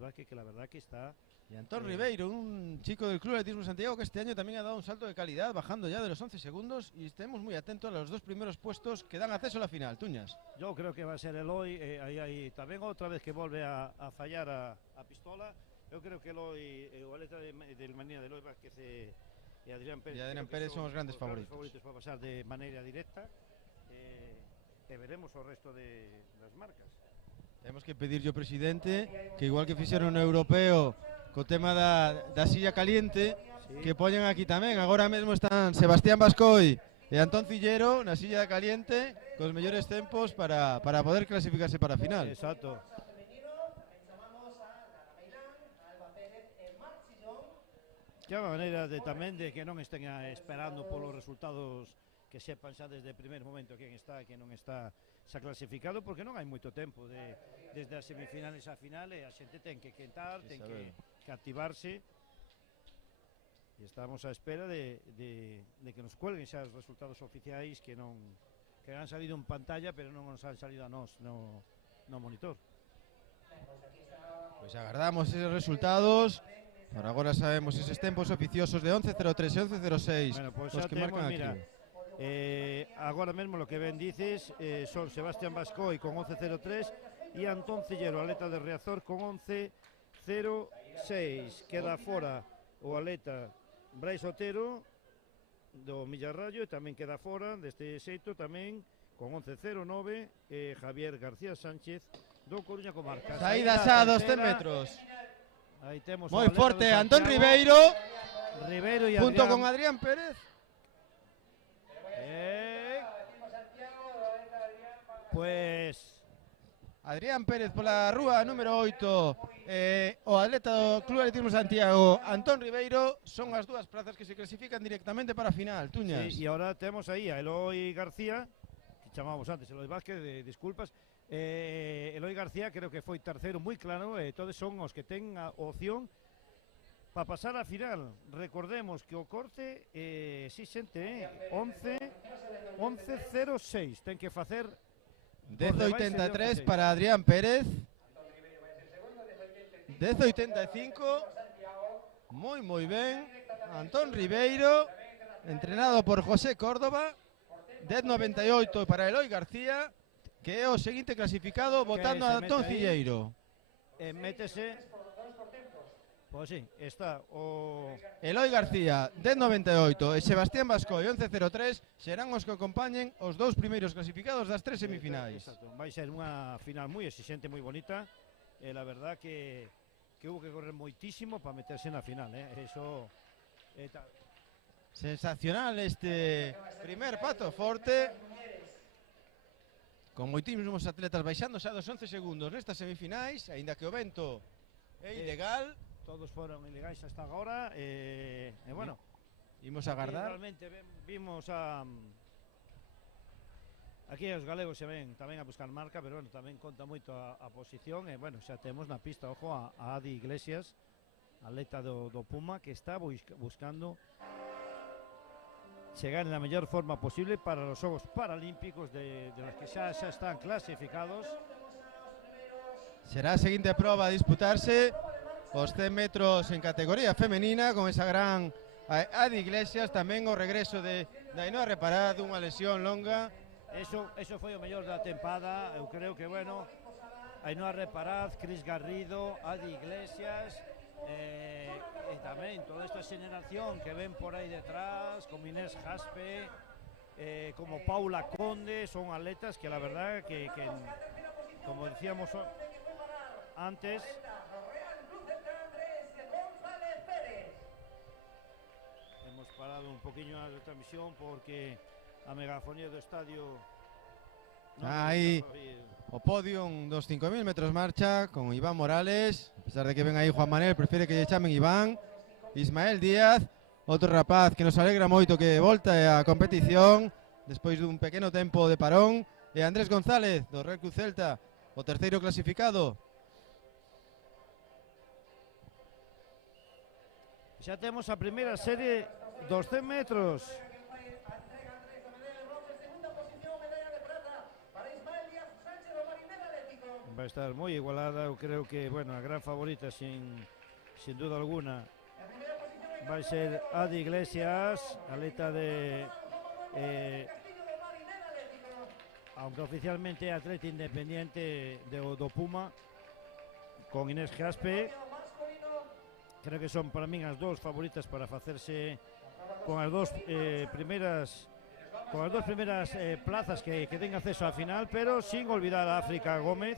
Vázquez, que la verdad que está. Y Antón Ribeiro, un chico del Club Atletismo Santiago que este año también ha dado un salto de calidad, bajando ya de los 11 segundos, y estemos muy atentos a los dos primeros puestos que dan acceso a la final, Tuñas. Yo creo que va a ser Eloi, aí tamén outra vez que volve a fallar a pistola. Eu creo que Eloi, o atleta del Marineda de Eloi Vázquez e Adrián Pérez, Son os grandes favoritos para pasar de maneira directa. E veremos o resto das marcas. Temos que pedirlle ao presidente que, igual que fixeron no europeo co tema da silla caliente, sí, que poñan aquí tamén. Agora mesmo están Sebastián Bascoi e Antón Cillero na silla caliente cos mellores tempos para poder clasificarse para a final. Exacto. Que é unha maneira de tamén de que non estén esperando polos resultados que sepan xa desde o primeiro momento quen está e quen non está xa clasificado, porque non hai moito tempo desde as semifinales á final, e a xente ten que quentar, ten que activarse, e estamos á espera de que nos cuelguen xa os resultados oficiais que han salido en pantalla, pero non nos han salido a nós no monitor. Pois agardamos esos resultados. Por agora sabemos eses tempos oficiosos de 11.03 e 11.06. Bueno, pues os que temos, marcan mira, aquí. agora mesmo lo que ben dices, son Sebastián Bascoi con 11.03 e Antón Cillero, atleta de Riazor, con 11.06. Queda fora o atleta Brais Otero do Millarrallo, e tamén queda fora deste xeito tamén con 11.09 Javier García Sánchez do Coruña Comarca. Saída xa a 200 metros. Aí temos moi forte Antón Ribeiro e junto Adrián, con Adrián Pérez. Pues Adrián Pérez pola rúa número 8, o atleta do Club Atletismo Santiago Antón Ribeiro, son as dúas prazas que se clasifican directamente para a final. Tuñas. Sí, e agora temos aí a Eloi García, que chamamos antes Eloi Vázquez, disculpas. Eloi García creo que foi terceiro moi claro, todos son os que ten a opción para pasar a final. Recordemos que o corte si xente 11.06 ten que facer 10.83 para Adrián Pérez, 10.85, moi ben Antón Ribeiro, entrenado por José Córdoba. 10.98 para Eloi García, que é o seguinte clasificado, votando a Antón Cilleiro. Métese, pois sí, está o Eloi García, 10.98, e Sebastián Bascoi, 11.03, serán os que acompañen os dous primeiros clasificados das tres semifinais. Exacto. Vai ser unha final moi exixente, moi bonita, e la verdad que hubo que correr moitísimo para meterse na final, eso sensacional este primer pato forte, con moitísimos atletas baixando xa dos 11 segundos nestas semifinais, aínda que o vento é ilegal. Todos foron ilegais hasta agora, bueno, imos agardar. Realmente vimos aquí os galegos se ven tamén a buscar marca, pero bueno, tamén conta moito a posición, e bueno, xa temos na pista, ojo, a Adi Iglesias, atleta do Puma, que está buscando chegar na mellor forma posible para os Xogos Paralímpicos de los que xa están clasificados. Será a seguinte proba a disputarse, os 100 metros en categoría femenina, con esa gran Adi Iglesias, tamén o regreso de Ainhoa Reparad, unha lesión longa. Eso foi o mellor da tempada, eu creo que, bueno, Ainhoa Reparad, Cris Garrido, Adi Iglesias, e tamén toda esta xeneración que ven por aí detrás, como Inés Jaspe, como Paula Conde, son atletas que la verdad que como decíamos antes, hemos parado un poquinho a retransmisión porque a megafonía do estadio aí o podium dos 5.000 metros marcha con Iván Morales, a pesar de que ven aí Juan Manuel, prefere que lle chamen Iván. Ismael Díaz, outro rapaz que nos alegra moito que volta á competición despois dun pequeno tempo de parón, e Andrés González do Real Club Celta, o terceiro clasificado. Xa temos a primeira serie dos 100 metros. Va a estar moi igualada, eu creo que, bueno, a gran favorita sin duda alguna vai ser Adi Iglesias, atleta de aunque oficialmente é atleta independiente do Puma, con Inés Jaspe. Creo que son para min as dous favoritas para facerse con as dous primeiras plazas que den acceso á final, pero sin olvidar a África Gómez,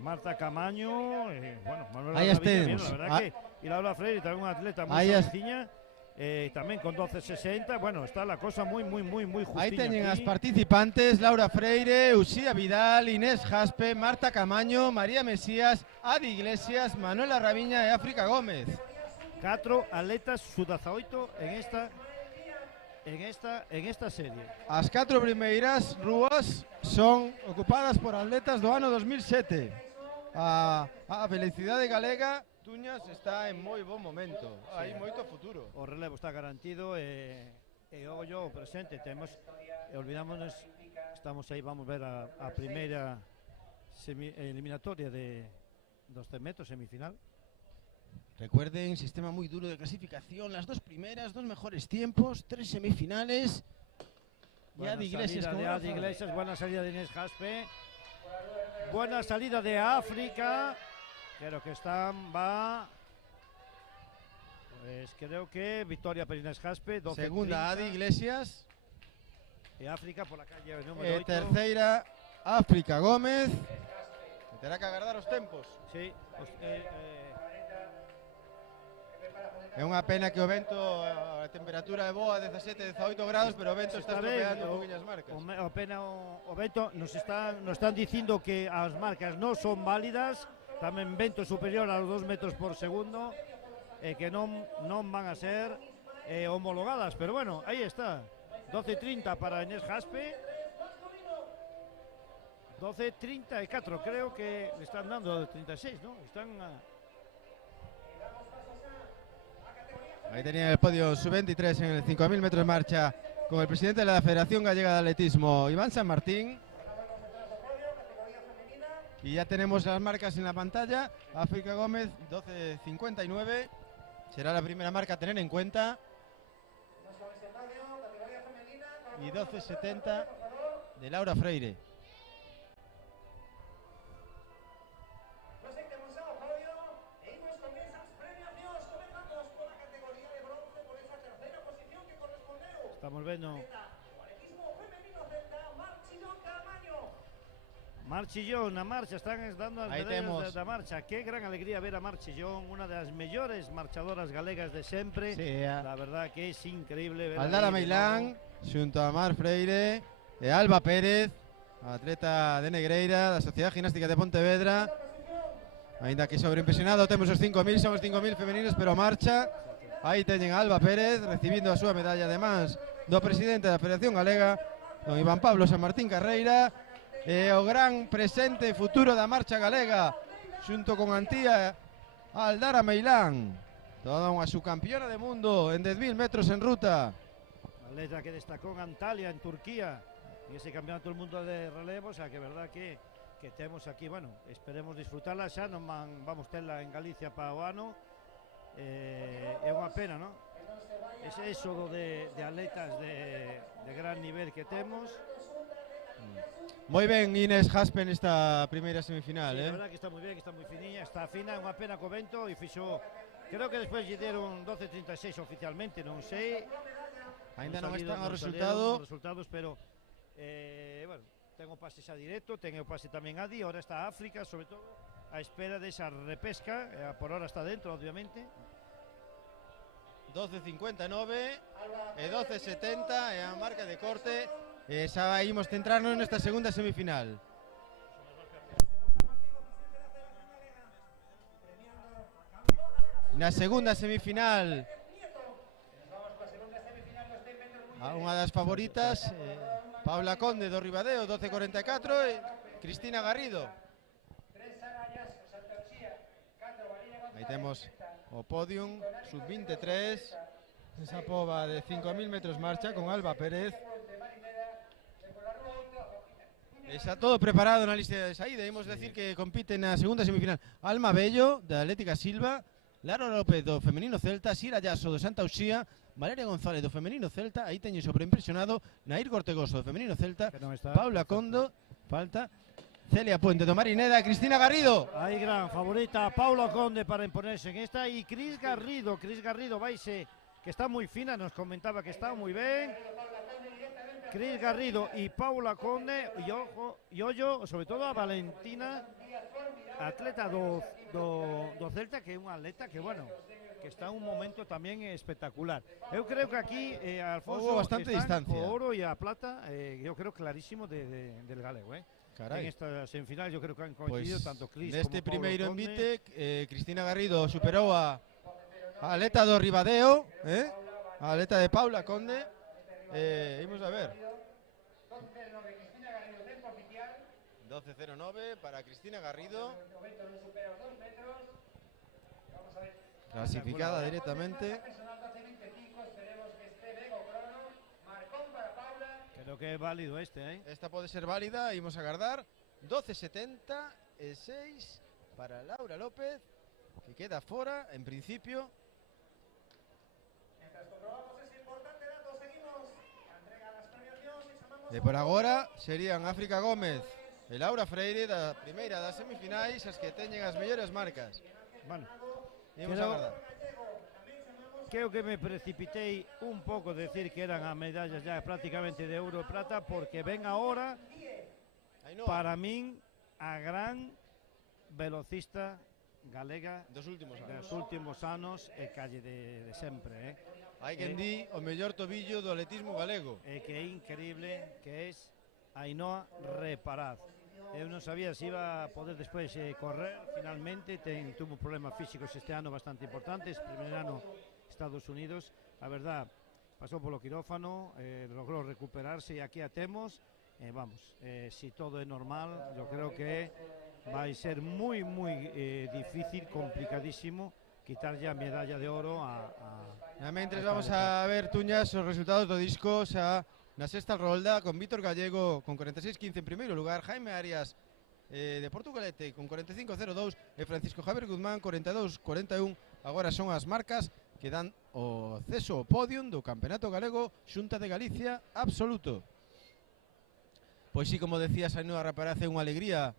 Marta Camaño, bueno, Manuela Raviña, la verdad que, y Laura Freire, tamén unha atleta moi sencilla, tamén con 12.60, bueno, está la cosa moi justiña. Aí teñen aquí as participantes: Laura Freire, Uxía Vidal, Inés Jaspe, Marta Camaño, María Mesías, Adi Iglesias, Manuela Raviña e África Gómez. 4 atletas sub-18 en esta en esta serie. As 4 primeiras rúas son ocupadas por atletas do ano 2007. A velocidade galega, Tuñas, está en moi bon momento. Hai moito futuro. O relevo está garantido e ollo o presente. Temos, olvidámonos, estamos aí, vamos ver a primeira eliminatoria dos 100 metros, semifinal. Recuerden, sistema muy duro de clasificación, las 2 primeras, 2 mejores tiempos, 3 semifinales. Buena salida de Iglesias, buena salida de Inés Jaspe. Buena salida de África. Creo que pues creo que victoria para Inés Jaspe. Segunda Adi Iglesias. Y África por la calle número 8. Terceira África Gómez. Terá que agardar os tempos. Sí, é unha pena que o vento, a temperatura é boa, 17, 18 grados, pero o vento está estropeando un poquinho as marcas. O vento nos están dicindo que as marcas non son válidas, tamén vento superior aos 2 metros por segundo, e que non van a ser homologadas, pero bueno, aí está. 12:30 para Inés Jaspe. 12:34, creo que le están dando 36, ¿no? Ahí tenía el podio sub-23 en el 5.000 metros de marcha con el presidente de la Federación Gallega de Atletismo, Iván San Martín. Y ya tenemos las marcas en la pantalla. África Gómez, 12:59. Será la primera marca a tener en cuenta. Y 12:70 de Laura Freire. Estamos vendo Marchillón, a marcha, están dando as medallas da marcha. Que gran alegría ver a Marchillón, unha das mellores marchadoras galegas de sempre. Sí, la verdad que es increíble ver Aldara Meilán, xunto a Mar Freire e Alba Pérez, atleta de Negreira, da Sociedade Gimnástica de Pontevedra. Ainda que sobreimpresionado, temos os 5.000, son os 5.000 femeninos, pero marcha. Aí teñen a Alba Pérez recibindo a súa medalla de mans do presidente da Federación Galega, don Iván Pablo San Martín Carreira, e o gran presente e futuro da marcha galega xunto con Antía Aldara Meilán, toda unha subcampeona de mundo en 10.000 metros en ruta. Atleta que destacou en Antalya, en Turquía, en ese campeonato del mundo de relevo, o sea que é verdad que temos aquí, bueno, esperemos disfrutarla xa, non vamos terla en Galicia para o ano. É unha pena, non? Ese éxodo de atletas de gran nivel que temos. Moi ben Inés Jaspe nesta primeira semifinal, sí, a verdad que está moi ben, que está moi finiña, está fina, é unha pena co vento e fixo, creo que despois lle deron 12:36 oficialmente, non sei. Ainda non están os resultados, pero bueno, ten o pase xa directo, ten o pase tamén Adi, ahora está África, sobre todo a espera desa repesca, por hora está dentro, obviamente. 12:59 e 12:70 é a marca de corte. E xa imos centrarnos nesta segunda semifinal. Na segunda semifinal, unha das favoritas, Paula Conde do Ribadeo, 12:44, e Cristina Garrido. Aí temos o podium, sub-23, esa pova de 5.000 metros marcha con Alba Pérez. Está todo preparado na lista de saída. Imos decir que compite na segunda semifinal Alma Bello, da Atlética Silva, Lara López do femenino Celta, Sira Llaso do Santa Uxía, Valeria González do femenino Celta, aí teño sobreimpresionado Nair Cortegoso do femenino Celta, Paula Condo, falta Celia Puente do Marineda, Cristina Garrido. Aí gran favorita Paula Conde para imponerse en esta, e Cris Garrido vaise, que está moi fina, nos comentaba que está moi ben. Cris Garrido e Paula Conde, e ollo, sobre todo a Valentina, atleta do Celta, que é unha atleta que, bueno, que está en un momento tamén espectacular. Eu creo que aquí, Alfonso, bastante distancia. O oro e a plata, eu creo clarísimo del galego, Carai. En esta semifinal eu creo que han coincidido tanto Cris como neste primeiro Paula Conde. envite, Cristina Garrido superou a atleta do Ribadeo, a atleta de Paula Conde. Imos a ver. 12.09, Cristina Garrido, tempo oficial. 12.09 para Cristina Garrido. De momento non supera os 2 metros. Vamos a ver. Clasificada directamente. Personal 12.25, esperemos que esté ben o crono. Marcón para Paula. Creo que é válido este, ¿eh? Esta pode ser válida, imos a agardar. 12.76 para Laura López, que queda fora, en principio. Mientras comprobamos ese importante dato, seguimos. A entrega das premiacións e chamamos E por agora serían África Gómez e Laura Freire da primeira das semifinais as que teñen as mellores marcas. Bueno, Imos a Creo- agardar. creo que me precipitei un pouco de decir que eran as medallas ya prácticamente de ouro e plata, porque ven ahora, Ainhoa, para min, a gran velocista galega dos últimos anos. dos últimos anos e calle de sempre, Hai quen di o mellor tobillo do atletismo galego. e que é increíble, que é Ainhoa Reparaz. Eu non sabía se iba a poder despois correr, finalmente tuvo problemas físicos este ano bastante importantes, primeiro ano Estados Unidos, a verdad, pasou polo quirófano, logrou recuperarse e aquí a temos, vamos, si todo é normal, yo creo que vai ser moi difícil, complicadísimo, quitar ya medalla de oro a Mentres vamos a ver, Tuñas, os resultados do disco xa na sexta rolda con Vítor Gallego con 46.15 en primeiro lugar, Jaime Arias de Portugalete con 45.02 e Francisco Javier Guzmán 42.41. Agora son as marcas que dan o acceso ao podium do Campeonato Galego Xunta de Galicia absoluto. Pois sí, como decías, Ainhoa Reparaz, é unha alegría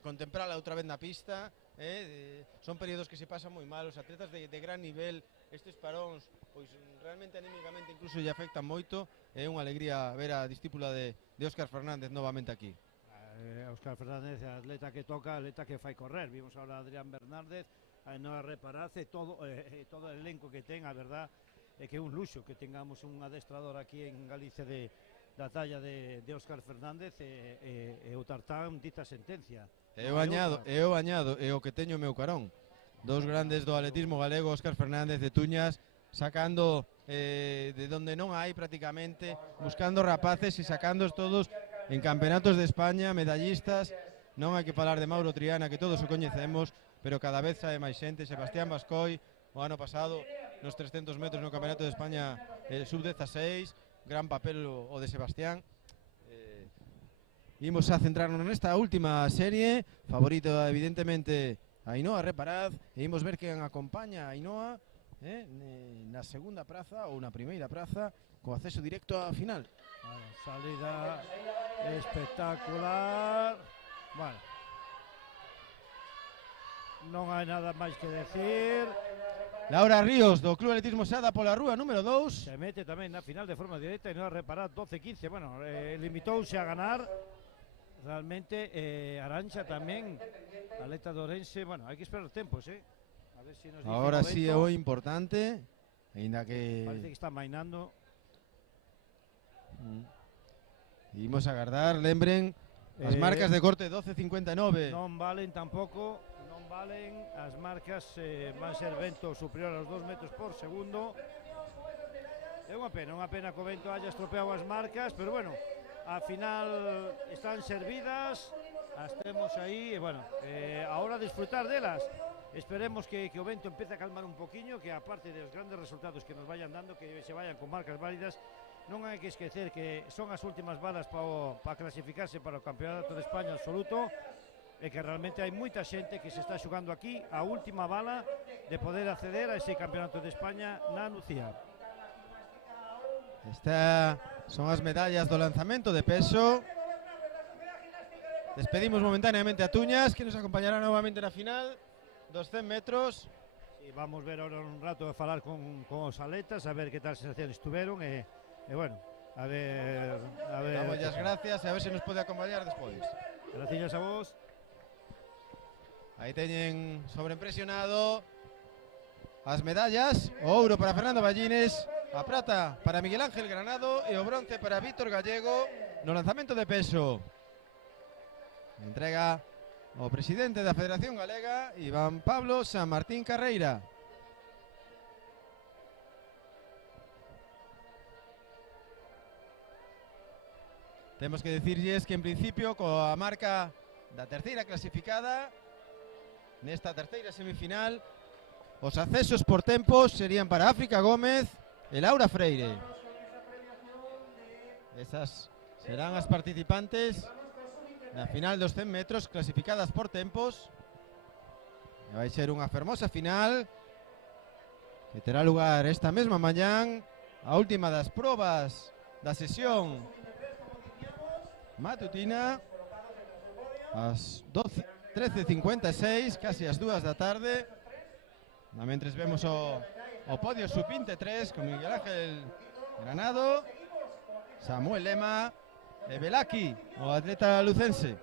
contemplala outra vez na pista. Son períodos que se pasan moi mal, os atletas de gran nivel, estes paróns, pois realmente anímicamente incluso lle afectan moito. É unha alegría ver a discípula de Óscar Fernández novamente aquí. Óscar Fernández, atleta que toca, atleta que fai correr. Vimos ahora a Adrián Bernárdez, Ainhoa Reparaz, todo o elenco que ten, a verdad é que é un luxo que tengamos un adestrador aquí en Galicia da talla de Óscar Fernández, e o tartán dita sentencia. Eu añado, e o que teño o meu carón. Dos grandes do atletismo galego, Óscar Fernández de Tuñas, sacando de donde non hai prácticamente, buscando rapaces e sacándoos todos en campeonatos de España, medallistas. Non hai que falar de Mauro Triana, que todos o coñecemos, pero cada vez sabe máis xente. Sebastián Bascoi, o ano pasado, nos 300 metros no Campeonato de España sub-16, gran papel o de Sebastián. Imos a centrarnos nesta última serie, favorito evidentemente Ainhoa Reparaz, e imos ver quen acompaña a Ainhoa na segunda praza ou na primeira praza, co acceso directo á final. Salida espectacular. Bueno, non hai nada máis que decir. Laura Ríos, do Club Atletismo Sada pola Rúa número 2. Se mete tamén na final de forma directa e non a reparar 12-15. Bueno, limitouse a ganar. Realmente Arancha tamén, atleta de Ourense. Bueno, hai que esperar tempos, a ver si nos dice Ahora sí é momento. o importante, aínda que Parece que está mainando. imos a agardar, lembren as marcas de corte 12.59. Non valen tampouco, non valen as marcas, van ser vento superior aos 2 metros por segundo. É unha pena que o vento haya estropeado as marcas, pero bueno, a final están servidas, as temos aí, e bueno, ahora disfrutar delas. Esperemos que o vento empiece a calmar un poquinho, que aparte dos grandes resultados que nos vayan dando, que se vayan con marcas válidas. Non hai que esquecer que son as últimas balas para clasificarse para o Campeonato de España absoluto, e que realmente hai moita xente que se está xogando aquí a última bala de poder acceder a ese Campeonato de España na Nucía. Estas son as medallas do lanzamento de peso. Despedimos momentáneamente a Tuñas, que nos acompañará novamente na final dos 100 metros. Sí, vamos ver ahora un rato a falar con os atletas, a ver que tal sensaciones tuveron, e bueno, a ver. Damos as gracias e a ver se nos pode acompañar despois. Gracias a vos. Aí teñen sobreimpresionado as medallas, o ouro para Fernando Ballines, a prata para Miguel Ángel Granado e o bronce para Vítor Gallego no lanzamento de peso. Entrega o presidente da Federación Galega, Iván Pablo San Martín Carreira. Temos que dicirlles que en principio coa marca da terceira clasificada nesta terceira semifinal, os accesos por tempos serían para África Gómez e Laura Freire. Esas serán as participantes na final dos 100 metros clasificadas por tempos. E vai ser unha fermosa final que terá lugar esta mesma mañán, a última das probas da sesión matutina, ás 13:56, casi as 2 da tarde. Mentres vemos o podio sub-23 con Miguel Ángel Granado, Samuel Lema e Belaki, o atleta lucense.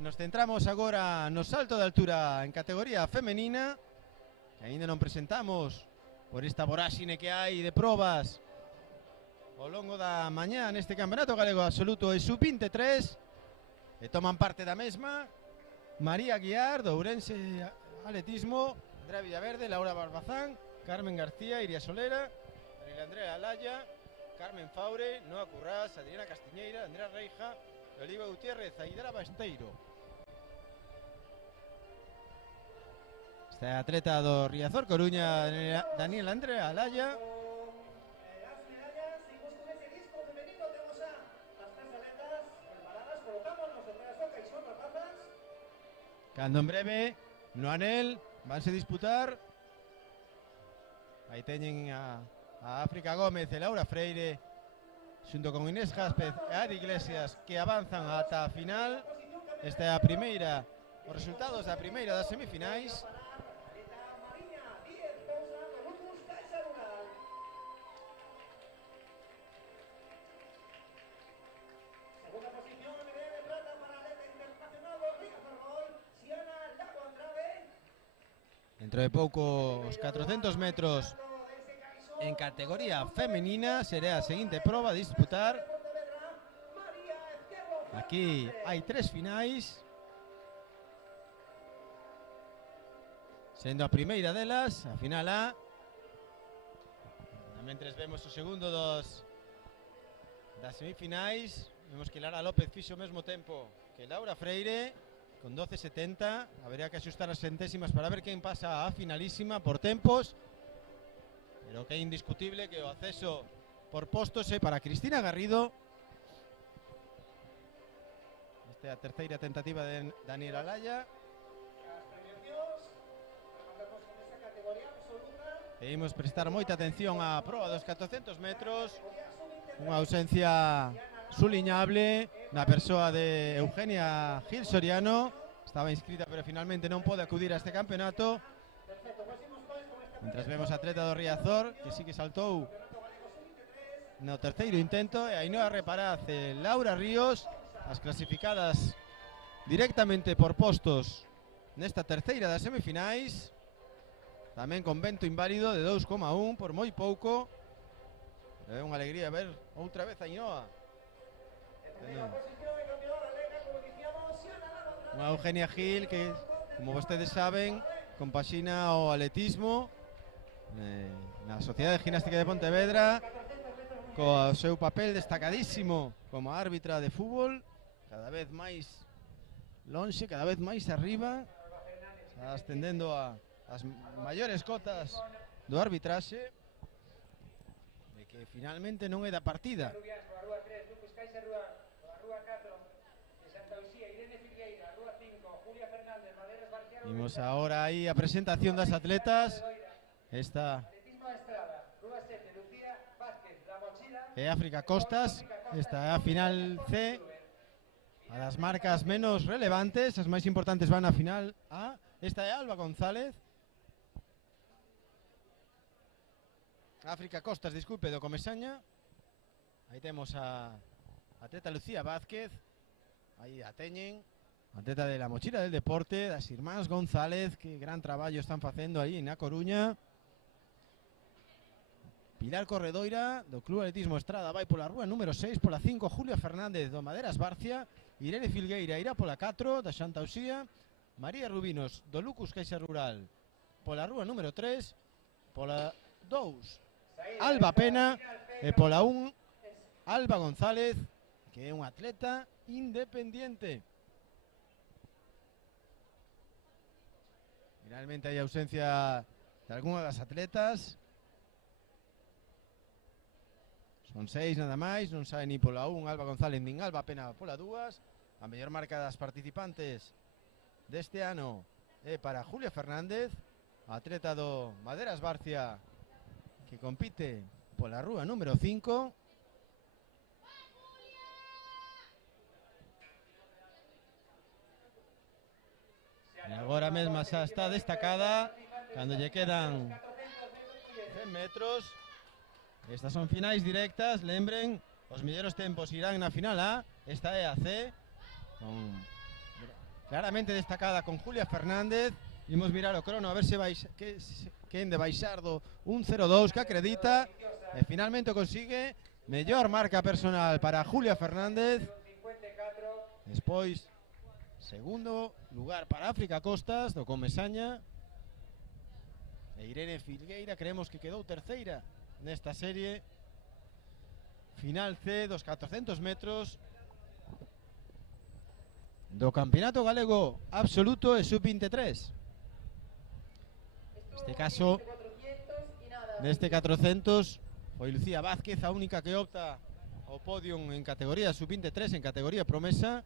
Nos centramos agora no salto de altura en categoría femenina, que aínda non presentamos por esta voráxine que hai de probas ao longo da mañá neste Campeonato Galego Absoluto e Sub-23, e toman parte da mesma María Guiar, do Ourense Atletismo, Andrea Villaverde, Laura Barbazán, Carmen García, Iria Solera, Andrea Alaya, Carmen Faure, Noa Currás, Adriana Castiñeira, Andrea Reija, Oliva Gutiérrez, Aidara Basteiro. Este atleta do Riazor Coruña, Daniel Andrea Alaya. Cando en breve no anel vanse disputar. Aí teñen a África Gómez e Laura Freire xunto con Inés Jáspez e Ari Iglesias, que avanzan ata a final. Esta é a primeira, os resultados da primeira das semifinais. Dentro de pouco os 400 metros en categoría femenina será a seguinte proba a disputar. Aquí hai 3 finais, sendo a primeira delas a final A. Mentres vemos o segundo das semifinais, vemos que Lara López fixo o mesmo tempo que Laura Freire, con 12:70. Habería que axustar as centésimas para ver quen pasa a finalísima por tempos, pero que é indiscutible que o acceso por postos é para Cristina Garrido. Esta é a terceira tentativa de Daniel Alaya. E imos prestar moita atención á proba dos 400 metros. Unha ausencia suliñable na persoa de Eugenia Gil Soriano. Estaba inscrita pero finalmente non pode acudir a este campeonato. Mientras vemos a atleta do Riazor, que sí que saltou no terceiro intento, e Ainhoa Reparaz e Laura Ríos, as clasificadas directamente por postos nesta terceira das semifinais, tamén con vento inválido de 2,1 por moi pouco. É unha alegría ver outra vez a Ainhoa. Unha Eugenia Gil que, como vostedes saben, compaxina o atletismo na Sociedade Gimnástica de Pontevedra co seu papel destacadísimo como árbitra de fútbol, cada vez máis lonxe, cada vez máis arriba, está ascendendo a as maiores cotas do arbitraxe, e que finalmente non é da partida. Rubias, pola rúa 3, Lucas Kaiser pola rúa 4, de Santa Uxía, Irene Filgueira, rúa 5, Julia Fernández, Maderas Barciaro. Vimos ahora aí a presentación das atletas. Esta Atletismo a Estrada, rúa 7, Lucía Vázquez, La Mochila. é África Costas. Esta é a final C. A das marcas menos relevantes, as máis importantes van a final A. Esta é Alba González. África Costas, disculpe, do Comesaña. Aí temos a atleta Lucía Vázquez. Aí a teñen. Atleta de La Mochila del Deporte, das irmáns González, que gran traballo están facendo aí na Coruña. Pilar Corredoira, do Club Atletismo Estrada, vai pola rúa número 6, pola 5, Julia Fernández, do Maderas Barcia. Irene Filgueira irá pola 4, da Santa Uxía. María Rubinos, do Lucas Caixa Rural, pola rúa número 3. Pola 2, Alba Pena. E pola 1, Alba González, que é un atleta independiente. Finalmente hai ausencia de algunha das atletas. Son 6 nada máis, non sae ni pola 1 Alba González nin Alba Pena pola 2. A mellor marca das participantes deste ano é para Julia Fernández, atleta do Maderas Barcia, que compite pola rúa número 5. E agora mesma xa está destacada, cando lle quedan 100 metros. Estas son finais directas, lembren, os mellores tempos irán na final A. Esta é a C, claramente destacada con Julia Fernández. Imos mirar o crono a ver se quen de baixar do 1:02 que acredita. E finalmente consigue mellor marca personal para Julia Fernández. Despois, segundo lugar para África Costas do Comesaña. E Irene Filgueira creemos que quedou terceira nesta serie. Final C dos 400 metros do Campeonato Galego Absoluto e Sub-23. Neste caso, neste 400 foi Lucía Vázquez a única que opta ao podium en categoría Sub-23, en categoría promesa.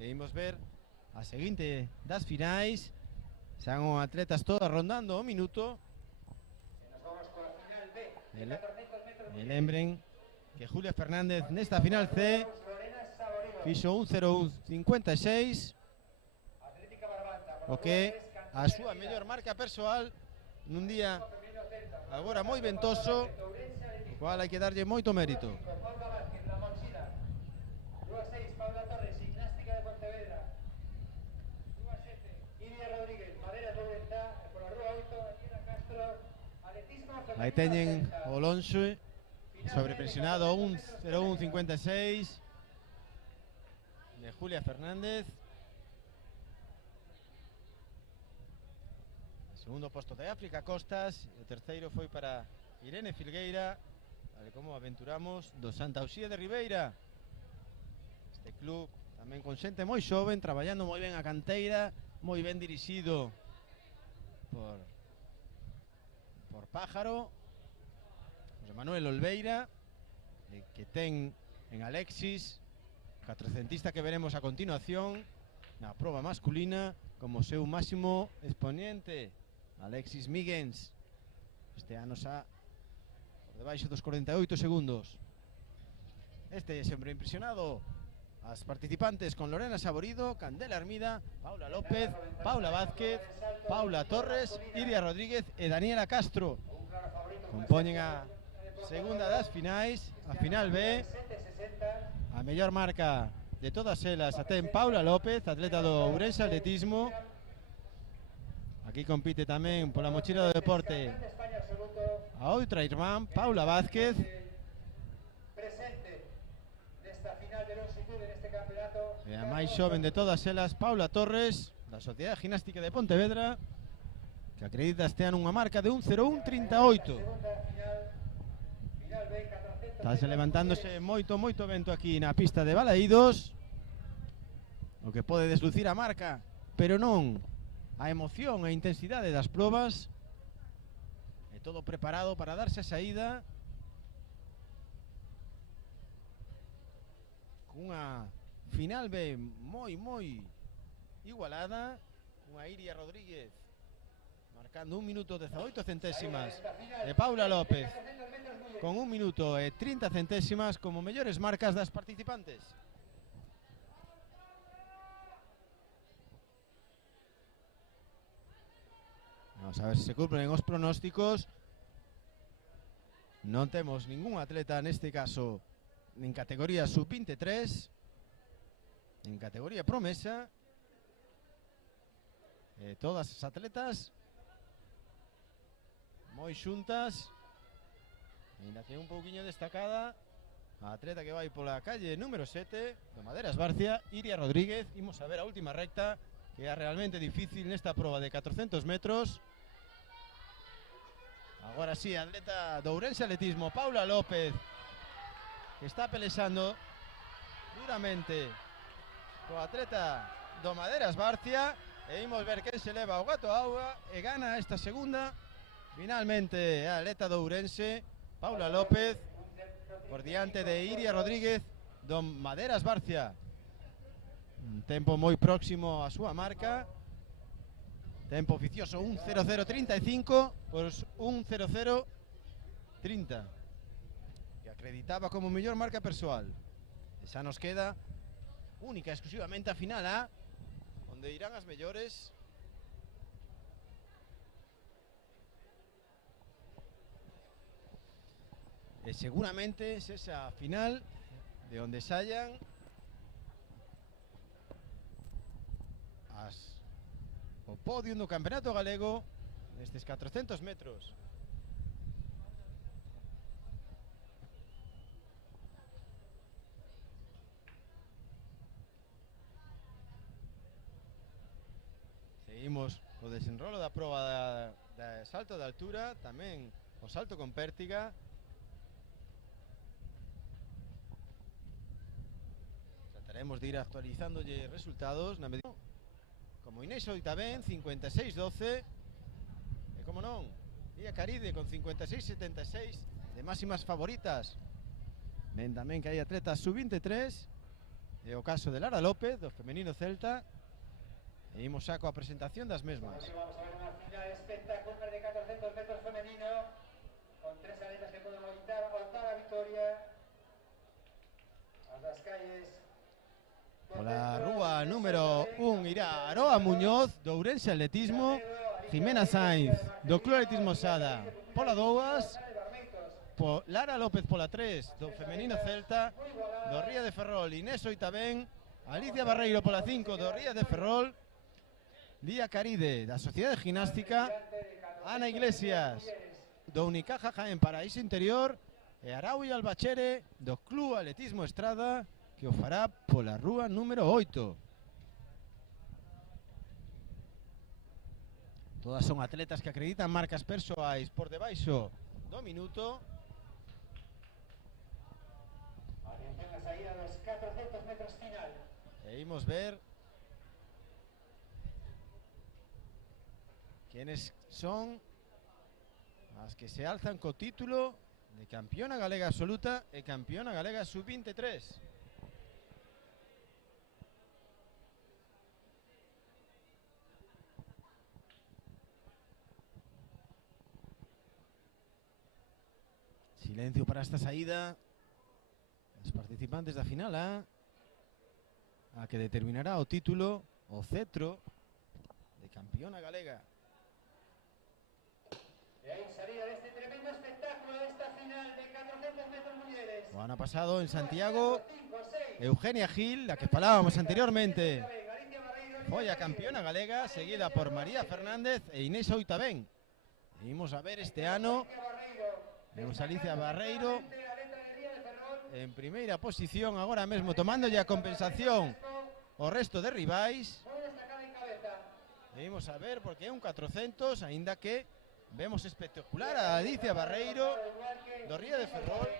E imos ver a seguinte das finais. Serán atletas todas rondando o minuto. E lembren que Julia Fernández nesta final C fixo 1:01:56, o que a súa mellor marca persoal nun día agora moi ventoso, o cual hai que darlle moito mérito. Aí teñen o lonxe sobrepresionado 1:01:56 de Julia Fernández. O segundo posto de África Costas. O terceiro foi para Irene Filgueira, tal como aventuramos, do Santa Uxía de Ribeira. Este club tamén con xente moi xoven, traballando moi ben a canteira, moi ben dirixido por Pájaro, José Manuel Olveira, que ten en Alexis, 400ista que veremos a continuación na proba masculina como seu máximo exponente, Alexis Miguens. Este ano xa por debaixo dos 48 segundos. Este sempre impresionado as participantes con Lorena Saborido, Candela Armida, Paula López, Paula Vázquez, Paula Torres, Iria Rodríguez e Daniela Castro. Compoñen a segunda das finais, a final B. A mellor marca de todas elas a ten Paula López, atleta do Ourense Atletismo. Aquí compite tamén pola mochila do deporte a outra irmán, Paula Vázquez. E a máis xoven de todas elas, Paula Torres, da Sociedade Gimnástica de Pontevedra, que acredita este ano unha marca de 1:01:38. Estase levantándose moito vento aquí na pista de Balaídos, o que pode deslucir a marca, pero non a emoción e a intensidade das probas. E todo preparado para darse a saída Unha final moi igualada. Unha Iria Rodríguez marcando 1 minuto 18 centésimas e Paula López con 1 minuto e 30 centésimas como mellores marcas das participantes. Vamos a ver se se cumplen os pronósticos. Non temos ningún atleta neste caso en categoría sub-23, en categoría promesa. Todas as atletas moi xuntas, ainda que un pouquiño destacada a atleta que vai pola calle número 7 do Maderas Barcia, Iria Rodríguez. Imos a ver a última recta, que é realmente difícil nesta proba de 400 metros. Agora sí, atleta do Ourense Atletismo, Paula López, que está pelexando duramente co atleta do Maderas Barcia. E imos ver quen se leva o gato a auga e gana esta segunda. Finalmente a atleta do Ourense, Paula López, por diante de Iria Rodríguez do Maderas Barcia. Un tempo moi próximo a súa marca. Tempo oficioso 1:00:35 pois 1:00:30, que acreditaba como mellor marca persoal. E xa nos queda única exclusivamente a final A, onde irán as mellores. E seguramente es esa final de onde saian o podio do Campeonato Galego nestes 400 metros. Seguimos o desenrolo da proba de salto de altura, tamén o salto con pértiga. Trataremos de ir actualizándolle resultados na medida. Como Inés Oita ben, 56-12. E como non, Lía Caride con 56-76 de máximas favoritas. Ven tamén que hai atletas sub-23. E o caso de Lara López, do femenino celta. E imos xa coa presentación das mesmas. Vamos a ver unha final espectacular de 400 metros femenino, con 3 atletas que poden optar a victoria. As das calles. Pola rúa número 1 irá Aroa Muñoz, do Ourense Atletismo, Jimena Sainz, do Club Atletismo Sada, pola 2, Lara López pola 3, do femenino celta, do Ría de Ferrol, Inés Oita ben, Alicia Barreiro pola 5, do Ría de Ferrol, Lía Caride, da Sociedade Gimnástica, Ana Iglesias, do Unicaja Jaén Paraíso Interior, e Araujo Albachere, do Club Atletismo Estrada, que o fará pola rúa número 8. Todas son atletas que acreditan marcas persoais por debaixo do minuto. Atención a saída dos 400 metros final. E imos ver quenes son as que se alzan co título de campeona galega absoluta e campeona galega sub-23. Silencio para esta saída. Os participantes da final A que determinará o título, o cetro de campeona galega. E aí salida deste tremendo espectáculo desta final de 400 metros mulleres. O ano pasado en Santiago, Eugenia Gil, la que falábamos anteriormente, foi a campeona galega, seguida por María Fernández e Inés Oita ben. E imos a ver este ano vemos a Alicia Barreiro en primeira posición, agora mesmo tomándolle a compensación o resto de rivais. E imos a ver porque é un 400, aínda que vemos espectacular a Alicia Barreiro do Ría de Ferrol.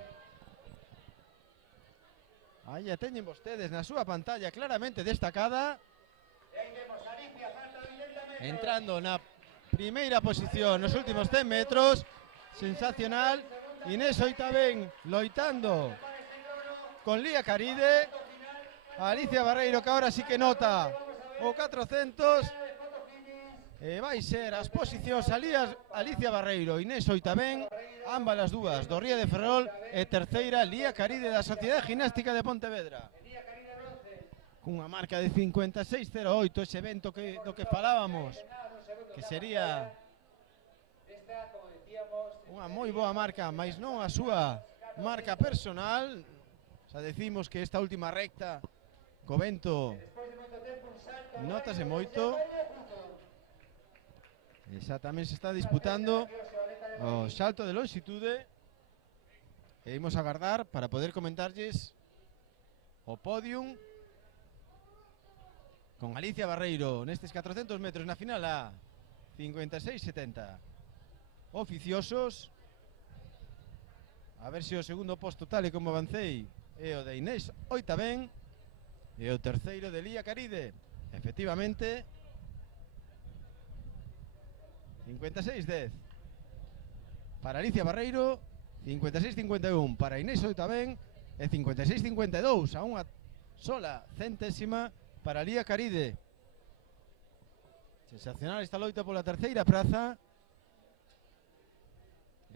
Aí a teñen vostedes na súa pantalla claramente destacada, entrando na primeira posición nos últimos 100 metros. Sensacional. Inés Oita ben loitando con Lía Caride. Alicia Barreiro, que ahora sí que nota o 400. Vai ser as posicións Alicia Barreiro, Inés Oitabén, ambas as dúas do Ría de Ferrol, e terceira Lía Caride da Sociedade Gimnástica de Pontevedra. Cunha marca de 56.08, ese evento do que falábamos, que sería unha moi boa marca, mais non a súa marca personal. Xa decimos que esta última recta co vento notase moito. Esa tamén se está disputando o salto de longitude, e imos agardar para poder comentarlles o podium con Alicia Barreiro nestes 400 metros na final a 56.70 oficiosos. A ver se o segundo posto, tal e como avancei, é o de Inés Oitabén e o terceiro de Lía Caride. Efectivamente, 56.10 para Alicia Barreiro, 56.51 para Inés Oitabén e 56.52, a unha sola centésima para Lía Caride. Sensacional esta loita pola terceira praza.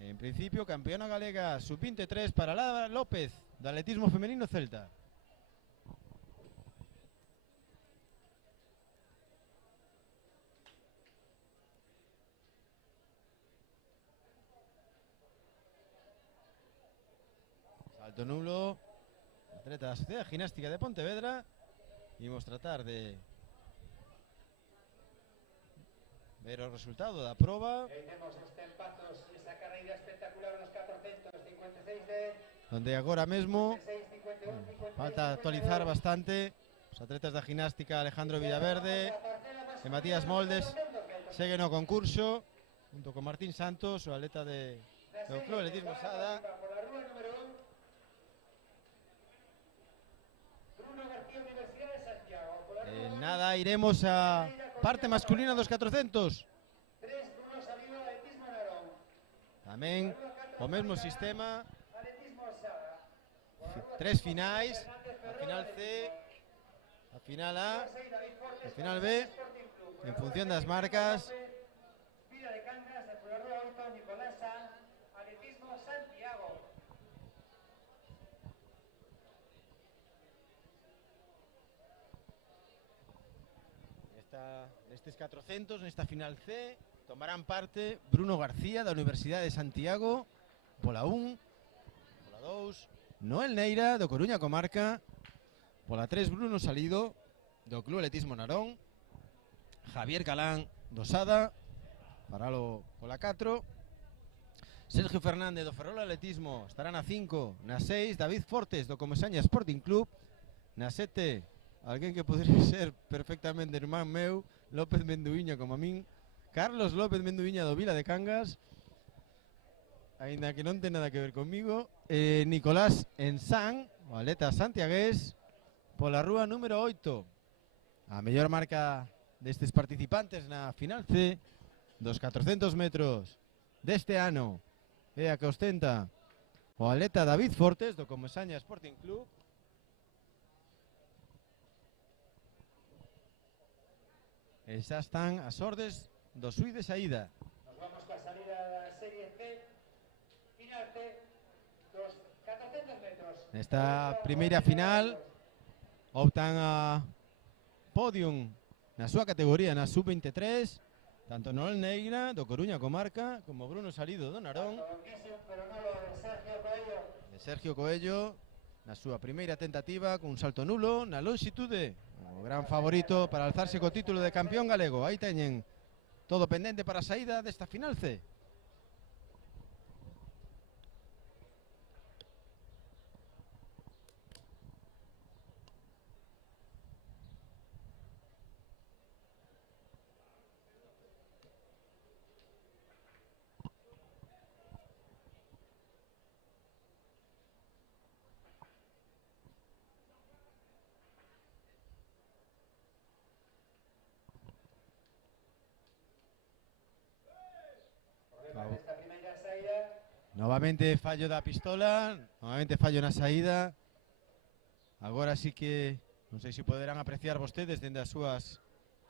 En principio, campeona galega sub-23 para Lara López, do atletismo femenino celta. Salto nulo, atleta da Sociedade Gimnástica de Pontevedra. Imos tratar de ver o resultado da proba. Aí temos os tempazos, esa carreira espectacular nos 400, 56 donde agora mesmo 56, 51, 56, falta actualizar bastante. Os atletas da gimnástica Alejandro Villaverde e Matías Moldes seguen o concurso junto con Martín Santos, o atleta do Club Atletismo Sada. Nada, iremos a parte masculina dos 400. Tamén o mesmo sistema, tres finais, a final C, a final A, a final B, en función das marcas. Nestes 400, nesta final C, tomarán parte Bruno García da Universidade de Santiago pola 1, pola 2 Noel Neira do Coruña Comarca, pola 3 Bruno Salido do Club Atletismo Narón, Javier Calán do Sada paralo pola 4, Sergio Fernández do Ferrol Atletismo estará na 5, na 6 David Fortes do Comesaña Sporting Club, na 7 alguén que podría ser perfectamente irmán meu, López Menduíña como a min, Carlos López Menduíña do Vila de Cangas, aínda que non ten nada que ver comigo, Nicolás Ensán, o atleta santiagués, pola rúa número 8. A mellor marca destes participantes na final C dos 400 metros deste ano é a que ostenta o atleta David Fortes do Comesaña Sporting Club. E xa están as ordes do sui de saída. Nos vamos coa salida da serie C, final C, dos 400 metros. Nesta primeira final optan a podium na súa categoría, na sub-23, tanto Noel Neira do Coruña Comarca como Bruno Salido do Narón. De Sergio Coello na súa primeira tentativa cun salto nulo na longitude. O gran favorito para alzarse co título de campeón galego. Aí teñen todo pendente para a saída desta final C. Novamente fallo da pistola, novamente fallo na saída. Agora sí que Non sei se poderán apreciar vostedes dende as súas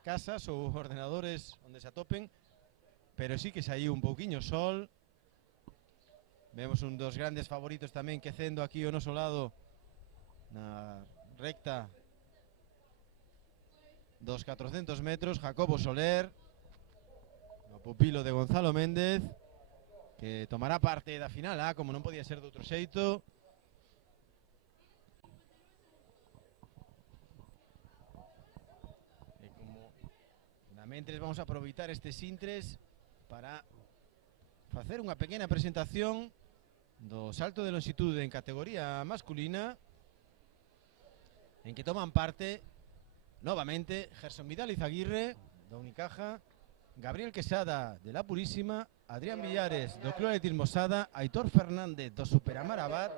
casas ou ordenadores onde se atopen, pero sí que saiu un pouquiño sol. Vemos un dos grandes favoritos tamén quecendo aquí ao noso lado na recta dos 400 metros, Jacobo Soler, o pupilo de Gonzalo Méndez, que tomará parte da final A, como non podía ser de outro xeito. E como mentres vamos a aproveitar estes intres para facer unha pequena presentación do salto de longitude en categoría masculina, en que toman parte novamente Gerson Vidal Izaguirre do Unicaja, Gabriel Quesada de la Purísima, Adrián Villares do Club Atletismo Sada, Aitor Fernández do Superamar Abad,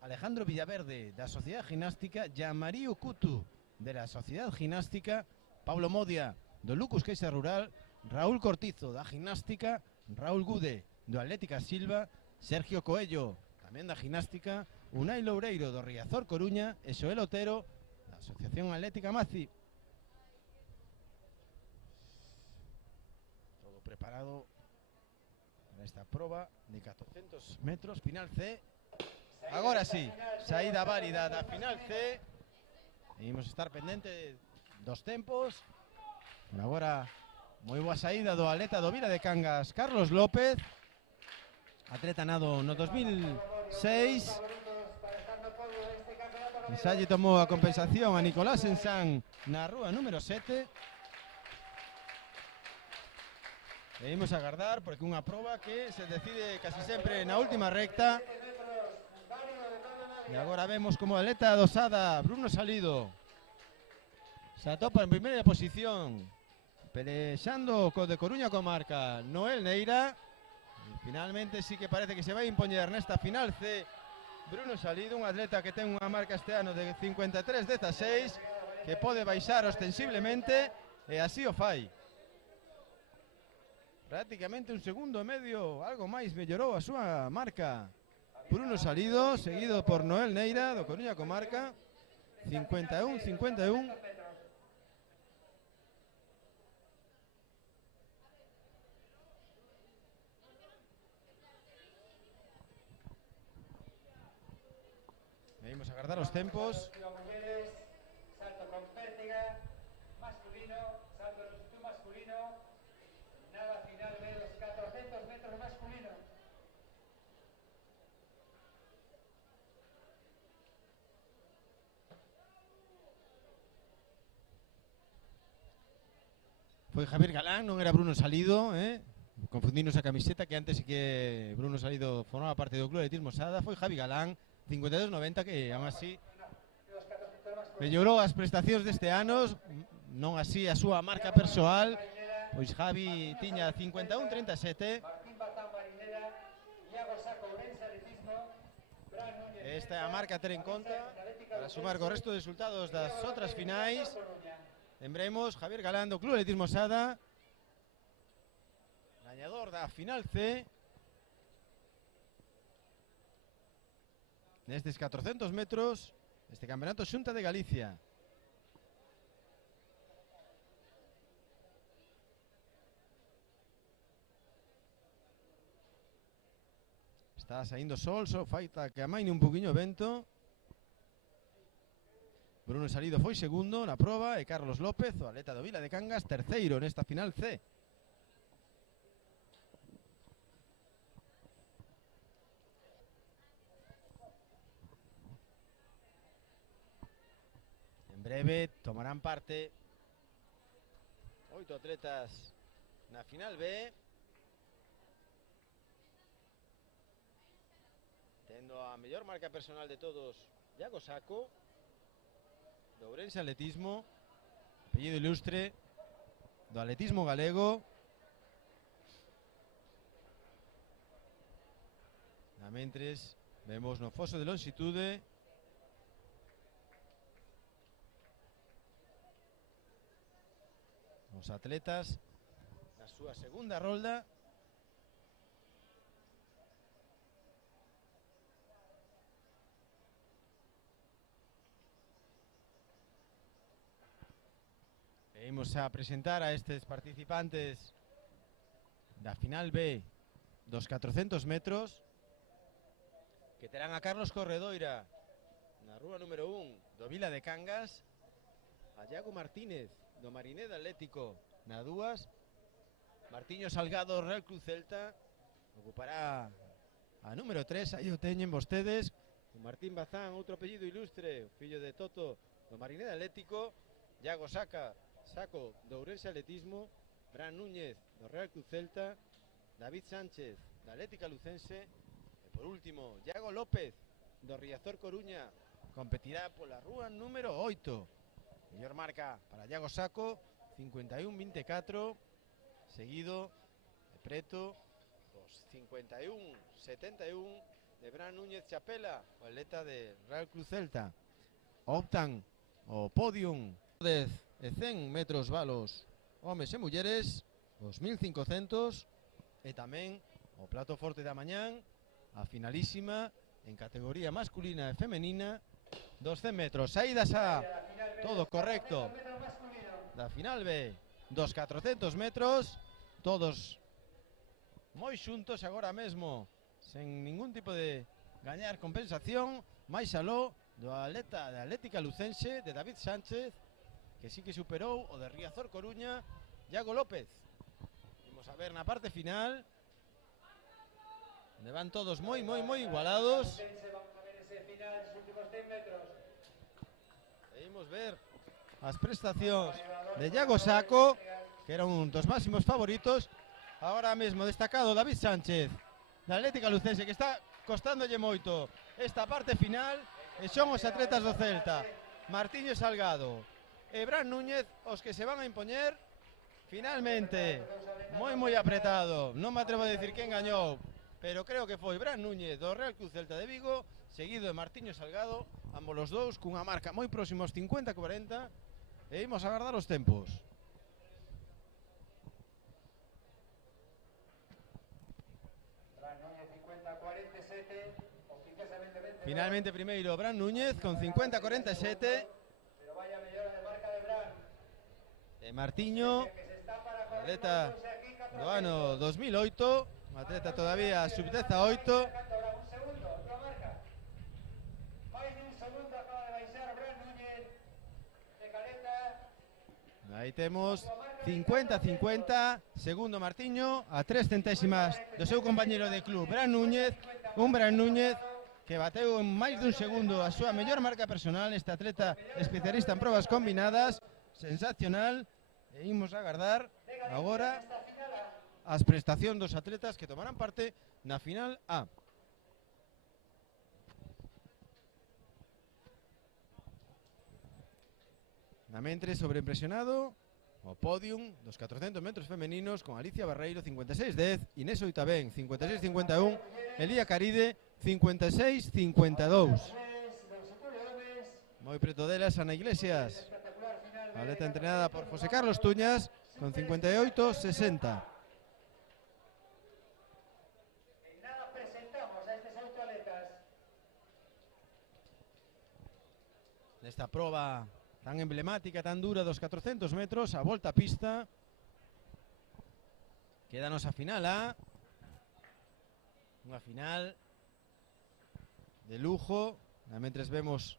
Alejandro Villaverde da Sociedade Gimnástica, Yamarío Cutu de la Sociedade Gimnástica, Pablo Modia do Lucus Queixa Rural, Raúl Cortizo da Gimnástica, Raúl Gude do Atlética Silva, Sergio Coello tamén da Gimnástica, Unai Loureiro do Riazor Coruña e Xoel Otero da Asociación Atlética Maci. Todo preparado para esta proba de 400 metros, final C. Agora sí, saída válida da final C. Imos estar pendente dos tempos. Por agora, moi boa saída do atleta do Vila de Cangas, Carlos López, atleta nado no 2006. Xa lle tomou a compensación a Nicolás Ensán na rúa número 7. E imos a agardar porque unha proba que se decide casi sempre na última recta. E agora vemos como a atleta do Sada, Bruno Salido, se atopa en primeira posición, pelexando co de Coruña Comarca, Noel Neira. E finalmente sí que parece que se vai impoñer nesta final C Bruno Salido, un atleta que ten unha marca este ano de 53-16, que pode baixar ostensiblemente, e así o fai. Prácticamente un segundo e medio, algo máis, mellorou a súa marca Bruno Salido, seguido por Noel Neira do Coruña Comarca, 51-51. Vamos a agardar os tempos. Salto con pértiga masculino, salto de longitud masculino, nada final de los 400 metros masculino. Foi Javier Galán, non era Bruno Salido, confundimos a camiseta, que antes que Bruno Salido formaba parte do Club Atletismo Sada. Foi Javi Galán, 52-90, que aún así mellorou as prestacións deste ano, non así a súa marca persoal. Pois Javi tiña 51-37. Esta é a marca a ter en conta para sumar co resto de resultados das outras finais. Lembremos, Javier Galán do Club Atletismo Sada, gañador da final C nestes 400 metros este Campeonato Xunta de Galicia. Está saindo sol, só falta que amaine un poquinho o vento. Bruno Salido foi segundo na proba e Carlos López, o atleta do Vila de Cangas, terceiro nesta final C. En breve tomarán parte 8 atletas na final B, tendo a mellor marca personal de todos Iago Saco, do Ourense Atletismo, apellido ilustre do atletismo galego. Na mentres vemos no foso de longitude os atletas na súa segunda rolda. Imos a presentar a estes participantes da final B dos 400 metros, que terán a Carlos Corredoira na rúa número 1 do Vila de Cangas, a Iago Martínez do Marineda Atlético na 2, Martiño Salgado Real Cruz Celta ocupará a número 3, aí o teñen vostedes, o Martín Bazán, outro apellido ilustre, o fillo de Toto do Marineda Atlético, Iago Saco do Ourense Atletismo, Bran Núñez do Real Cruz Celta, David Sánchez da Atlética Lucense e por último Iago López do Riazor Coruña, competirá pola rúa número 8. Mellor marca para Iago Saco 51-24, seguido de preto os 51-71 de Bran Núñez Chapela, o atleta de Real Cruz Celta. Optan o podium de 100 metros valos homes e mulleres, os 1500, e tamén o plato forte da mañán, a finalísima en categoría masculina e femenina dos 100 metros. Saídas a todo correcto da final B dos 400 metros, todos moi xuntos agora mesmo, sen ningún tipo de gañar compensación, máis aló do atleta da Atlética Lucense, de David Sánchez, que sí que superou o de Riazor Coruña, Iago López. Vamos a ver na parte final, onde van todos moi igualados. E imos ver as prestacións de Iago Saco, que era un dos máximos favoritos. Agora mesmo destacado David Sánchez da Atlética Lucense, que está costándolle moito esta parte final, e son os atletas do Celta, Martiño Salgado e Bran Núñez, os que se van a impoñer finalmente. Moi apretado, non me atrevo a decir quen gañou, pero creo que foi Bran Núñez do Real Cruz Celta de Vigo, seguido de Martiño Salgado, ambos os dous cunha marca moi próxima aos 50-40, e imos a agardar os tempos. Finalmente primeiro Bran Núñez con 50-47. E Martiño, atleta do ano 2008, atleta todavía sub-18. Aí temos 50-50, segundo Martiño, a 3 centésimas do seu compañeiro de club Bran Núñez, un Bran Núñez que bateu en máis dun segundo a súa mellor marca personal, este atleta especialista en probas combinadas, sensacional. E imos a agardar agora as prestacións dos atletas que tomarán parte na final A. Na mentre, sobreimpresionado o podium dos 400 metros femeninos, con Alicia Barreiro 56-10, Inés Oitabén 56-51, Elía Caride 56-52. Moi preto delas Ana Iglesias, atleta entrenada por José Carlos Tuñas, con 58-60. Nesta proba tan emblemática, tan dura dos 400 metros, a volta a pista, quédanos a final A, unha final de lujo, mentres vemos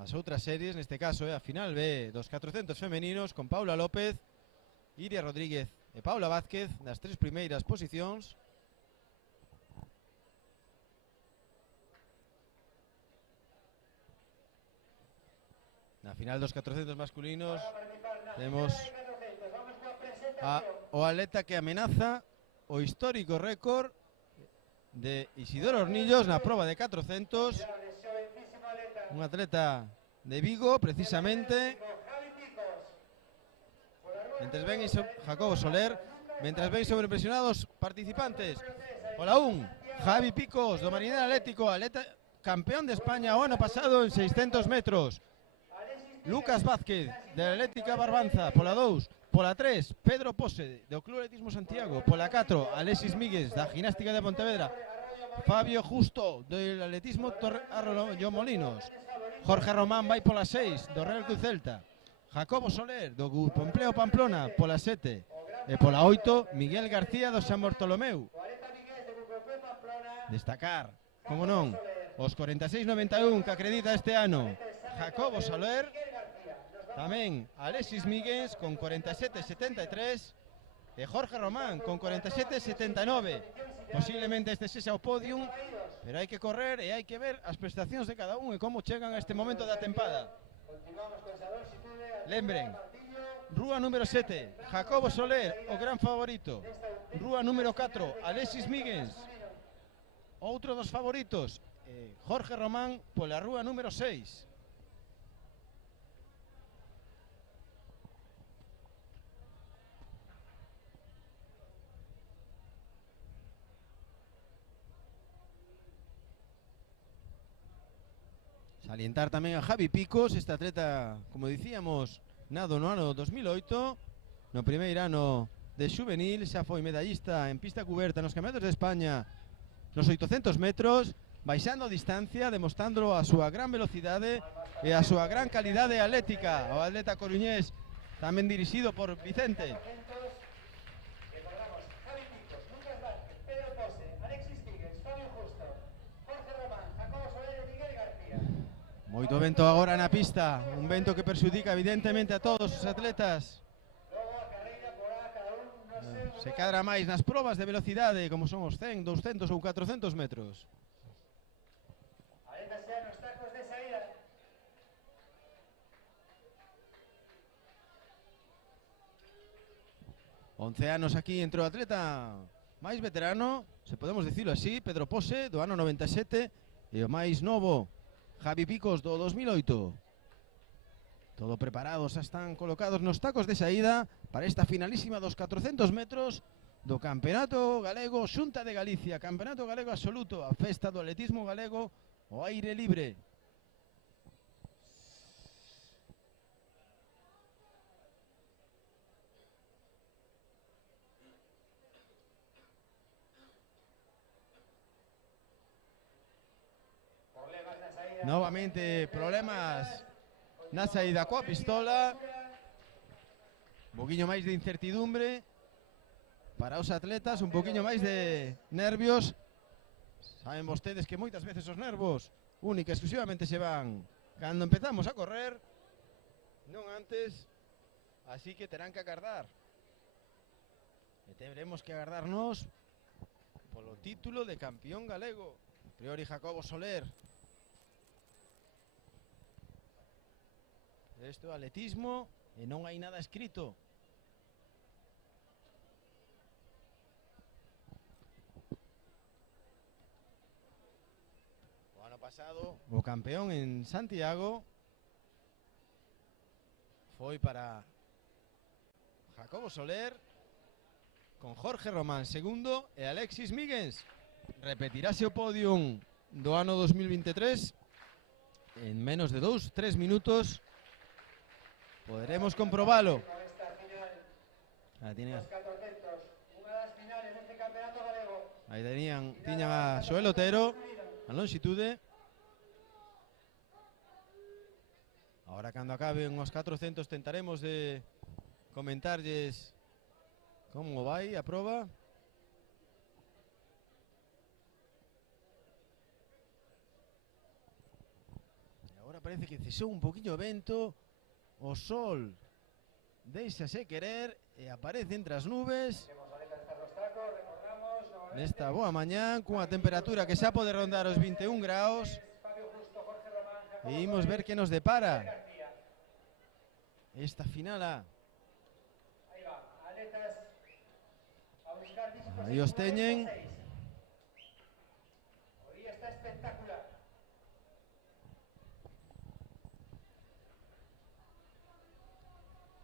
as outras series, neste caso a final B dos 400 femeninos, con Paula López, Iria Rodríguez e Paula Vázquez nas 3 primeiras posicións. Na final dos 400 masculinos temos o atleta que amenaza o histórico récord de Isidoro Hornillos na proba de 400, un atleta de Vigo precisamente. Mentres ven Jacobo Soler, mentres ven sobreimpresionados participantes. Pola 1, Javi Picos do Marineda Atlético, atleta campeón de España o ano pasado en 600 metros. Lucas Vázquez, de Atlética Barbanza, pola 2. Pola 3, Pedro Pose, do Club Atletismo Santiago. Pola 4, Alexis Míguez, da Ginástica de Pontevedra. Fabio Justo, do Atletismo Arroyo Molinos. Jorge Román vai pola 6, do Real Cruz Celta. Jacobo Soler, do Grupo Empleo Pamplona, pola 7. E pola 8, Miguel García do San Bartolomeu. Destacar, como non, os 46-91 que acredita este ano Jacobo Soler. Tamén Alexis Míguez con 47-73 e Jorge Román con 47-79. Posiblemente este sexa o podium, pero hai que correr e hai que ver as prestacións de cada un e como chegan a este momento da tempada. Lembren, rúa número 7, Jacobo Soler, o gran favorito. Rúa número 4, Alexis Míguez, outro dos favoritos. Jorge Román pola rúa número 6. Salientar tamén a Javi Picos, este atleta, como dicíamos, nado no ano 2008, no primeiro ano de juvenil, xa foi medallista en pista cuberta nos Campeonatos de España nos 800 metros, baixando a distancia, demostrando a súa gran velocidade e a súa gran calidade atlética. O atleta coruñés, tamén dirixido por Vicente. Moito vento agora na pista, un vento que perxudica evidentemente a todos os atletas. Se cadra máis nas probas de velocidade, como son os 100, 200 ou 400 metros. 11 anos aquí entre o atleta máis veterano, se podemos dicilo así, Pedro Pose, do ano 97, e o máis novo, Javi Picos, do 2008. Todo preparados, xa están colocados nos tacos de saída para esta finalísima dos 400 metros do Campeonato Galego Xunta de Galicia, Campeonato Galego Absoluto, a festa do atletismo galego ao aire libre. Novamente problemas na saída coa pistola, un poquinho máis de incertidumbre para os atletas, un poquinho máis de nervios. Saben vostedes que moitas veces os nervos única e exclusivamente se van cando empezamos a correr, non antes, así que terán que agardar e teremos que agardarnos polo título de campeón galego. Priori Jacobo Soler. Isto é atletismo e non hai nada escrito. O ano pasado o campeón en Santiago foi para Jacobo Soler, con Jorge Román segundo e Alexis Míguez. Repetirase o podium do ano 2023 en menos de 2-3 minutos. Poderemos comprobalo. Aí tiñan a Xoel Otero, a longitude. Ahora cando acaben os 400 tentaremos de comentarlles como vai a proba. E agora parece que cesou un poquinho o vento. O sol deixase querer e aparece entre as nubes nesta boa mañá, cunha temperatura que xa pode rondar os 21 graus, e imos ver que nos depara esta finala. Aí os teñen.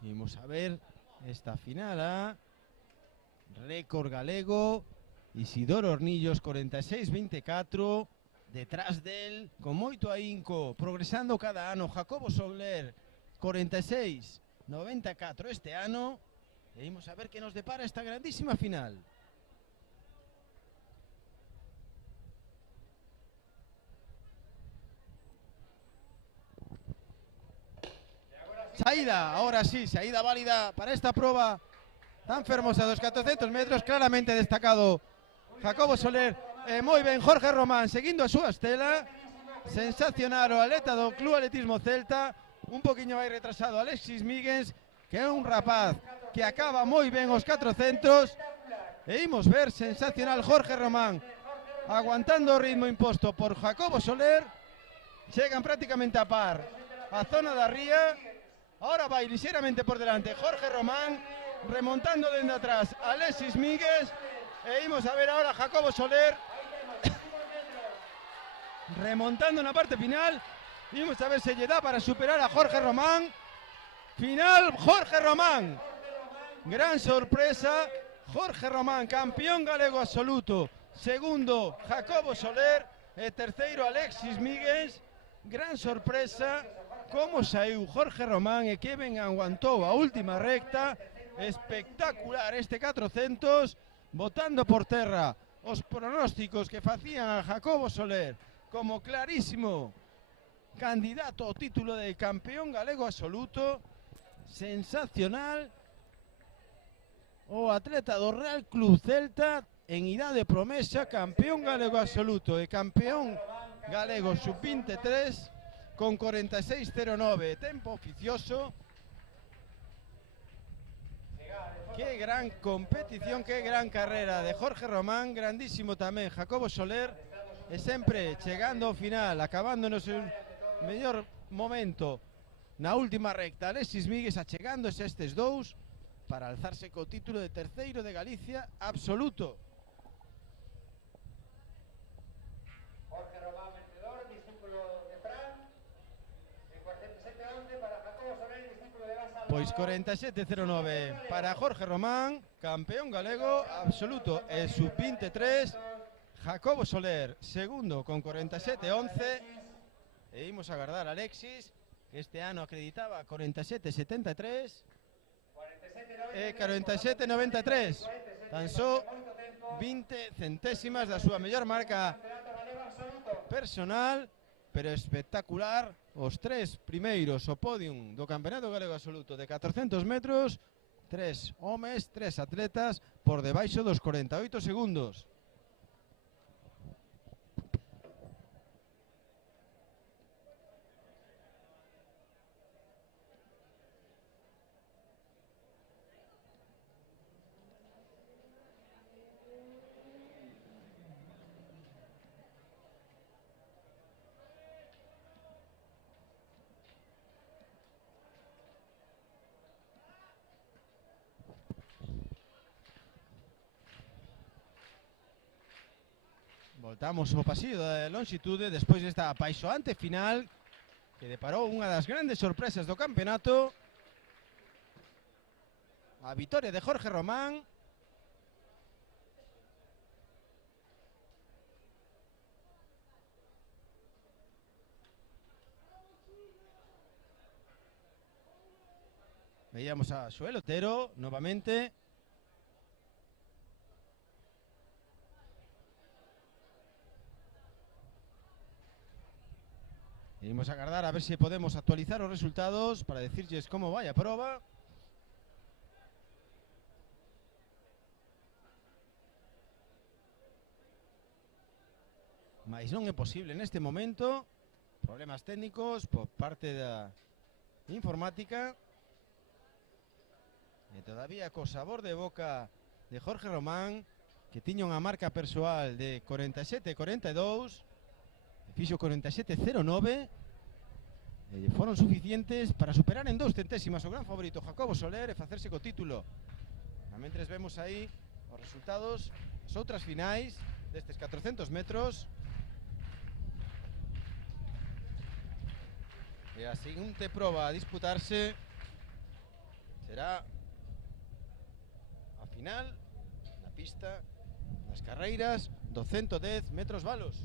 Imos a ver esta finala. Récord galego, Isidoro Hornillos 46-24. Detrás del, con moito ahínco, progresando cada ano, Jacobo Soler 46-94 este ano. E imos a ver que nos depara esta grandísima final. Saída, ahora sí, saída válida para esta proba tan fermosa dos 400 metros, claramente destacado Jacobo Soler, moi ben Jorge Román seguindo a súa estela, sensacional o atleta do Club Atletismo Celta, un poquinho vai retrasado Alexis Míguez, que é un rapaz que acaba moi ben os 400, e imos ver sensacional Jorge Román, aguantando o ritmo imposto por Jacobo Soler, chegan prácticamente a par a zona da ría. Ahora vai ligeramente por delante Jorge Román, remontando dende atrás Alexis Míguez, e imos a ver ahora Jacobo Soler remontando na parte final. Imos a ver se lle dá para superar a Jorge Román. Final Jorge Román, gran sorpresa, Jorge Román, campeón galego absoluto. Segundo Jacobo Soler e terceiro Alexis Míguez. Gran sorpresa como saiu Jorge Román e que ben aguantou a última recta. Espectacular este 400, botando por terra os pronósticos que facían a Jacobo Soler como clarísimo candidato ao título de campeón galego absoluto. Sensacional o atleta do Real Club Celta en idade promesa, campeón galego absoluto e campeón galego sub-23 con 46.09, tempo oficioso. Qué gran competición, qué gran carrera de Jorge Román, grandísimo tamén Jacobo Soler, e sempre chegando ao final, acabando no seu mellor momento na última recta Alexis Míguez, achegándose a estes dous para alzarse co título de terceiro de Galicia absoluto. Jorge Román, vencedor, discípulo de Fran, en 47.11 para Jacobo Soler, discípulo de Basa. Pois 47.09 para Jorge Román, campeón galego absoluto e sub-23. Jacobo Soler, segundo con 47.11. E imos agardar a Alexis, que este ano acreditaba 47.73 e 47.93. Tan só 20 centésimas da súa mellor marca personal, pero espectacular. Os tres primeiros o podium do Campeonato Galego Absoluto de 400 metros, tres homes, tres atletas por debaixo dos 48 segundos. Voltamos ao pasillo da longitude despois desta apaixoante final que deparou unha das grandes sorpresas do campeonato, a vitoria de Jorge Román. Veíamos a Xoel Otero novamente. Imos a agardar a ver se podemos actualizar os resultados para decirlles como vai a proba. Mas non é posible neste momento, problemas técnicos por parte da informática. E todavía co sabor de boca de Jorge Román, que tiña unha marca persoal de 47.42, fixo 47.09, e foron suficientes para superar en 2 centésimas o gran favorito Jacobo Soler e facerse co título. Mentres vemos aí os resultados, as outras finais destes 400 metros. E a seguinte proba a disputarse será a final na pista nas carreiras do 110 metros valos.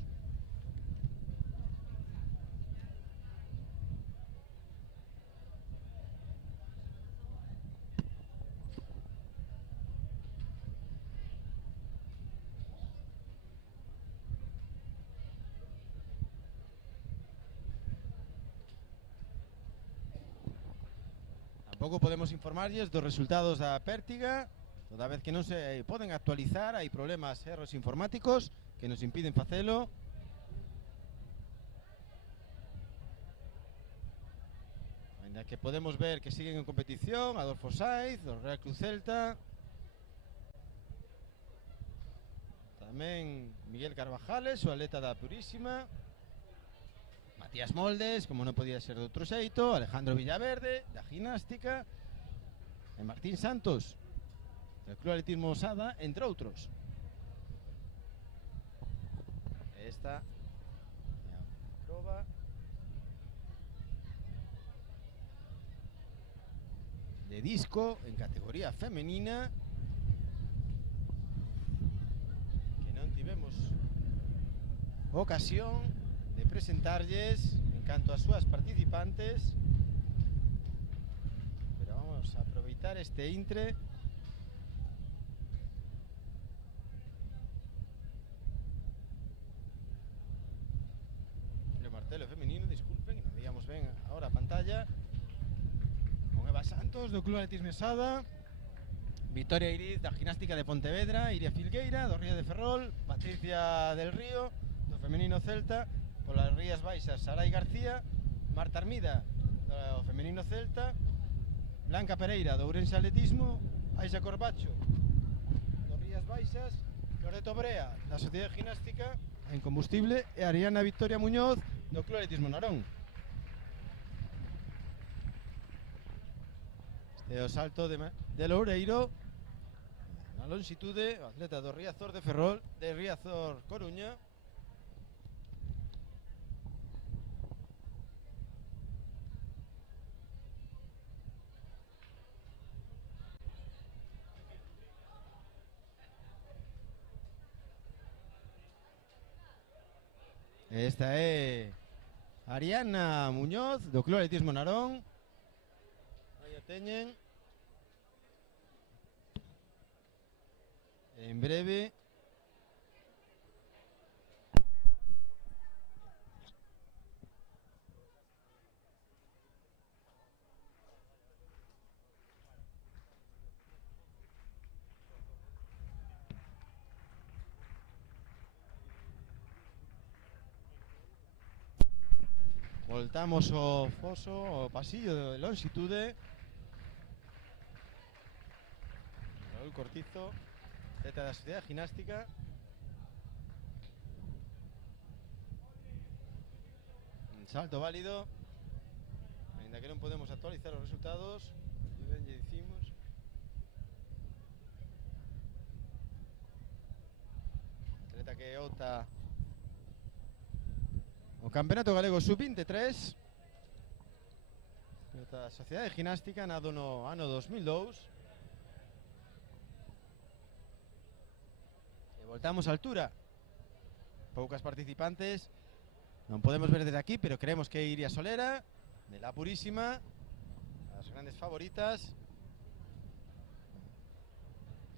Tampouco podemos informarlles dos resultados da pértiga, toda vez que non se poden actualizar, hai problemas, erros informáticos que nos impiden facelo. Ainda que podemos ver que siguen en competición Adolfo Saiz, do Real Cruz Celta, tamén Miguel Carvajales, o atleta da Purísima, Matías Moldes, como non podía ser de outro xeito, Alejandro Villaverde, da Gimnástica, e Martín Santos, del Club Atletismo Osada, entre outros. Esta é a proba de disco en categoría femenina, que non tivemos ocasión de presentarlles en canto as súas participantes, pero vamos a aproveitar este intre el martelo femenino, disculpen, que non veíamos ben ahora a pantalla, con Eva Santos do Club Atletismo Osada, Victoria Iriz da Gimnástica de Pontevedra, Iria Filgueira do Río de Ferrol, Patricia del Río do femenino Celta, polas Rías Baixas Sarai García, Marta Armida do femenino Celta, Blanca Pereira do Ourense Atletismo, Aixa Corbacho do Rías Baixas, Loreto Brea da Sociedade Gimnástica en Combustible e Ariana Victoria Muñoz do Club Atletismo Narón. Este é o salto de Loureiro na longitude, o atleta do Riazor de Ferrol, de Riazor Coruña. Esta é Ariana Muñoz do Club Atletismo Narón. Aí a teñen. En breve voltamos ao foso, ao pasillo de longitude. Raúl Cortizo, atleta da Sociedade Gimnástica. Un salto válido, ainda que non podemos actualizar os resultados, e ben lle dicimos. Atleta que opta o Campeonato Galego Sub-23 da Sociedade Gimnástica, nado no ano 2002. E voltamos á altura. Poucas participantes, non podemos ver desde aquí, pero creemos que Iria Solera, de la Purísima, as grandes favoritas.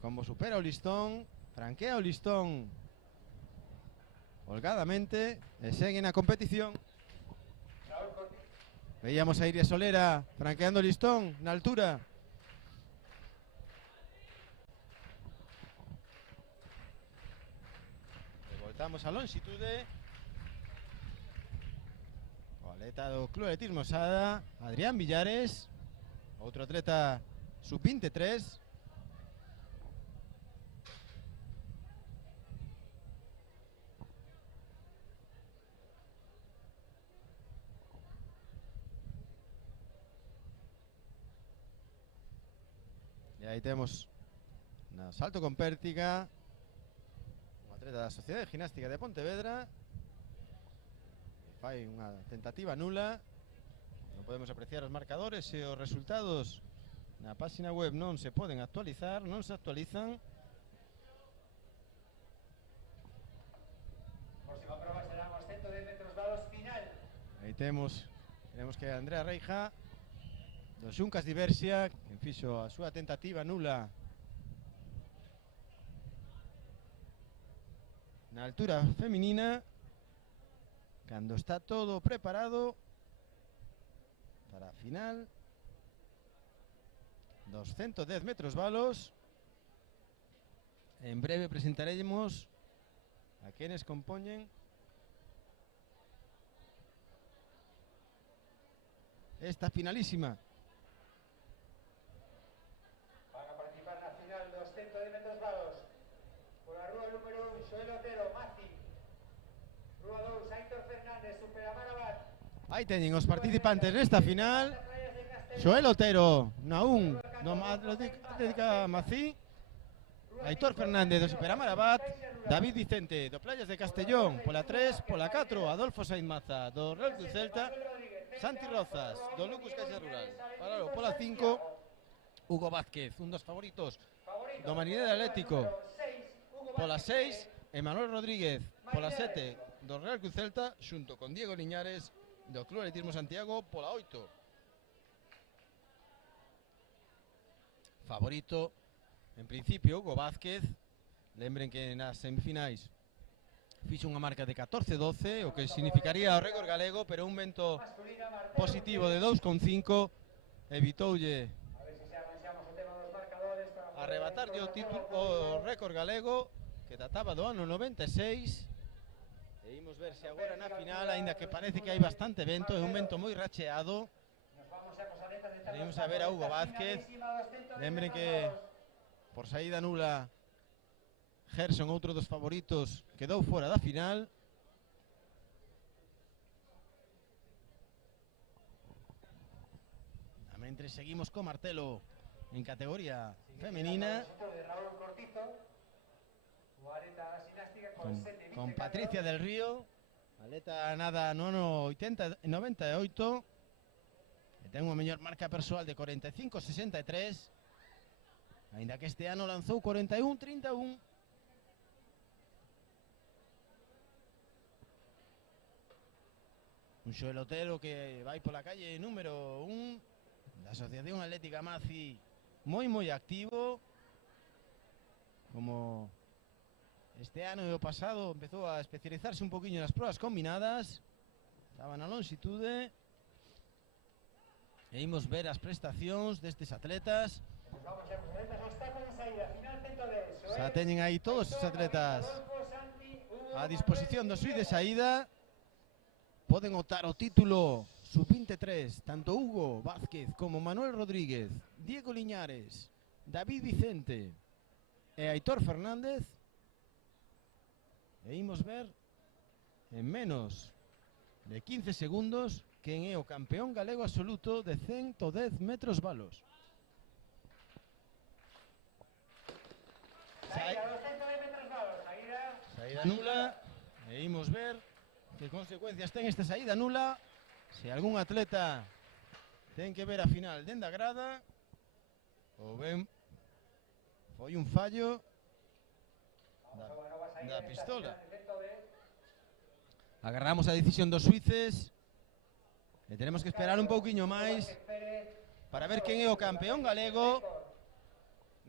Como supera o listón, franquea o listón holgadamente e seguen a competición. Veíamos a Iria Solera franqueando o listón na altura. E voltamos a longitude. O atleta do Club Atletismo Osada, Adrián Villares, outro atleta sub-23. E aí temos no salto con pértiga un atleta da Sociedade Gimnástica de Pontevedra, que fai unha tentativa nula. Non podemos apreciar os marcadores e os resultados na página web, non se poden actualizar, non se actualizan. Próxima prova será os 110 metros vados final. Aí temos que Andrea Reija do Xuncas Diversia, que fixo a súa tentativa nula na altura feminina, cando está todo preparado para a final. dos 110 metros balos. En breve presentaremos a quienes compoñen esta finalísima. Van a participar na final dos 110 metros valos. Pola rúa número 1, Xoel Otero, Maci. Rúa 2, Aitor Fernández, Superamar Abad. Aí teñen os participantes nesta final. Xoel Otero, na 1 do Atlética Mací, Aitor Fernández do Superamar Abad, David Vicente do Playas de Castellón, pola 3, pola 4, Adolfo Sainz Maza do Real Cruz Celta, Santi Rozas do Lucus Caixa Rural, pola 5, Hugo Vázquez, un dos favoritos do Marineda Atlético, pola 6, Emanuel Rodríguez, pola 7 do Real Cruz Celta, xunto con Diego Liñares do Club Atletismo Santiago, pola 8. Favorito, en principio, Hugo Vázquez. Lembren que nas semifinais fixo unha marca de 14-12, o que significaría o récord galego, pero un vento positivo de 2,5 evitoulle arrebatarlle o título, o récord galego, que databa do ano 96. E imos ver se agora na final, aínda que parece que hai bastante vento, é un vento moi racheado. Venimos a ver a Hugo Vázquez. Lembren que por saída nula Gerson, outro dos favoritos, quedou fora da final. Mentre seguimos co martelo en categoría femenina con Patricia del Río, atleta nada no ano 98. Ten unha mellor marca persoal de 45-63, aínda que este ano lanzou 41-31. Un Xoel Otero que vai pola calle número 1 da Asociación Atlética Maci, moi activo, como este ano e o pasado empezou a especializarse un poquinho nas probas combinadas, estaba na longitude. E imos ver as prestacións destes atletas. Xa teñen aí todos os atletas a disposición do suí de saída. Poden optar o título sub-23 tanto Hugo Vázquez como Manuel Rodríguez, Diego Liñares, David Vicente e Aitor Fernández. E imos ver en menos de 15 segundos quen é o campeón galego absoluto de 110 metros balos. Saída nula. E imos ver que consecuencias ten esta saída nula. Se algún atleta ten que ver a final dende a grada, ou ben foi un fallo da pistola. Agarramos a decisión dos suíces e tenemos que esperar un pouquiño máis para ver quen é o campeón galego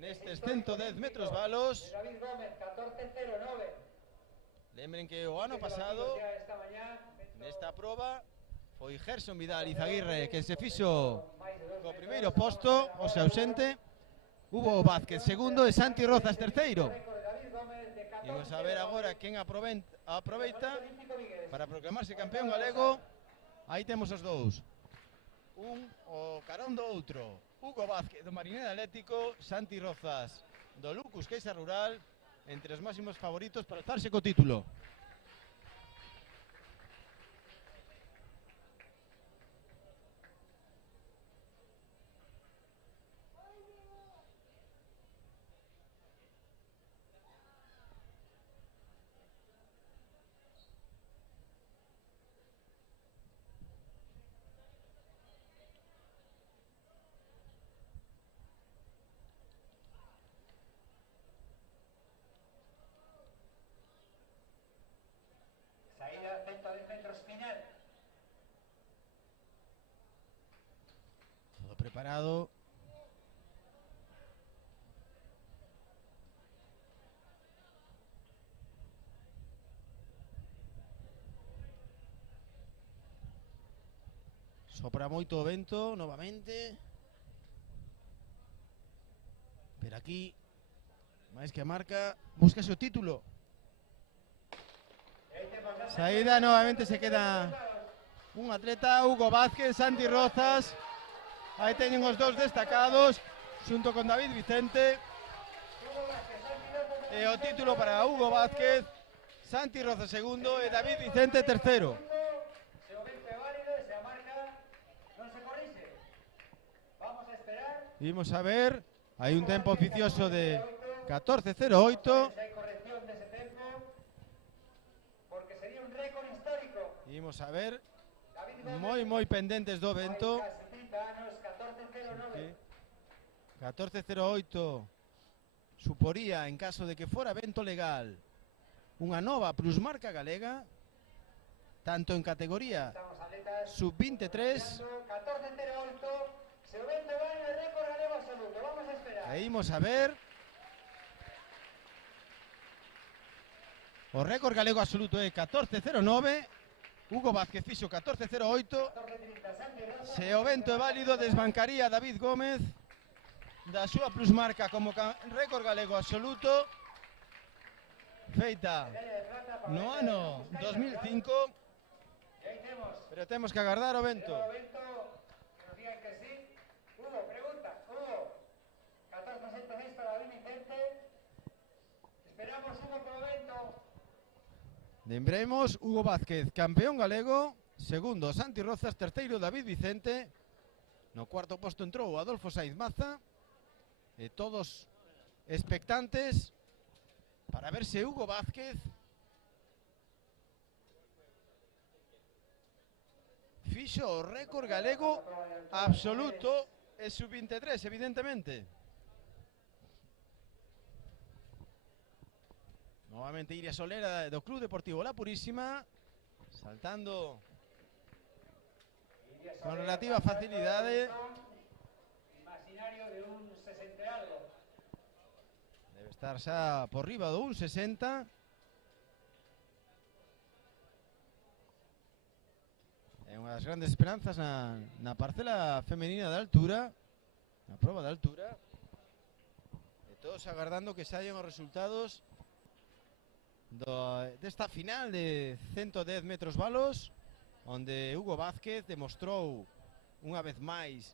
nestes 110 metros balos. Lembren que o ano pasado nesta proba foi Gerson Vidal Izaguirre que se fixo co primeiro posto, o se ausente. Hugo Vázquez segundo e Santi Rozas terceiro. Imos a ver agora quen aproveita para proclamarse campeón galego. Aí temos os dous, un o carón do outro, Hugo Vázquez do Marineda Atlético, Santi Rozas do Lucus Caixa Rural, entre os máximos favoritos para alzarse co título. Todo preparado. Sopra moito o vento novamente. ver aquí. Máis que a marca. Busca su título. Saída, nuevamente se queda un atleta, Hugo Vázquez, Santi Rozas. Aí teñen os dous destacados, xunto con David Vicente. E o título para Hugo Vázquez, Santi Rozas segundo e David Vicente terceiro. Vimos a ver, hai un tempo oficioso de 14:08. Vimos a ver, moi pendentes do vento. 14:08 suporía, en caso de que fora vento legal, unha nova plusmarca galega, tanto en categoría sub-23. E imos a ver. O récord galego absoluto é 14:09. Hugo Vázquez fixo 14:08. Se o vento é válido, desbancaría David Gómez da súa plusmarca como récord galego absoluto, feita no ano 2005. Pero temos que agardar o vento. Lembremos, Hugo Vázquez, campeón galego. Segundo, Santi Rozas. Terceiro, David Vicente. No cuarto posto entrou Adolfo Saiz Maza. E todos expectantes para ver se Hugo Vázquez fixo o récord galego absoluto e sub-23, evidentemente. Novamente Iria Solera do Club Deportivo La Purísima, saltando con relativa facilidade. Debe estar xa por riba do 1,60. É unha das grandes esperanzas na parcela femenina de altura, na proba de altura. E todos agardando que saian os resultados desta final de 110 metros valos, onde Hugo Vázquez demostrou unha vez máis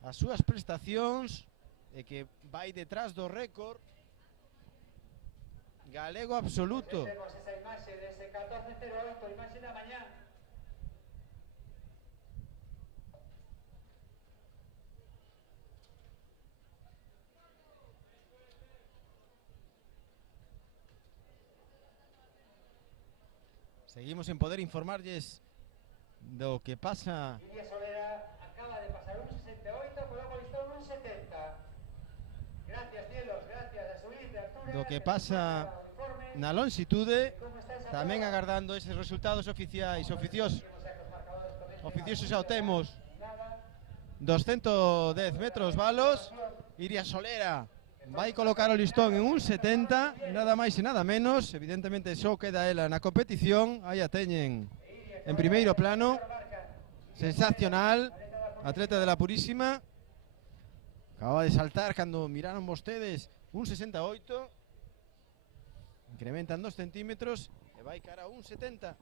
as súas prestacións e que vai detrás do récord galego absoluto. Seguimos en poder informarlles do que pasa. Iria Solera acaba de pasar un 68, coloca o listón un 70. Gracias, cielos, gracias a subir de altura. Do que pasa na longitude, tamén agardando eses resultados oficiais, oficiosos xa o temos. 210 metros valos. Iria Solera vai colocar o listón en un 70, nada máis e nada menos. Evidentemente só queda ela na competición. Aí a teñen en primeiro plano. Sensacional, atleta de La Purísima. Acaba de saltar cando miraron vostedes un 68. Incrementan 2 centímetros e vai cara a un 70.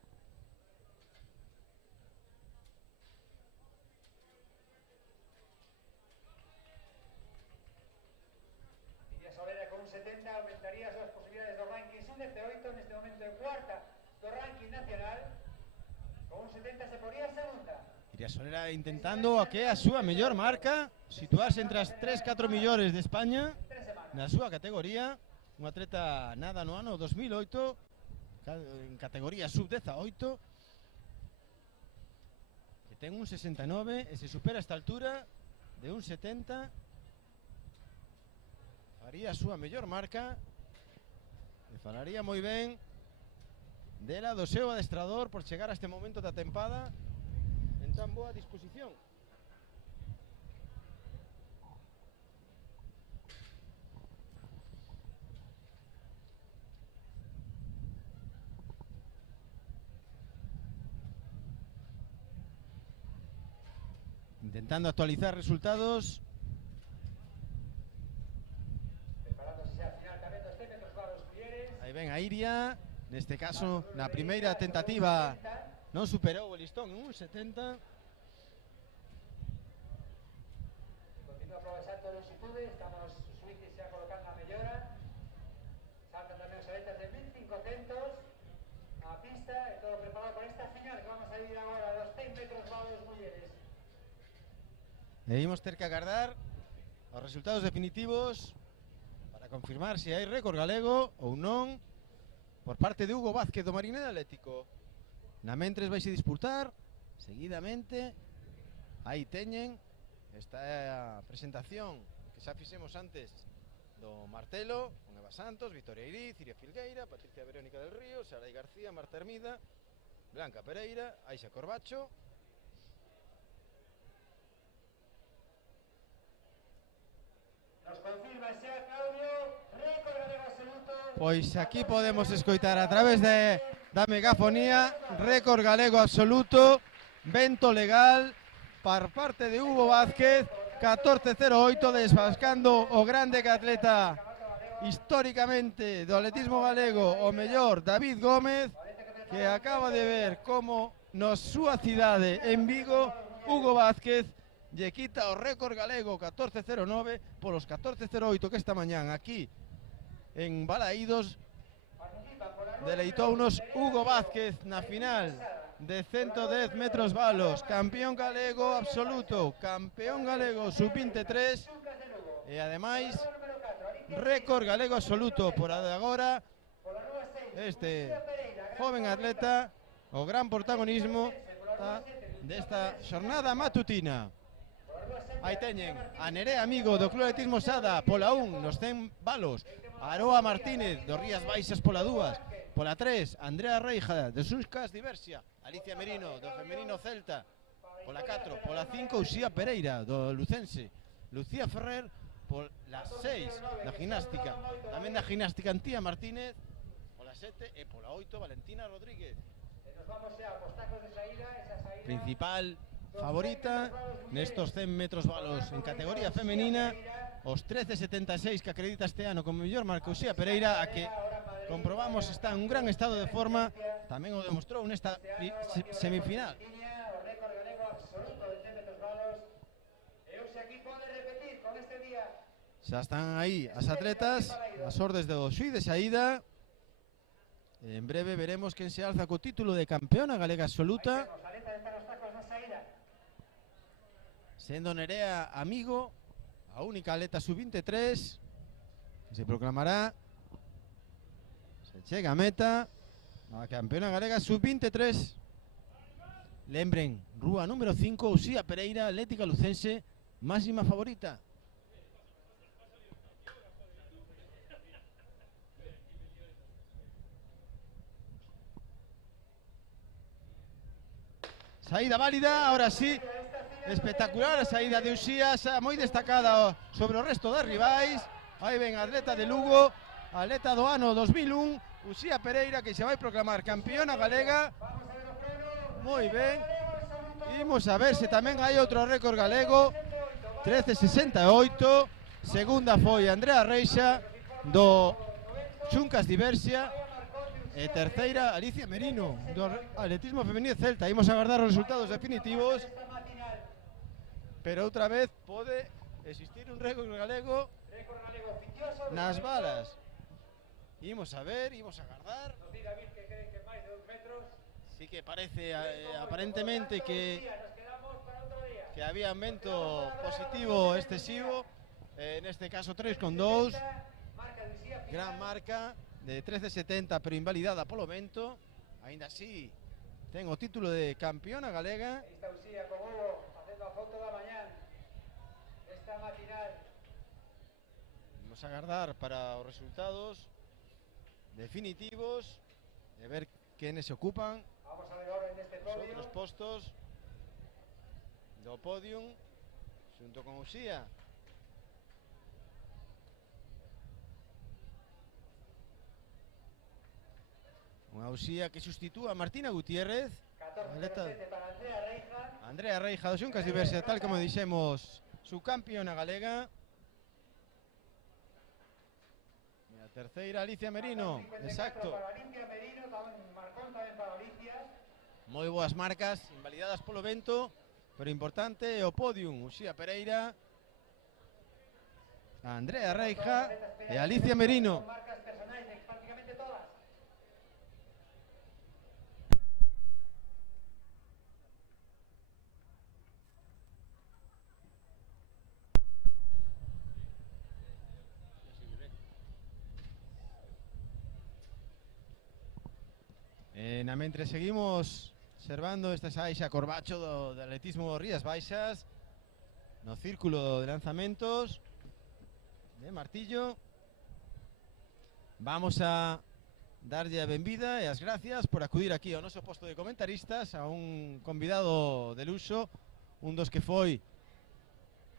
Aumentaría as súas posibilidades do ranking un 18, neste momento en cuarta do ranking nacional. Con un 70 se poría segunda. Iria Solera intentando a que a súa mellor marca, situarse entre as 3-4 millores de España na súa categoría. Un atleta nada no ano 2008 en categoría sub-18, que ten un 69 e se supera esta altura de un 70. Faría a súa mellor marca e falaría moi ben dela do seu adestrador por chegar a este momento da tempada en tan boa disposición. Intentando actualizar resultados a Iria, neste caso na primeira tentativa non superou o listón en 1,70. Continúa progresando longitude, estamos suíces xa colocando a mellora. Saltan tamén os atletas de 1500 a pista e todo preparado para esta final que vamos a vivir agora dos 100 metros valos mulleres. Debimos ter que agardar os resultados definitivos para confirmar se hai récord galego ou non por parte de Hugo Vázquez do Marineda Atlético. Na mentres vaise disputar seguidamente. Aí teñen esta é a presentación que xa fixemos antes do martelo con Eva Santos, Victoria Iriz, Iria Filgueira, Patricia Verónica del Río, Sarai García, Marta Hermida, Blanca Pereira, Aixa Corbacho. Nos confirma xa Claudio, récord galego absoluto. Pois aquí podemos escoitar a través da megafonía récord galego absoluto, vento legal por parte de Hugo Vázquez, 14.08, desfascando o grande que atleta históricamente do atletismo galego, o mellor David Gómez, que acaba de ver como na súa cidade en Vigo Hugo Vázquez lle quita o récord galego 14.09 polos 14.08 que esta mañán aquí en Balaídos deleitounos Hugo Vázquez na final de 110 metros valos, campeón galego absoluto, campeón galego sub-23 e ademais récord galego absoluto por agora este joven atleta, o gran protagonismo desta xornada matutina. Aí teñen a Nerea Amigo do Club Atletismo Sada pola 1 nos 100 valos, Aroa Martínez do Rías Baixas pola 2, pola 3 Andrea Reija de Suscas Diversia, Alicia Merino do Femenino Celta pola 4, pola 5 Uxía Pereira do Lucense, Lucía Ferrer pola 6 da gimnástica, tamén da gimnástica Antía Martínez pola 7 e pola 8 Valentina Rodríguez. Nos vamos xa aos tacos de saída, esa saída Principal favorita nestos 100 metros valos en categoría femenina, os 13.76 que acredita este ano como mellor marca Uxía Pereira, a que comprobamos está en un gran estado de forma, tamén o demostrou nesta semifinal. o récord galego absoluto de 100 metros valos. E hoxe aquí pode repetir con este día. Xa están aí as atletas, as ordes do xuiz de saída. En breve veremos quen se alza co título de campeona galega absoluta, Os atletas están os tacos na saída. sendo Nerea Amigo a única atleta sub-23 que se proclamará, se chega a meta, a campeona galega sub-23. Lembren, rúa número 5, Uxía Pereira, Atlética Lucense, máxima favorita. Saída válida, ahora sí, espectacular a saída de Uxía, xa moi destacada sobre o resto das rivais. Aí ven a atleta de Lugo, atleta do ano 2001, Uxía Pereira, que se vai proclamar campeona galega. Moi ben, imos a ver se tamén hai outro récord galego, 13.68, segunda foi Andrea Reixa do Xuncas Diversia, e terceira Alicia Merino do atletismo femenino Celta. Imos a aguardar os resultados definitivos, pero outra vez pode existir un récord galego nas balas. Imos a ver, imos a agardar. Sí que parece aparentemente que había un vento positivo excesivo, neste caso 3,2, gran marca de 13.70, pero invalidada polo vento. Ainda así ten o título de campeona galega. Esta Uxía con Hugo facendo a foto da mañán esta matinal. Vamos a agardar para os resultados definitivos e ver quenes se ocupan Vamos a ver ahora en este os podio. outros postos do podium xunto con Uxía. Unha Uxía que sustitúa a Martina Gutiérrez, atleta 14.07 para Andrea Reija. Andrea Reija do Xuncas Diversia, tal como dixemos, subcampeona galega. Mira, Terceira Alicia Merino, exacto. Moi boas marcas, invalidadas polo vento, pero importante o podium, Uxía Pereira, a Andrea Reija e Alicia Merino. Na mentre seguimos observando este Saixa Corbacho do atletismo Rías Baixas no círculo de lanzamentos de Martillo. Vamos a darlle a benvida e as gracias por acudir aquí ao noso posto de comentaristas a un convidado de luxo, un dos que foi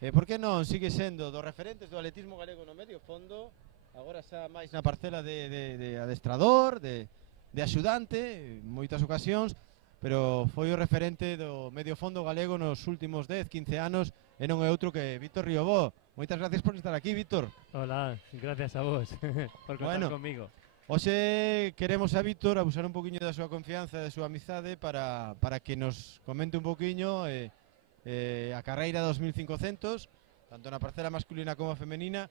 por que non sigue sendo dos referentes do atletismo galego no medio fondo, agora xa máis na parcela de adestrador, de axudante en moitas ocasións, pero foi o referente do medio fondo galego nos últimos 10-15 anos e non é outro que Víctor Riobó. Moitas gracias por estar aquí, Víctor. Hola, gracias a vos por contar conmigo. Hoxe queremos a Víctor abusar un poquinho da súa confianza e da súa amizade para que nos comente un poquinho a carreira 2500, tanto na parcela masculina como a femenina,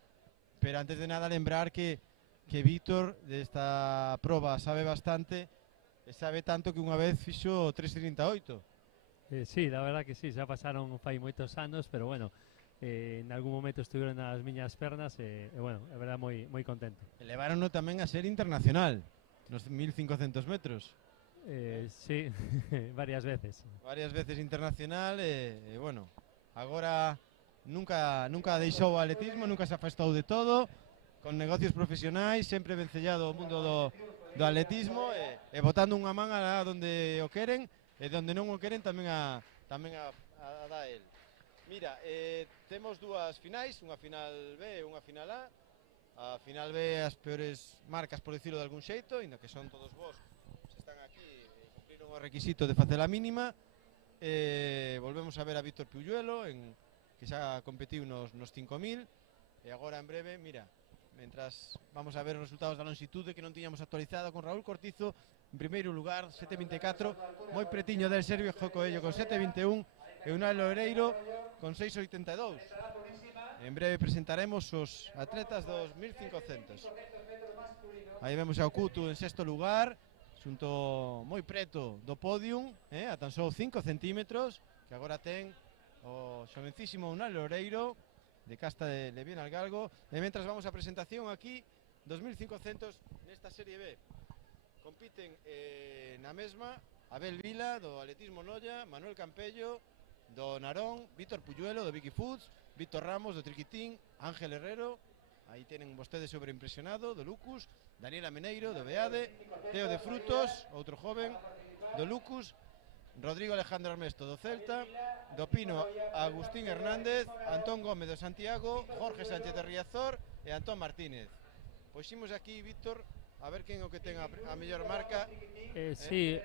pero antes de nada lembrar que Víctor desta proba sabe bastante e sabe tanto que unha vez fixo 3.38. Sí, la verdad que sí, xa pasaron fai moitos anos, pero bueno, en algún momento estuvieron nas miñas pernas e bueno, é verdad moi contento. Elevárono tamén a ser internacional nos 1.500 metros. Sí, varias veces. Varias veces internacional e bueno, agora nunca deixou o atletismo, nunca se afastou de todo, con negocios profesionais, sempre vencellado ao mundo do atletismo e botando unha man a donde o queren e donde non o queren tamén a dá el. Mira, temos dúas finais, unha final B e unha final A. A final B as peores marcas, por dicirlo de algún xeito, inda que son todos vos, se están aquí e cumpriron o requisito de facer a mínima. Volvemos a ver a Víctor Puyuelo, que xa competiu nos 5.000 e agora en breve, mira, mentras vamos a ver os resultados da longitude que non tiñamos actualizado con Raúl Cortizo en primeiro lugar, 7.24, moi pretiño del Sergio Coello con 7.21 e Unai Loureiro con 6.82. En breve presentaremos os atletas dos 1.500. Aí vemos a Okutu en sexto lugar, xunto moi preto do podium, a tan só 5 centímetros, que agora ten o xovencísimo Unai Loureiro de Casta de Levién al Galgo. E mentras vamos a presentación aquí 2500 nesta serie B. Compiten na mesma Abel Vila do atletismo Noia, Manuel Campello do Narón, Víctor Puyuelo do Vicky Foods, Víctor Ramos do Triquitín, Ángel Herrero, aí tenen vostedes sobreimpresionado, do Lucus, Daniela Meneiro do Beade, Teo de Frutos, outro joven do Lucus, Rodrigo Alejandro Armesto do Celta, do Pino Agustín Hernández, Antón Gómez do Santiago, Jorge Sánchez de Riazor e Antón Martínez. Pois ximos aquí, Víctor, a ver quen o que ten a mellor marca. Sí,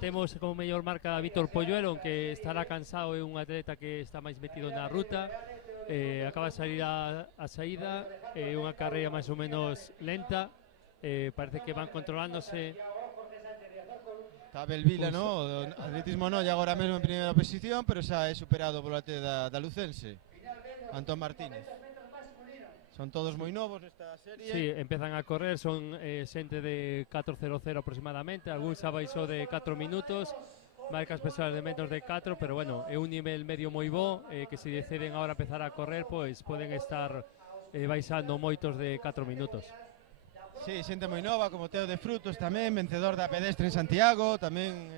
temos como mellor marca a Víctor Polluelo, que estará cansado, é un atleta que está máis metido na ruta, acaba de salir a saída, é unha carreira máis ou menos lenta, parece que van controlándose. Está Abel Vila, no? O atletismo Noia agora mesmo en primeira posición, pero xa é superado polo atleta da Lucense, Antón Martínez. Son todos moi novos nesta serie. Sí, empezan a correr, son xente de 4.00 aproximadamente, algún xa baixou de 4 minutos, marcas persoas de menos de 4, pero bueno, é un nivel medio moi bo, que se deciden agora empezar a correr, pois poden estar baixando moitos de 4 minutos. Sí, xente moi nova, como Teo de Frutos tamén, vencedor da pedestre en Santiago, tamén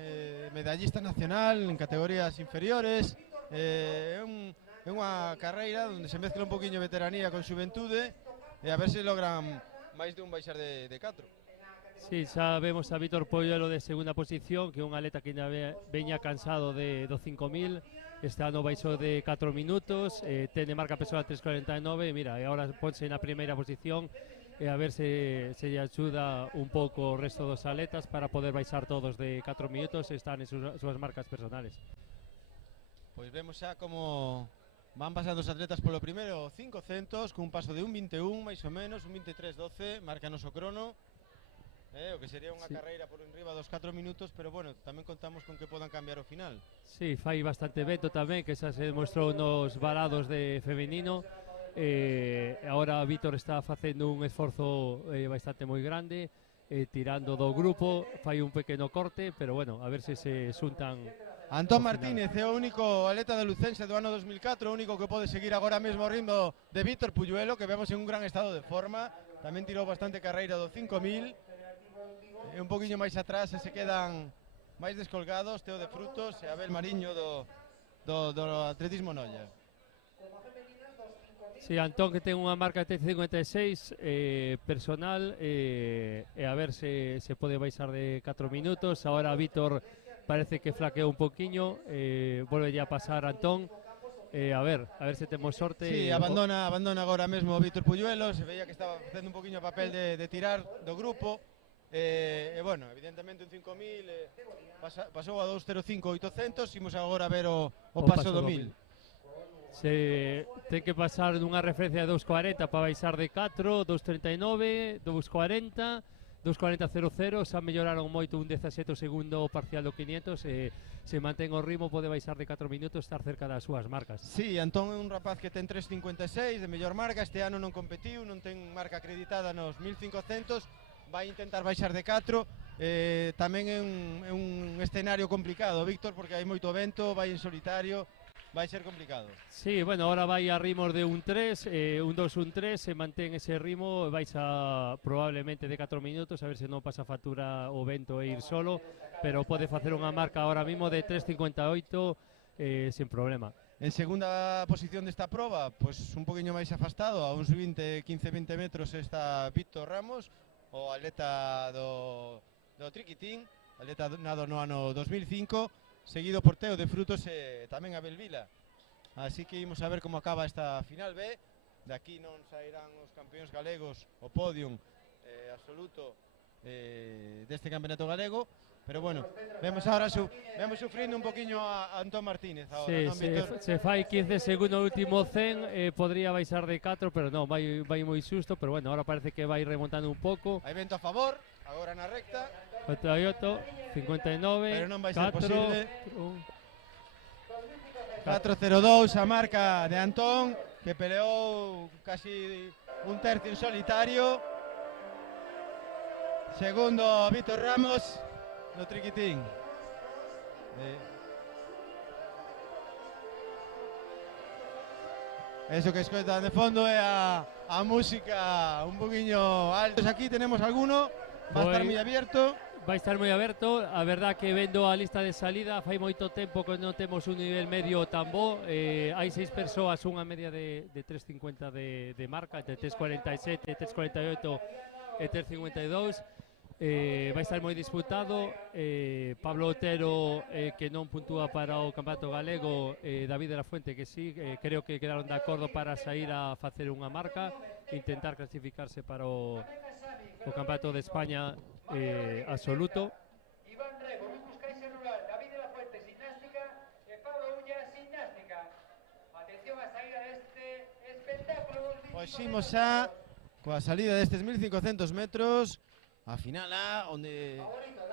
medallista nacional en categorías inferiores. É unha carreira onde se mezcla un poquinho veteranía con xuventude e a ver se logran máis de un baixar de 4. Sí, xa vemos a Víctor Polluelo de segunda posición, que é un atleta que veña cansado do 5.000, este ano baixou de 4 minutos, tene marca persoal 3.49, mira, e agora ponse na primeira posición, e a ver se lle axuda un pouco o resto dos atletas para poder baixar todos de 4 minutos e están en súas marcas personales. Pois vemos xa como Van pasando os atletas polo primeiro 500 cun paso de 1.21 máis ou menos, 1.23.12, marca noso crono. O que sería unha carreira por enriba dos 4 minutos, pero bueno, tamén contamos con que podan cambiar o final. Sí, fai bastante vento tamén, que xa se demostrou nos varados de femenino. Agora Vítor está facendo un esforzo bastante moi grande, tirando do grupo, fai un pequeno corte, pero bueno, a ver se xuntan. Antón Martínez é o único atleta de Lucense do ano 2004, o único que pode seguir agora mesmo o ritmo de Vítor Puyuelo, que vemos en un gran estado de forma. Tamén tirou bastante carreira do 5000. Un poquinho máis atrás se quedan máis descolgados Teo de Frutos e Abel Mariño do atletismo Noia. Sí, Antón, que ten unha marca de 56 personal, e a ver se pode baixar de 4 minutos. Ahora Vítor parece que flaqueou un poquinho, volve a pasar Antón. A ver se temos sorte. Sí, abandona agora mesmo Vítor Puyuelo, se veía que estaba facendo un poquinho o papel de tirar do grupo. Bueno, evidentemente un 5000 pasou a 2.05.800, imos agora a ver o paso do 1000. Se ten que pasar dunha referencia de 2.40 para baixar de 4, 2.39, 2.40, 2.40.00, xa melloraron moito un 17 segundo parcial do 500, se mantén o ritmo pode baixar de 4 minutos, estar cerca das súas marcas. Sí, Antón é un rapaz que ten 3.56 de mellor marca, este ano non competiu, non ten marca acreditada nos 1.500, vai intentar baixar de 4, tamén é un escenario complicado, Víctor, porque hai moito vento, vai en solitario, vai ser complicado. Sí, bueno, ahora vai a ritmos de un 3, un 2, un 3, se mantén ese ritmo, baixa probablemente de 4 minutos, a ver se non pasa factura o vento e ir solo, pero pode facer unha marca ahora mismo de 3.58 sin problema. En segunda posición desta proba, pues un poquinho máis afastado, a uns 15-20 metros está Víctor Ramos, o atleta do Triquitín, atleta nado no ano 2005, seguido por Teo de Frutos e tamén Abel Vila. Así que imos a ver como acaba esta final B. De aquí non sairán os campeóns galegos, o podium absoluto deste campeonato galego. Pero bueno, vemos ahora vemos sufrindo un poquinho a Antón Martínez ahora, sí, non, Víctor? se fai 15 segundos o último 100, podría baixar de 4, pero non, vai moi susto, pero bueno, ahora parece que vai remontando un pouco. Hai vento a favor, agora na recta. 48, 59, pero non vai ser 4, posible. 4.02 a marca de Antón, que peleou casi un tercio en solitario. Segundo Víctor Ramos no Triquitín. Eso que escoitan de fondo é a música un poquinho altos. Aquí tenemos alguno, va a estar moi abierto. Vai estar moi aberto, a verdad que vendo a lista de salida fai moito tempo que non temos un nivel medio tan bo, hai 6 persoas, unha media de 3.50 de marca, entre 3.47, 3.48 e 3.52, vai estar moi disputado. Pablo Otero, que non puntúa para o campeonato galego, David de la Fuente, que sí, creo que quedaron de acordo para sair a facer unha marca, intentar clasificarse para o campeonato de España absoluto. Iván Rego, Lucas Caixa Rural, David de la Fuente, gimnástica, e Pablo Ulla, gimnástica. Atención a saída deste espectáculo. Pois imos xa coa salida destes 1500 metros a final A, onde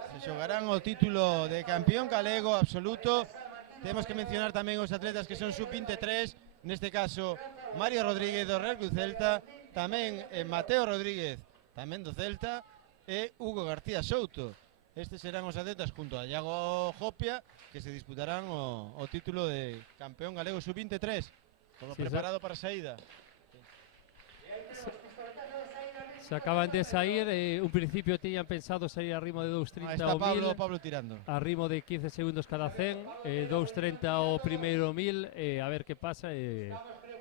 se xogarán o título de campeón galego absoluto. Temos que mencionar tamén os atletas que son sub-23, neste caso Mario Rodríguez do Real Cruz Celta, tamén Mateo Rodríguez, tamén do Celta, e Hugo García Souto. Estes serán os atletas junto a Iago Jopia, que se disputarán o título de campeón galego sub-23. Todo sí, preparado para a saída. Se acaban de sair, un principio tiñan pensado sair a ritmo de 2.30 está o 1000, Pablo tirando a ritmo de 15 segundos cada 100, 2.30 o primeiro 1000, a ver que pasa, e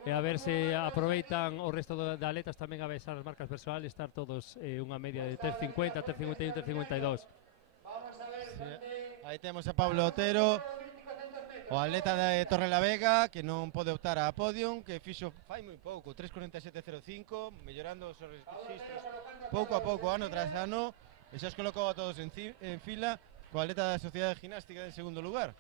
a ver se aproveitan o resto de atletas tamén a baixar as marcas persoales, estar todos unha media de 3.50, 3.51, 3.52. Sí, aí temos a Pablo Otero, o atleta de Torrelavega, que non pode optar a podium, que fixo fai moi pouco, 3.47.05, mellorando os registros pouco a pouco, ano tras ano, e xa os colocou a todos en fila, co atleta da Sociedade Ginástica en segundo lugar.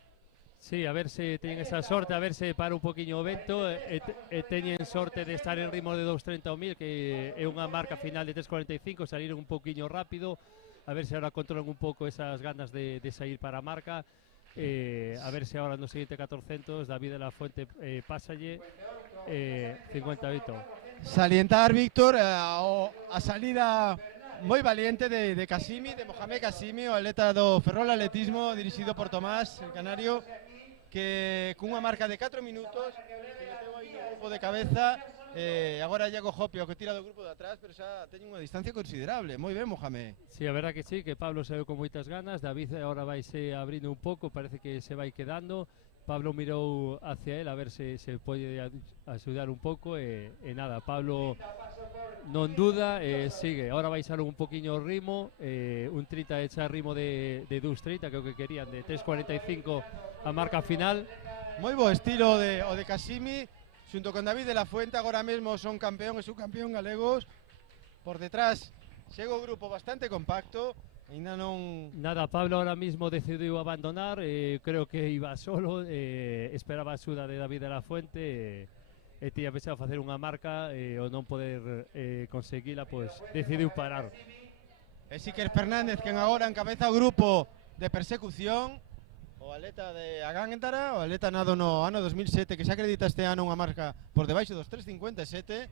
Sí, a ver se teñen esa sorte, a ver se para un poquinho o vento e teñen sorte de estar en ritmo de 2.30 o 1000, que é unha marca final de 3.45, salir un poquinho rápido, a ver se ahora controlan un pouco esas ganas de sair para a marca, a ver se ahora no seguinte 400 David de la Fuente pásalle 58. Salientar, Víctor, a salida moi valiente de Kasimi, de Mohamed Kasimi, o atleta do Ferrol Atletismo, dirixido por Tomás, el canario, que cunha marca de 4 minutos se meteu aí no grupo de cabeza. Agora Iago Jopio que tira do grupo de atrás, pero xa teñen unha distancia considerable. Moi ben, Mohamed. Sí, a verdad que sí, que Pablo se ve con moitas ganas, David agora vaise abrindo un pouco, parece que se vai quedando. Pablo mirou hacia él a ver se pode axudar un pouco e nada, Pablo non duda, sigue. Ahora vai xar un poquinho o ritmo, un 30 de echar ritmo de 2.30, que é o que querían, de 3.45 a marca final. Moi bo estilo o de Kasimi, xunto con David de la Fuente, agora mesmo son campeón e subcampeón galegos. Por detrás chega o grupo bastante compacto, ainda non... Nada, Pablo ahora mismo decidiu abandonar, creo que iba solo, esperaba a axuda de David de la Fuente, e tiña pensado facer unha marca, o non poder conseguila, pois decidiu parar. E Iker Fernández, quen agora encabeza o grupo de persecución, o atleta de Agándara, o atleta nado no ano 2007, que xa acredita este ano unha marca por debaixo dos 3.57.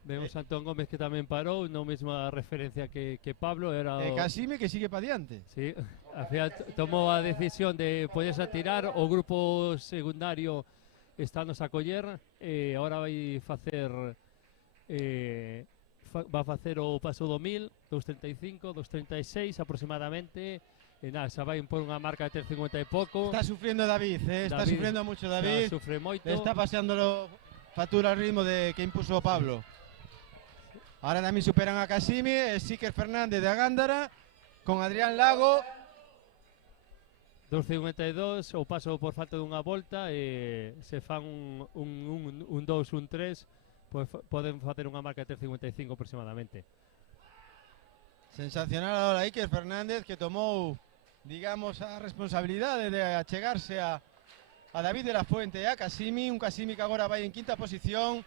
Vemos a Antón Gómez que tamén parou, non mesma referencia que Pablo, era E Kasimi que sigue pa diante. Sí, al final tomou a decisión de poderse a tirar, o grupo secundario está nos a coller, e agora vai facer va a facer o paso do 1000, 2.35, 2.36 aproximadamente. E nada, xa vai por unha marca de 3.50 e pouco. Está sufriendo David, está sufriendo mucho David. Sufre moito. Está paseándolo factura al ritmo de que impuso Pablo. Ahora tamén superan a Kasimi, Iker Fernández de Agándara, con Adrián Lago. 2.52, o paso por falta dunha volta, e se fan un 2, un 3, pues poden facer unha marca de 3.55 aproximadamente. Sensacional ahora Iker Fernández, que tomou, digamos, a responsabilidade de achegarse a David de la Fuente e a Kasimi, un Kasimi que agora vai en quinta posición.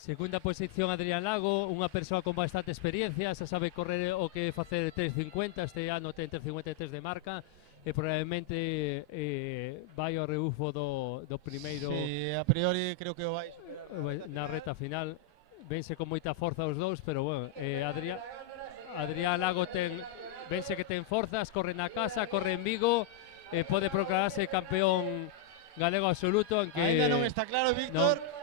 Segunda posición Adrián Lago, unha persoa con bastante experiencia, xa sabe correr o que facer 3.50, este ano ten 3.53 de marca, e probablemente vai ao rebufo do primeiro. Sí, a priori creo que o vai superar na reta final. Vense con moita forza os dous, pero bueno, Adrián Lago vense que ten forzas, corre na casa, corre en Vigo, pode proclamarse campeón galego absoluto, aunque ainda non está claro, Víctor. No.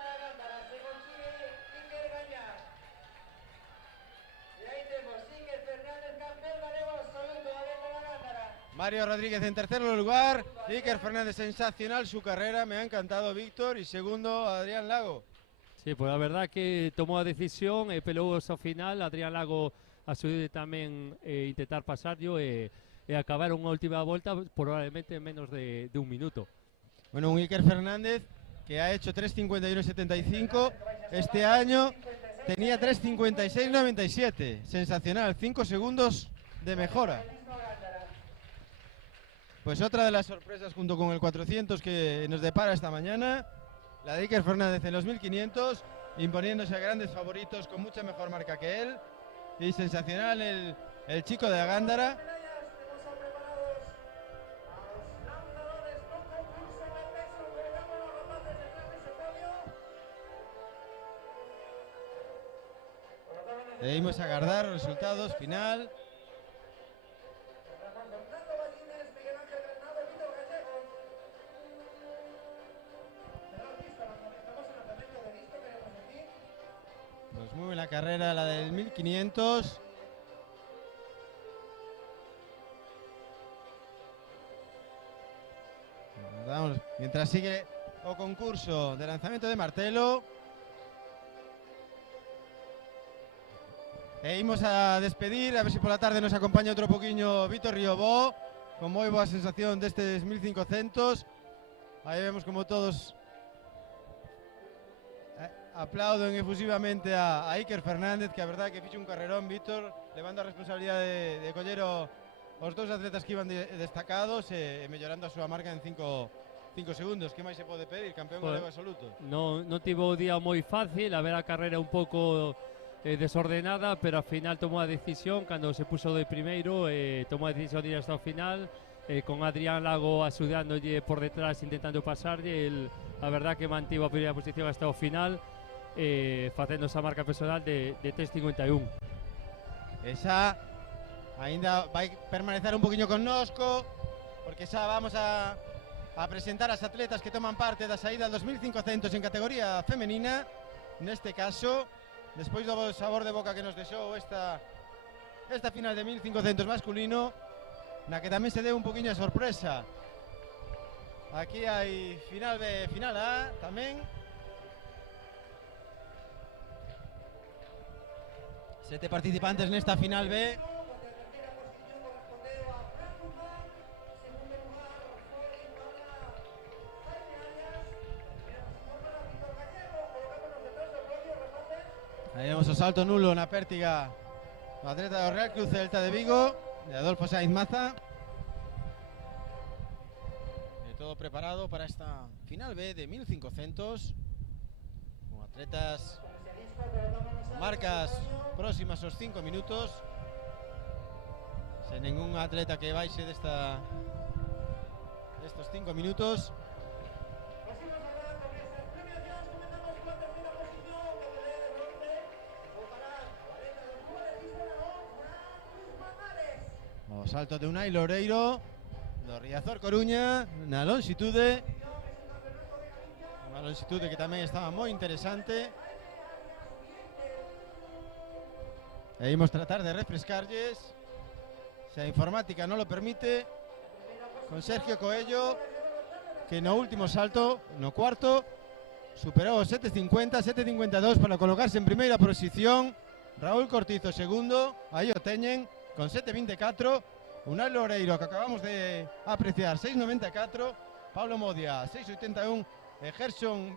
Mario Rodríguez en tercer lugar, Iker Fernández sensacional su carrera, me ha encantado Víctor, y segundo Adrián Lago. Sí, pues la verdad que tomou a decisión e pelou ao final. Adrián Lago asumiu tamén intentar pasarlo e acabar unha última volta probablemente en menos de un minuto. Bueno, un Iker Fernández que ha hecho 3.51.75 este año, tenía 3.56.97, sensacional, 5 segundos de mejora. Pues otra de las sorpresas junto con el 400 que nos depara esta mañana, la de Iker Fernández en los 1500, imponiéndose a grandes favoritos con mucha mejor marca que él, y sensacional el chico de Agándara. Debemos aguardar los resultados final. Pues muy buena carrera la del 1500. Vamos, mientras sigue o concurso de lanzamiento de martelo. E imos a despedir, a ver si por la tarde nos acompaña outro poquinho Víctor Riobó, con moi boa sensación destes 1500. Aí vemos como todos aplauden efusivamente a Iker Fernández, que a verdade que fixo un carrerón, Víctor, levando a responsabilidade de coller o os dous atletas que iban destacados e mellorando a súa marca en 5 segundos. Que máis se pode pedir, campeón galego absoluto? Non tivo o día moi fácil, a ver a carreira un pouco desordenada, pero ao final tomou a decisión cando se puso de primeiro, tomou a decisión de ir hasta o final, con Adrián Lago axudándolle por detrás intentando pasarlle. A verdad que mantivo a primeira posición hasta o final, facendo esa marca personal de 3.51. Esa ainda vai permanecer un poquinho connosco, porque xa vamos a presentar as atletas que toman parte da saída 2.500 en categoría femenina. Neste caso, despois do sabor de boca que nos deixou esta final de 1.500 masculino, na que tamén se deu un poquinho de sorpresa. Aquí hai final B, final A tamén. 7 participantes nesta final B. Aí vemos o salto nulo na pértiga do atleta do Real Cruz Celta de Vigo, de Adolfo Sainz Maza. E todo preparado para esta final B de 1.500, con atletas marcas próximas aos 5 minutos, sen ningún atleta que baixe destos 5 minutos. O salto de Unai Loureiro do Riazor Coruña na longitude, unha longitude que tamén estaba moi interesante. E imos tratar de refrescarlles, se a informática non lo permite, con Sergio Coello, que no último salto, no cuarto, superou os 7.50, 7.52 para colocarse en primeira posición. Raúl Cortizo segundo, aí o teñen con 7.24, Unai Loureiro, que acabamos de apreciar, 6.94, Pablo Modia 6.81 e Gerson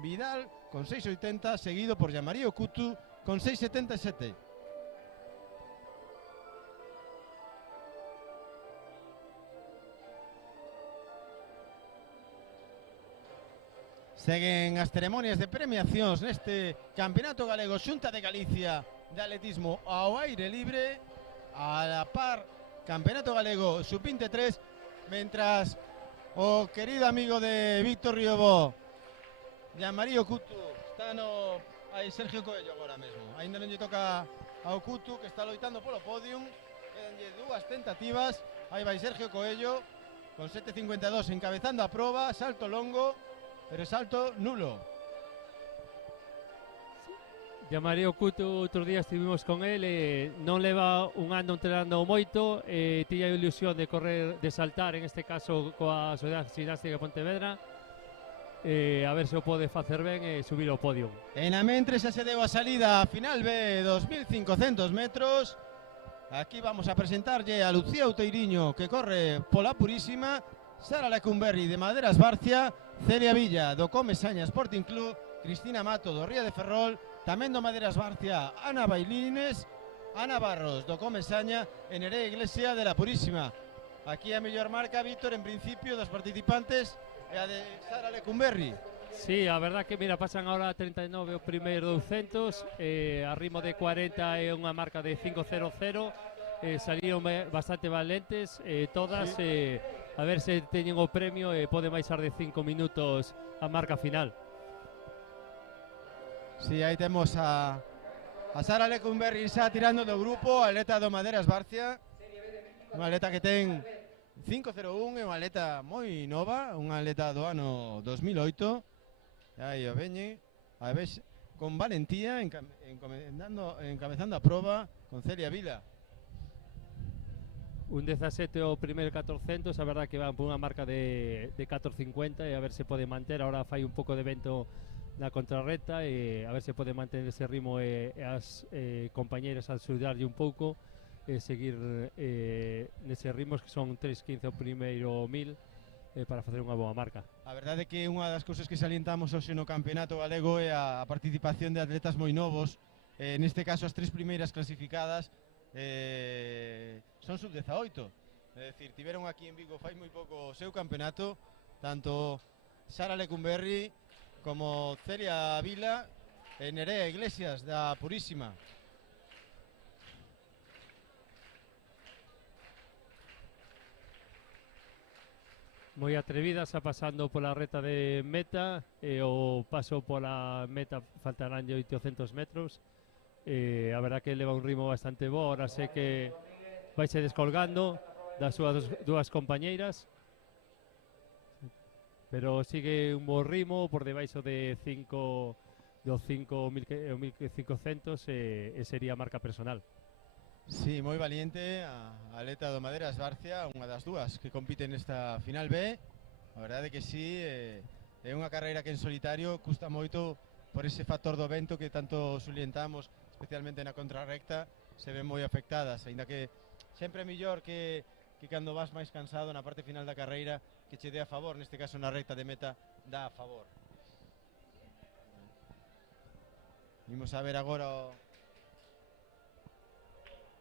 Vidal con 6.80, seguido por Yamarí Okutu con 6.77. Seguen as ceremonias de premiacións neste Campeonato Galego Xunta de Galicia de atletismo ao aire libre, a la par Campeonato Galego Sub-23, mentras o querido amigo de Víctor Riobó, Yamarí Okutu, está no... Aí Sergio Coello agora mesmo, ainda non lle toca a Okutu, que está loitando polo podium, quedanlle dúas tentativas. Aí vai Sergio Coello con 7.52 encabezando a proba, salto longo, pero salto nulo. Yamarí Okutu, outro día estivemos con ele, non leva un ano entrenando moito, tiña a ilusión de correr, de saltar, en este caso coa Sociedade Ximnástica de Pontevedra, a ver se o pode facer ben e subir ao podio. En a mentre xa se deu a salida a final B, 2.500 metros. Aquí vamos a presentarlle a Lucía Outeiriño, que corre pola Purísima, Sara Lecumberri de Maderas Barcia, Celia Villa do Comesaña Sporting Club, Cristina Mato do Ría de Ferrol, tamén do Maderas Barcia, Ana Bailines, Ana Barros do Comesaña e Nerea Iglesia de la Purísima. Aquí a mellor marca, Víctor, en principio, dos participantes, e a de Sara Lecumberri. Sí, a verdad que, mira, pasan ahora a 39 o primeiro 200, a ritmo de 40 é unha marca de 5.00, salieron bastante valentes, todas, sí. A ver se teñen o premio e pode baixar de 5 minutos a marca final. Sí, aí temos a Sara Lecumberri xa tirando do grupo, a atleta do Maderas Barcia, unha atleta que ten 5.01, é unha atleta moi nova, unha atleta do ano 2008, e aí o veñe, a vez con valentía, encabezando a proba con Celia Vila. Un 17 o primeiro 400, a verdad que van por unha marca de 4.50 e a ver se pode manter. Ahora fai un pouco de vento na contrarreta e a ver se pode manter ese ritmo e as compañeiras a axudarlle un pouco e seguir neses ritmos que son 3.15 o primeiro 1000 para facer unha boa marca. A verdade é que unha das cousas que salientamos hoxe no Campeonato Galego é a participación de atletas moi novos, neste caso as tres primeiras clasificadas, son sub-18. É dicir, tiveron aquí en Vigo fai moi pouco o seu campeonato, tanto Sara Lecumberri como Celia Vila e Nerea Iglesias da Purísima. Moi atrevida, xa pasando pola reta de meta, o paso pola meta faltarán 800 metros. A verdad que leva un ritmo bastante bo, ahora sé que vaise descolgando das súas dúas compañeiras, pero sigue un bo ritmo por debaixo de 5.500 e sería marca personal. Sí, moi valiente a atleta do Maderas Barcia, unha das dúas que compite nesta final B. A verdade que sí, é unha carreira que en solitario custa moito por ese factor do vento que tanto sulientamos, especialmente na contrarrecta, se ven moi afectadas, aínda que sempre é mellor que cando vas máis cansado na parte final da carreira que che dé a favor, neste caso na recta de meta dá a favor. Vimos a ver agora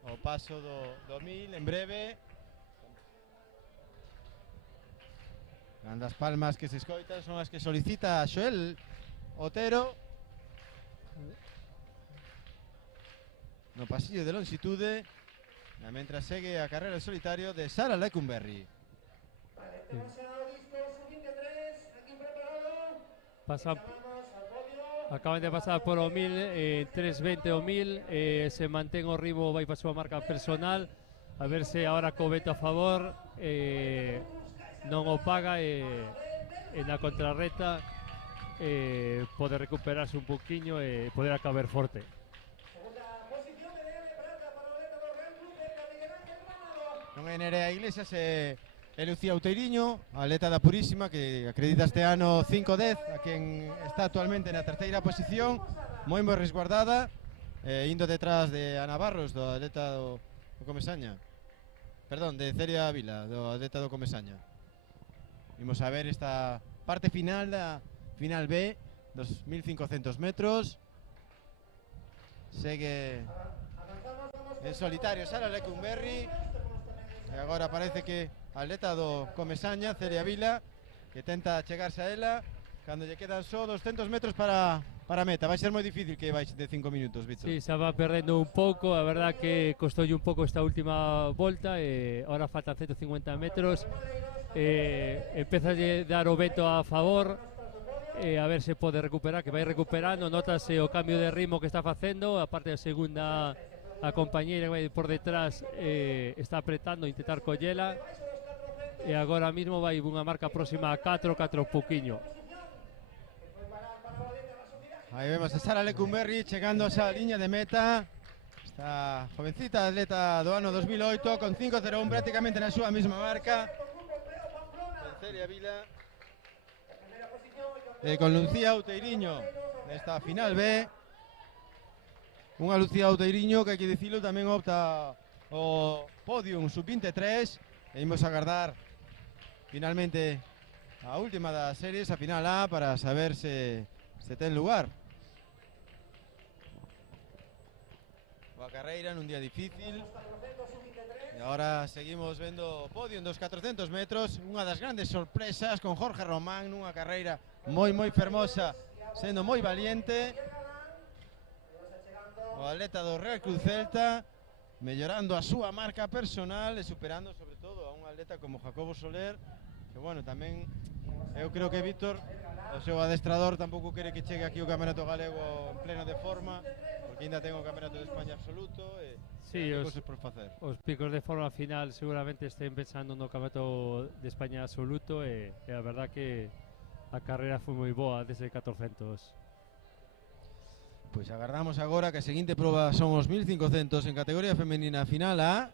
o paso do 1000 en breve. As palmas que se escoitan son as que solicita Xoel Otero no pasillo de longitude, mentre segue a carreira en solitario de Sara Lecumberri. Acaban de pasar por o 1000, 3.20 o 1000, se mantén o ritmo, vai para a súa marca personal, a ver se agora co vento a favor non o paga e na contrarreta pode recuperarse un poquinho e poder acabar forte. Non é Nerea Iglesias, é Lucía Outeiriño, a atleta da Purísima, que acredita este ano 5-10, a quen está actualmente na terceira posición, moi resguardada, indo detrás de Ana Barros, do atleta do Comesaña. Perdón, de Celia Vila, do atleta do Comesaña. Imos a ver esta parte final da final B, dos 1.500 metros. Segue en solitario Sara Lecumberri, e agora parece que a atleta do Comesaña, Celia Vila, que tenta chegarse a ela cando lle quedan só 200 metros para a meta. Vai ser moi difícil que vais de 5 minutos, Víctor. Sí, se va perdendo un pouco, a verdad que costoulle un pouco esta última volta e ahora faltan 150 metros. Empeza a dar o vento a favor, a ver se pode recuperar, que vai recuperando, notase o cambio de ritmo que está facendo, a parte da segunda, a compañeira que vai por detrás está apretando, intentar collela, e agora mismo vai unha marca próxima a 4 pouquiño. Aí vemos a Sara Lecumberri chegando a esa liña de meta, esta jovencita atleta do ano 2008 con 5.01 prácticamente na súa mesma marca. Celia Vila con Lucía Outeiriño nesta final B, unha Lucía Outeiriño que hai que dicilo tamén opta o podium sub-23, e imos agardar finalmente a última das series, a final A, para saber se ten lugar. Boa carreira nun día difícil. E agora seguimos vendo o podium dos 400 metros, unha das grandes sorpresas con Jorge Román nunha carreira moi fermosa, sendo moi valiente. O atleta do Real Cruz Celta mellorando a súa marca personal e superando sobre todo a un atleta como Jacobo Soler, que bueno, tamén eu creo que Víctor, o seu adestrador, tampouco quere que chegue aquí o Campeonato Galego en pleno de forma, porque ainda ten o Campeonato de España absoluto e sí, cosas por facer. Os picos de forma final seguramente estén pensando no Campeonato de España absoluto, e a verdad que a carreira foi moi boa desde 400. Pois agardamos agora que a seguinte proba son os 1.500 en categoría femenina final A.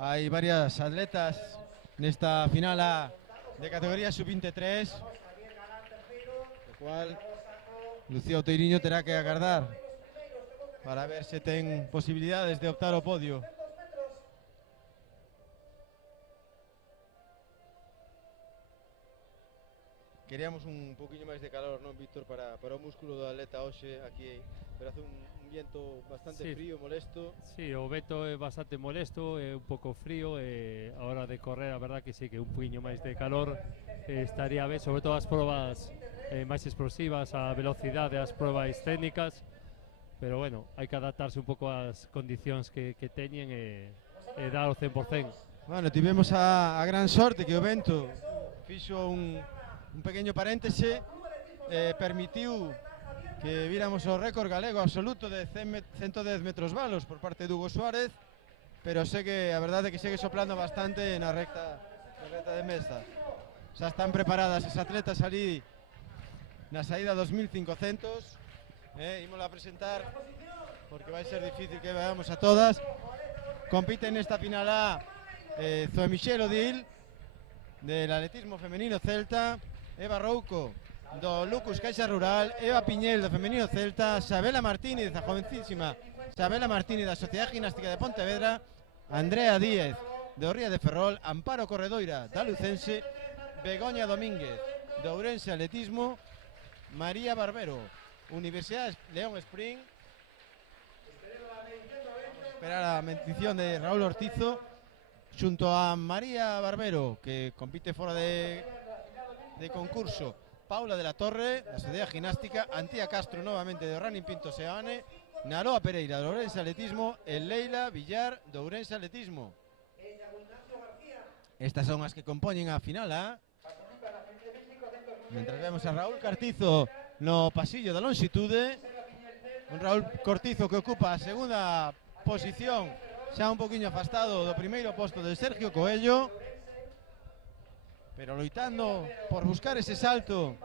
Hai varias atletas nesta final A de categoría sub-23, o cual Lucía Outeiriño terá que agardar para ver se ten posibilidades de optar ao podio. queríamos un poquinho máis de calor, non, Víctor, para o músculo do atleta hoxe aquí, pero hace un viento bastante Sí. frío, molesto. Sí, o vento é bastante molesto, é un pouco frío, e a hora de correr, a verdad que sí, que un puño máis de calor estaría ben, sobre todo as probas máis explosivas, a velocidade, as probas técnicas, pero bueno, hai que adaptarse un pouco ás condicións que teñen e dar o 100%. Bueno, tivemos a gran sorte que o vento fixo un pequeño paréntese, permitiu que víramos o récord galego absoluto de 110 metros valos por parte de Hugo Suárez, pero sé que a verdade é que segue soplando bastante na recta de mesa. Xa están preparadas as atletas ali na saída 2500, ímola a presentar porque vai ser difícil que veamos a todas. Compiten nesta final A Zoe Michel Odil del atletismo femenino celta, Eva Rouco do Lucus Caixa Rural, Eva Piñel do femenino celta, Xabela Martínez, a jovencísima Xabela Martínez da Sociedade Gimnástica de Pontevedra, Andrea Díez do Ría de Ferrol, Amparo Corredoira da Lucense, Begoña Domínguez do Ourense Atletismo, María Barbero, Universidade León Spring. Vamos a esperar a mención de Raúl Ortizo xunto a María Barbero, que compite fora de concurso, Paula de la Torre da Sociedade Gimnástica, Antía Castro novamente do Running Pinto Seane, Naroa Pereira do Ourense Atletismo e Leila Villar do Ourense Atletismo. Estas son as que compoñen a final A. Mientras vemos a Raúl Cortizo no pasillo da longitude, un Raúl Cortizo que ocupa a segunda posición, xa un poquinho afastado do primeiro posto de Sergio Coello, pero loitando por buscar ese salto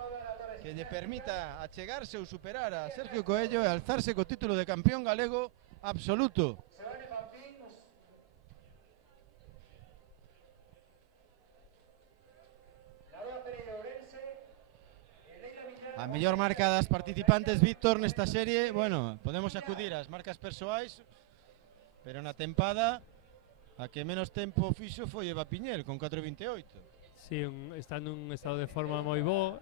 que lle permita achegarse ou superar a Sergio Coello e alzarse co título de campeón galego absoluto. A mellor marca das participantes, Víctor, nesta serie, bueno, podemos acudir ás marcas persoais, pero na tempada a que menos tempo fixo foi Eva Piñel con 4.28. Sí, está nun estado de forma moi bo,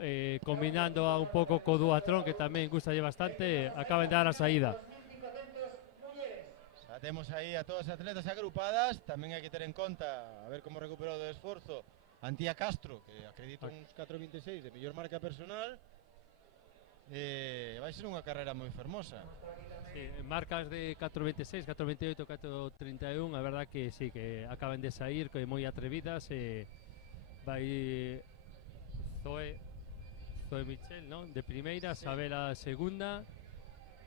combinando un pouco co duatlón, que tamén gustalle bastante, acaban de dar a saída. Xa temos aí a todas as atletas agrupadas, tamén hai que ter en conta a ver como recuperou do esforzo Antía Castro, que acredita uns 4.26 de mellor marca personal. Vai ser unha carreira moi fermosa. Sí, marcas de 4.26, 4.28, 4.31, a verdad que sí, que acaban de sair, que moi atrevidas, vai Zoe Michel, non? De primeira, sí. Xabela segunda,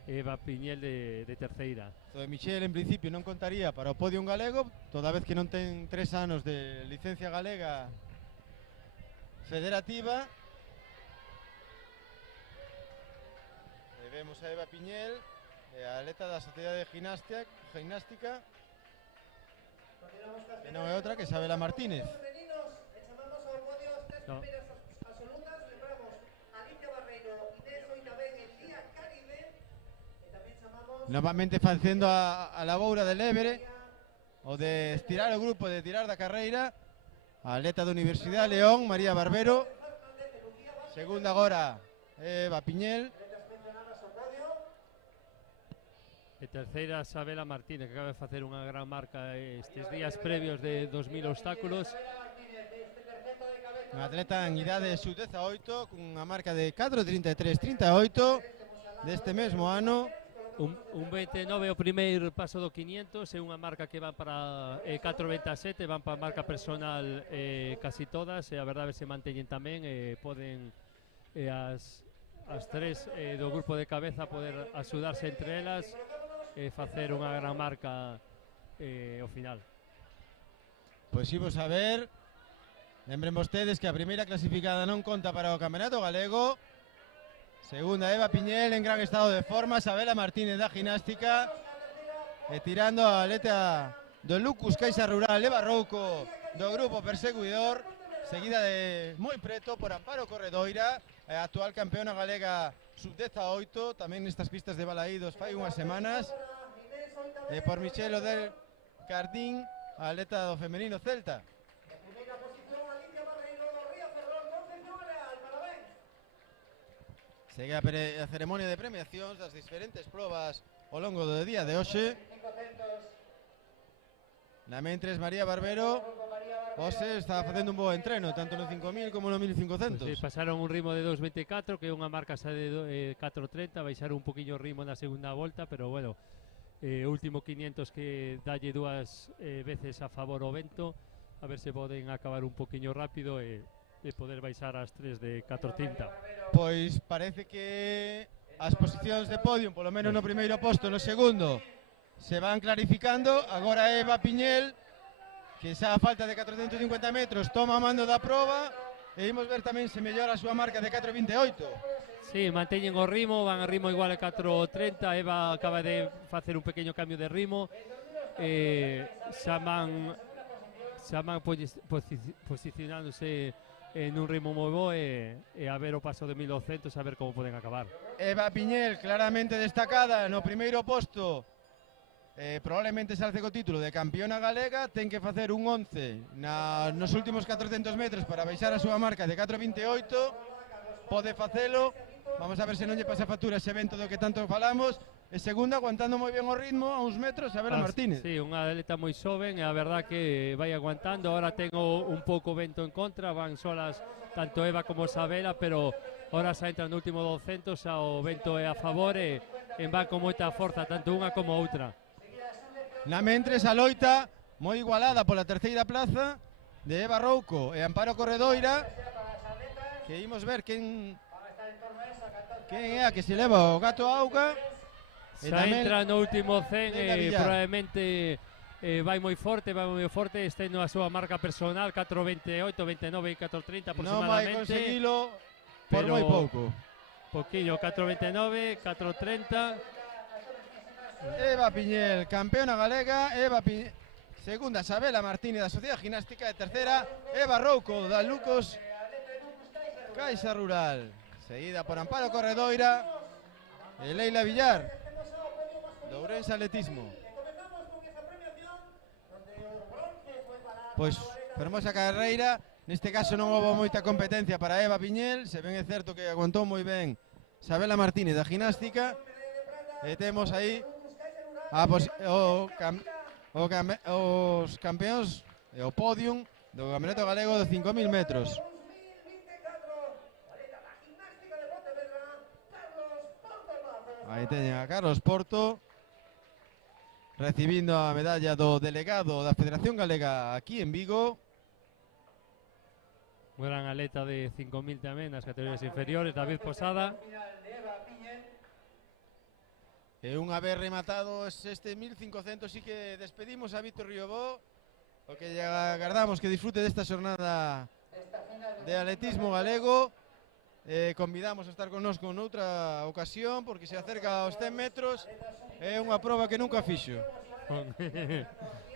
Eva Piñel de terceira. Zoe Michel en principio non contaría para o podio galego, toda vez que non ten 3 anos de licencia galega federativa. Vemos a Eva Piñel, a atleta da Sociedade Gimnástica, que non é outra que Xabela Martínez. No. Novamente facendo a laboura de levere, o de estirar o grupo, de tirar da carreira, a atleta da Universidade León, María Barbero. Segunda agora Eva Piñel. E terceira, Xabela Martínez, que acaba de facer unha gran marca estes días previos de 2000 obstáculos. Un atleta en idade sub-18 cunha marca de 4.33.38 deste mesmo ano. Un 29 o primeiro paso do 500, é unha marca que van para 4.27, van para marca personal casi todas, e a verdade se manteñen tamén, poden as tres do grupo de cabeza poder axudarse entre elas e facer unha gran marca ao final. Pois imos a ver. Lembren vostedes que a primeira clasificada non conta para o Campeonato Galego. Segunda Eva Piñel en gran estado de forma, Xabela Martínez da Gimnástica, e tirando a atleta do Lucus Caixa Rural, Eva Rouco do grupo perseguidor, seguida de moi preto por Amparo Corredoira, a actual campeona galega sub-18, tamén nestas pistas de Balaídos fai unhas semanas, e por Michel Odel Cardín, a atleta do femenino celta. Segue a ceremonia de premiacións das diferentes probas ao longo do día de hoxe. Na mentres María Barbero hoxe está facendo un bo entreno, tanto no 5000 como no 1500. Pues, pasaron un ritmo de 2.24, que é unha marca xa de 4.30, baixaron un poquinho o ritmo na segunda volta, pero bueno, último 500 que dalle dúas veces a favor o vento, a ver se poden acabar un poquinho rápido e poder baixar as 3 de 4.30. Pois parece que as posicións de podium, polo menos no primeiro posto, no segundo, se van clarificando. Agora Eva Piñel, que xa a falta de 450 metros toma mando da proba, e imos ver tamén se mellora a súa marca de 4.28. Sí, manteñen o ritmo, van a ritmo igual a 4.30. Eva acaba de facer un pequeño cambio de ritmo, xa van posicionándose en un ritmo moi bo, e a ver o paso de 1200, a ver como poden acabar. Eva Piñel claramente destacada no primeiro posto, probablemente se alce co título de campeona galega. Ten que facer un 11 nos últimos 400 metros para baixar a súa marca de 4.28. Pode facelo, vamos a ver se non lle pasa factura ese evento do que tanto falamos. E segunda, aguantando moi ben o ritmo a uns metros, Sabela Martínez. Sí, unha atleta moi xoven, e a verdad que vai aguantando. Ahora tengo un pouco vento en contra, van solas tanto Eva como Sabela, pero ahora xa entra no último 200, xa o vento é a favor, e van con moita forza, tanto unha como outra. Na mentres a loita moi igualada pola terceira plaza de Eva Rouco e Amparo Corredoira, que imos ver quen é a que se leva o gato a auga. Xa entra no último 100 e probablemente vai moi forte, estendo a súa marca personal 4.28, 29 e 4.30 aproximadamente. Non vai conseguilo por moi pouco. Poquillo, 4.29, 4.30. Eva Piñel, campeona galega. Eva Piñel, segunda Sabela Martínez da Sociedade Ginástica, e terceira Eva Rouco da Lucos Caixa Rural, seguida por Amparo Corredoira e Leila Villar do Ourense Atletismo. Pois fermosa carreira. Neste caso non houve moita competencia para Eva Piñel, se ben é certo que aguantou moi ben Sabela Martínez da Ginástica, e temos aí os campeóns e o podium do Campeonato Galego de 5.000 metros. Aí teñen a Carlos Porto recibindo a medalla do delegado da Federación Galega aquí en Vigo. Gran atleta de 5.000 tamén nas categorías inferiores, David Posada. E unha vez rematados este 1500, sí que despedimos a Víctor Riobó, o que agardamos que disfrute desta xornada de atletismo galego. Convidamos a estar connosco noutra ocasión, porque se acerca aos 100 metros, é unha proba que nunca fixo.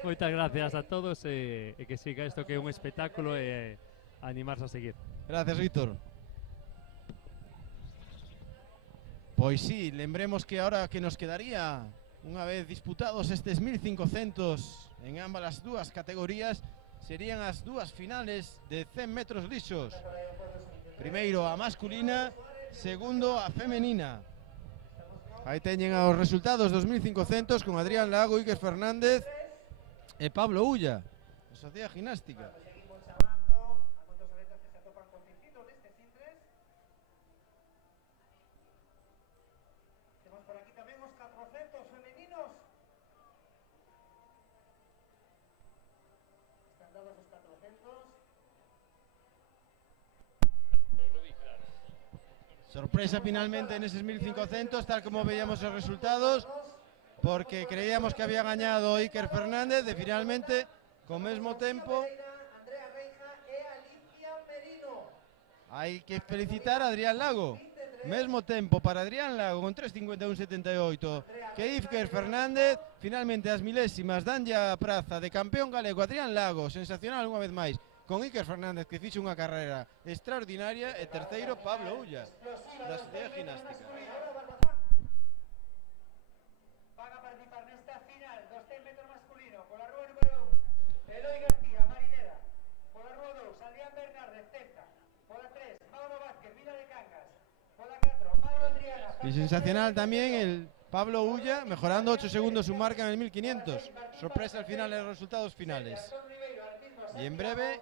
Moitas gracias a todos, e que siga isto, que é un espectáculo, e animarse a seguir. Gracias, Víctor. Pois sí, lembremos que ahora que nos quedaría, unha vez disputados estes 1500 en ambas as dúas categorías, serían as dúas finales de 100 metros lisos. Primeiro a masculina, segundo a femenina. Aí teñen os resultados dos 1500 con Adrián Lago, Iker Fernández e Pablo Ulla, da Sociedade Ginástica. Temos por aquí tamén os 400 femeninos. Están dados os 400. Sorpresa finalmente en esos 1500, tal como veíamos os resultados, porque creíamos que había gañado Iker Fernández, e finalmente, co mesmo tempo, hai que felicitar a Adrián Lago. Mesmo tempo para Adrián Lago con 3.51.78 que Iker Fernández. Finalmente as milésimas danlle a praza de campeón galego Adrián Lago, sensacional unha vez máis, con Iker Fernández, que fixo unha carreira extraordinaria, e terceiro Pablo Ulla da Sociedade Ginástica. Van a participar nesta final dos 100 metros masculino pola rúa número 1 Eloi García, Marinera, pola rúa 2 Adrián Bernárdez, Ceuta, pola 3 Mauro Vázquez, Vila de Cangas, pola 4 Mauro Y sensacional también el Pablo Ulla, mejorando 8 segundos su marca en el 1500. Sorpresa al final en los resultados finales. Y en breve,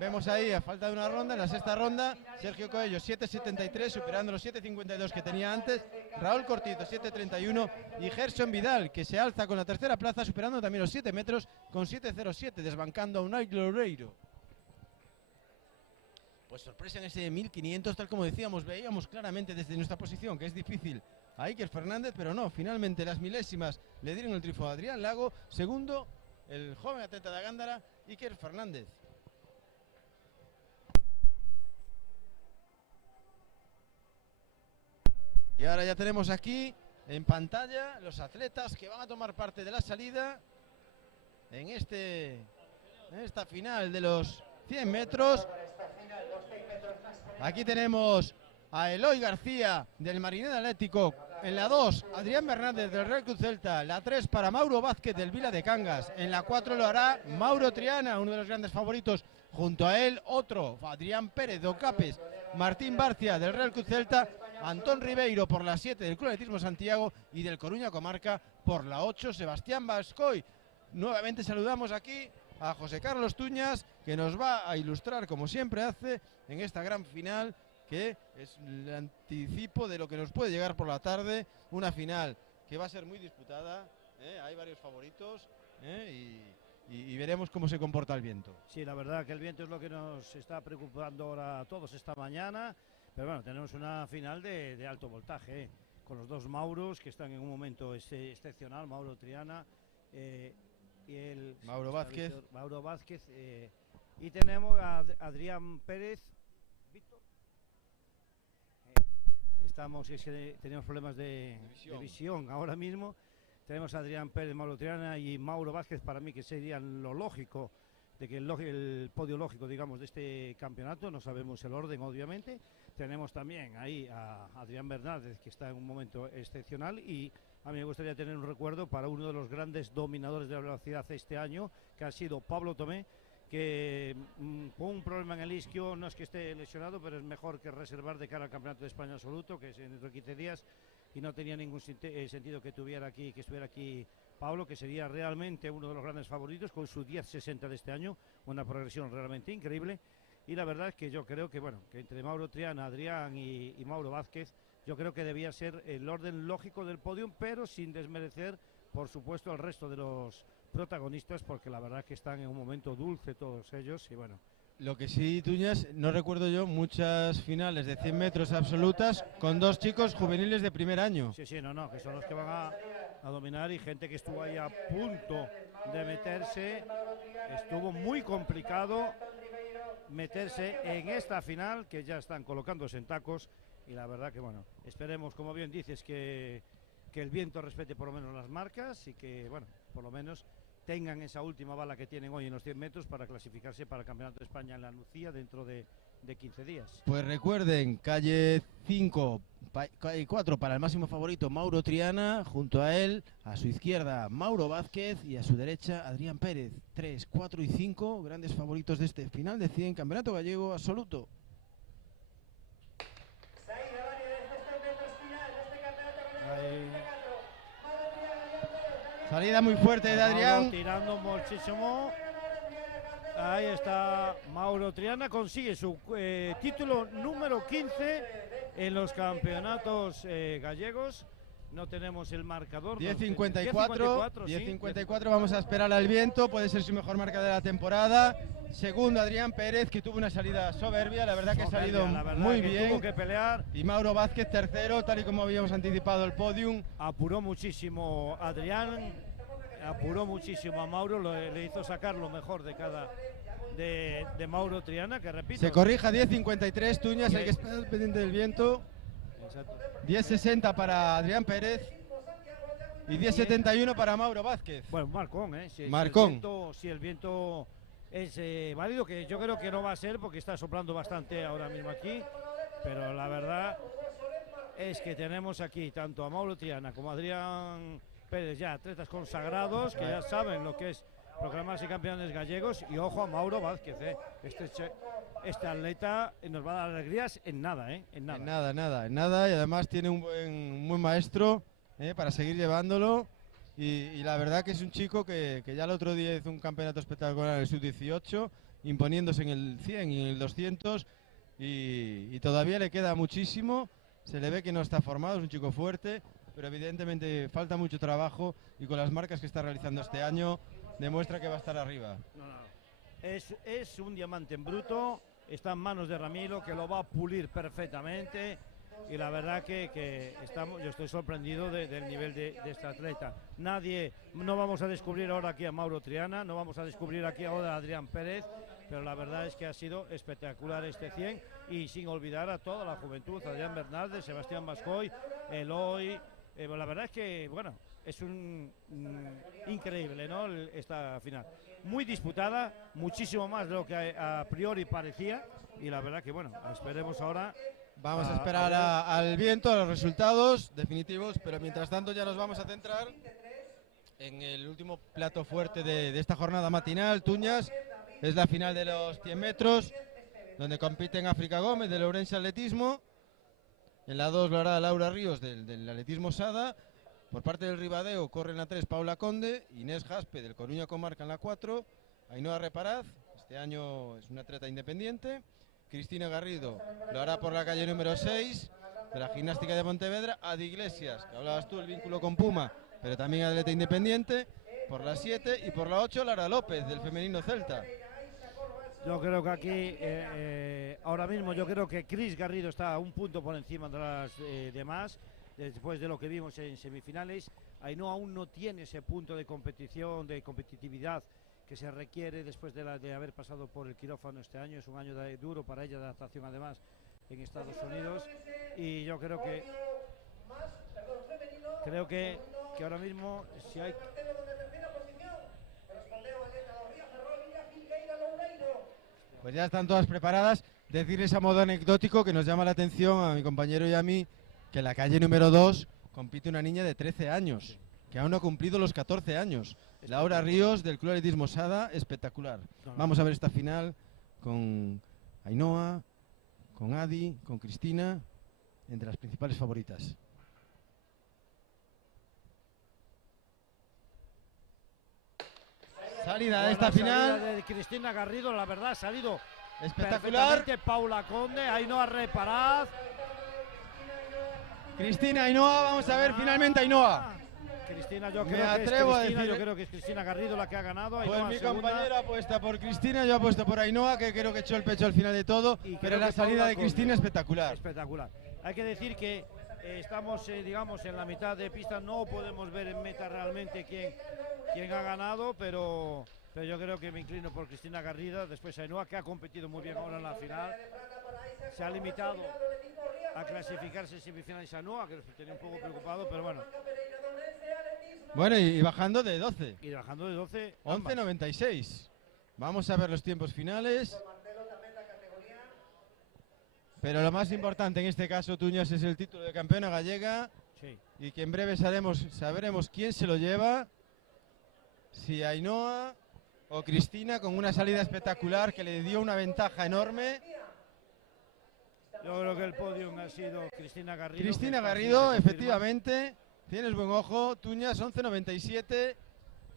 vemos ahí, a falta de una ronda, en la sexta ronda, Sergio Coello 7.73, superando los 7.52 que tenía antes. Raúl Cortizo 7.31 y Gerson Vidal, que se alza con la tercera plaza, superando también los 7 metros con 7.07, desbancando a Unai Loureiro. Pues sorpresa en ese 1500, tal como decíamos, veíamos claramente desde nuestra posición que es difícil a Iker Fernández, pero no, finalmente las milésimas le dieron el triunfo a Adrián Lago. Segundo, el joven atleta de Gándara, Iker Fernández. Y ahora ya tenemos aquí en pantalla los atletas que van a tomar parte de la salida en esta final de los 100 metros. Aquí tenemos a Eloy García del Marineda Atlético. En la 2, Adrián Bernández del Real Cruz Celta. La 3 para Mauro Vázquez del Vila de Cangas. En la 4 lo hará Mauro Triana, uno de los grandes favoritos. Junto a él otro, Adrián Pérez de Ocapes. Martín Barcia del Real Cruz Celta. Antón Ribeiro por la 7 del Club Atletismo Santiago. Y del Coruña Comarca por la 8, Sebastián Bascoy. Nuevamente saludamos aquí a José Carlos Tuñas, que nos va a ilustrar, como siempre hace, en esta gran final, que es el anticipo de lo que nos puede llegar por la tarde. Una final que va a ser muy disputada, hay varios favoritos, y veremos cómo se comporta el viento. Sí, la verdad que el viento es lo que nos está preocupando ahora a todos esta mañana, pero bueno, tenemos una final de alto voltaje, con los dos Mauros que están en un momento excepcional, Mauro Triana y el Mauro Vázquez. Mauro Vázquez, y tenemos a Adrián Pérez. Víctor. Es que tenemos problemas de visión ahora mismo. Tenemos a Adrián Pérez, Mauro Triana y Mauro Vázquez, para mí que serían lo lógico, de que el podio lógico, digamos, de este campeonato. No sabemos el orden, obviamente. Tenemos también ahí a Adrián Bernández, que está en un momento excepcional, y a mí me gustaría tener un recuerdo para uno de los grandes dominadores de la velocidad este año, que ha sido Pablo Tomé, que con un problema en el isquio, no es que esté lesionado, pero es mejor que reservar de cara al Campeonato de España absoluto, que es dentro de 15 días, y no tenía ningún sentido que estuviera aquí Pablo, que sería realmente uno de los grandes favoritos con su 10.60 de este año, una progresión realmente increíble. Y la verdad es que yo creo que, bueno, que entre Mauro Triana, Adrián y Mauro Vázquez, yo creo que debía ser el orden lógico del podio, pero sin desmerecer, por supuesto, al resto de los protagonistas, porque la verdad es que están en un momento dulce todos ellos. Y bueno, lo que sí, Tuñas, no recuerdo yo muchas finales de 100 metros absolutas con dos chicos juveniles de primer año. Sí, no, que son los que van a dominar, y gente que estuvo ahí a punto de meterse. Estuvo muy complicado meterse en esta final, que ya están colocándose en tacos, y la verdad que, bueno, esperemos, como bien dices, que el viento respete por lo menos las marcas, y que, bueno, por lo menos tengan esa última bala que tienen hoy en los 100 metros para clasificarse para el Campeonato de España en la Nucía dentro de 15 días. Pues recuerden, calle 5 y 4 para el máximo favorito Mauro Triana, junto a él, a su izquierda Mauro Vázquez y a su derecha Adrián Pérez. 3, 4 y 5, grandes favoritos de este final de 100 Campeonato Gallego absoluto. Salida muy fuerte de Adrián. Tirando muchísimo. Ahí está Mauro Triana, consigue su título número 15 en los campeonatos gallegos. No tenemos el marcador. 10.54, vamos a esperar al viento, puede ser su mejor marca de la temporada. Segundo, Adrián Pérez, que tuvo una salida soberbia, la verdad que ha salido muy bien. Tuvo que pelear. Y Mauro Vázquez, tercero, tal y como habíamos anticipado el podium. Apuró muchísimo Adrián, apuró muchísimo a Mauro, le hizo sacar lo mejor de de Mauro Triana, que repito. Se corrija, 10.53, Tuñas, hay que estar pendiente del viento. Exacto. 10.60 para Adrián Pérez y 10.71 para Mauro Vázquez. Bueno, Marcón, Marcón. Si el viento es válido, que yo creo que no va a ser, porque está soplando bastante ahora mismo aquí, pero la verdad es que tenemos aquí tanto a Mauro Triana como a Adrián Pérez, ya atletas consagrados, que ya saben lo que es proclamarse campeones gallegos, y ojo a Mauro Vázquez, este atleta nos va a dar alegrías en nada, en nada. En nada, y además tiene un buen maestro para seguir llevándolo. Y la verdad que es un chico que ya el otro día hizo un campeonato espectacular en el sub-18, imponiéndose en el 100 y en el 200, y todavía le queda muchísimo. Se le ve que no está formado, es un chico fuerte, pero evidentemente falta mucho trabajo, y con las marcas que está realizando este año demuestra que va a estar arriba. Es un diamante en bruto, está en manos de Ramiro, que lo va a pulir perfectamente, y la verdad que yo estoy sorprendido del nivel de este atleta. No vamos a descubrir ahora aquí a Mauro Triana, no vamos a descubrir aquí ahora a Adrián Pérez, pero la verdad es que ha sido espectacular este 100, y sin olvidar a toda la juventud, Adrián Bernaldez, Sebastián Bascoy, Eloy. La verdad es que, bueno, es increíble, ¿no? Esta final. Muy disputada, muchísimo más de lo que a priori parecía, y la verdad que, bueno, esperemos ahora. Vamos a esperar al viento, a los resultados definitivos, pero mientras tanto ya nos vamos a centrar en el último plato fuerte de esta jornada matinal, Tuñas. Es la final de los 100 metros, donde compiten África Gómez del Ourense Atletismo. En la 2 lo hará Laura Ríos del Atletismo Sada. Por parte del Ribadeo corre en la 3 Paula Conde, Inés Jaspe del Coruña Comarca en la 4, Ainhoa Reparaz, este año es una atleta independiente, Cristina Garrido lo hará por la calle número 6 de la Gimnástica de Pontevedra, Adi Iglesias, que hablabas tú, el vínculo con Puma, pero también atleta independiente, por la 7, y por la 8 Lara López del femenino Celta. Yo creo que aquí, ahora mismo, yo creo que Cris Garrido está un punto por encima de las demás, después de lo que vimos en semifinales. Ainhoa aún no tiene ese punto de competición, de competitividad que se requiere después de haber pasado por el quirófano este año. Es un año duro para ella, de adaptación además en Estados Unidos, y yo creo que ahora mismo, si hay... Pues ya están todas preparadas. Decirles a modo anecdótico que nos llama la atención a mi compañero y a mí que en la calle número 2 compite una niña de 13 años, que aún no ha cumplido los 14 años. Laura Ríos del Club Atletismo Sada, espectacular. Vamos a ver esta final con Ainhoa, con Adi, con Cristina, entre las principales favoritas. Salida de esta final de Cristina Garrido, la verdad ha salido espectacular. Paula Conde, Ainhoa Reparaz, Cristina, Ainhoa, vamos a ver finalmente Ainhoa. Cristina, yo creo que es Cristina Garrido la que ha ganado. Pues Ainhoa mi segunda. compañera apuesta por Cristina, yo apuesto por Ainhoa, que creo que echó el pecho al final de todo, pero la salida de Cristina espectacular. Espectacular. Hay que decir que estamos, digamos, en la mitad de pista, no podemos ver en meta realmente quién ha ganado, pero yo creo que me inclino por Cristina Garrido. Después Ainhoa, que ha competido muy bien ahora en la final, se ha limitado a clasificarse en semifinales. Ainhoa, que nos tenía un poco preocupado, pero bueno. Bueno, y bajando de 12. Y bajando de 12. 11.96. Vamos a ver los tiempos finales. Pero lo más importante en este caso, Tuñas, es el título de campeona gallega. Sí. Y que en breve sabremos quién se lo lleva. Si Ainhoa o Cristina, con una salida espectacular que le dio una ventaja enorme. Yo creo que el podium ha sido Cristina Garrido. Cristina Garrido, efectivamente. Tienes buen ojo, Tuñas, 11.97.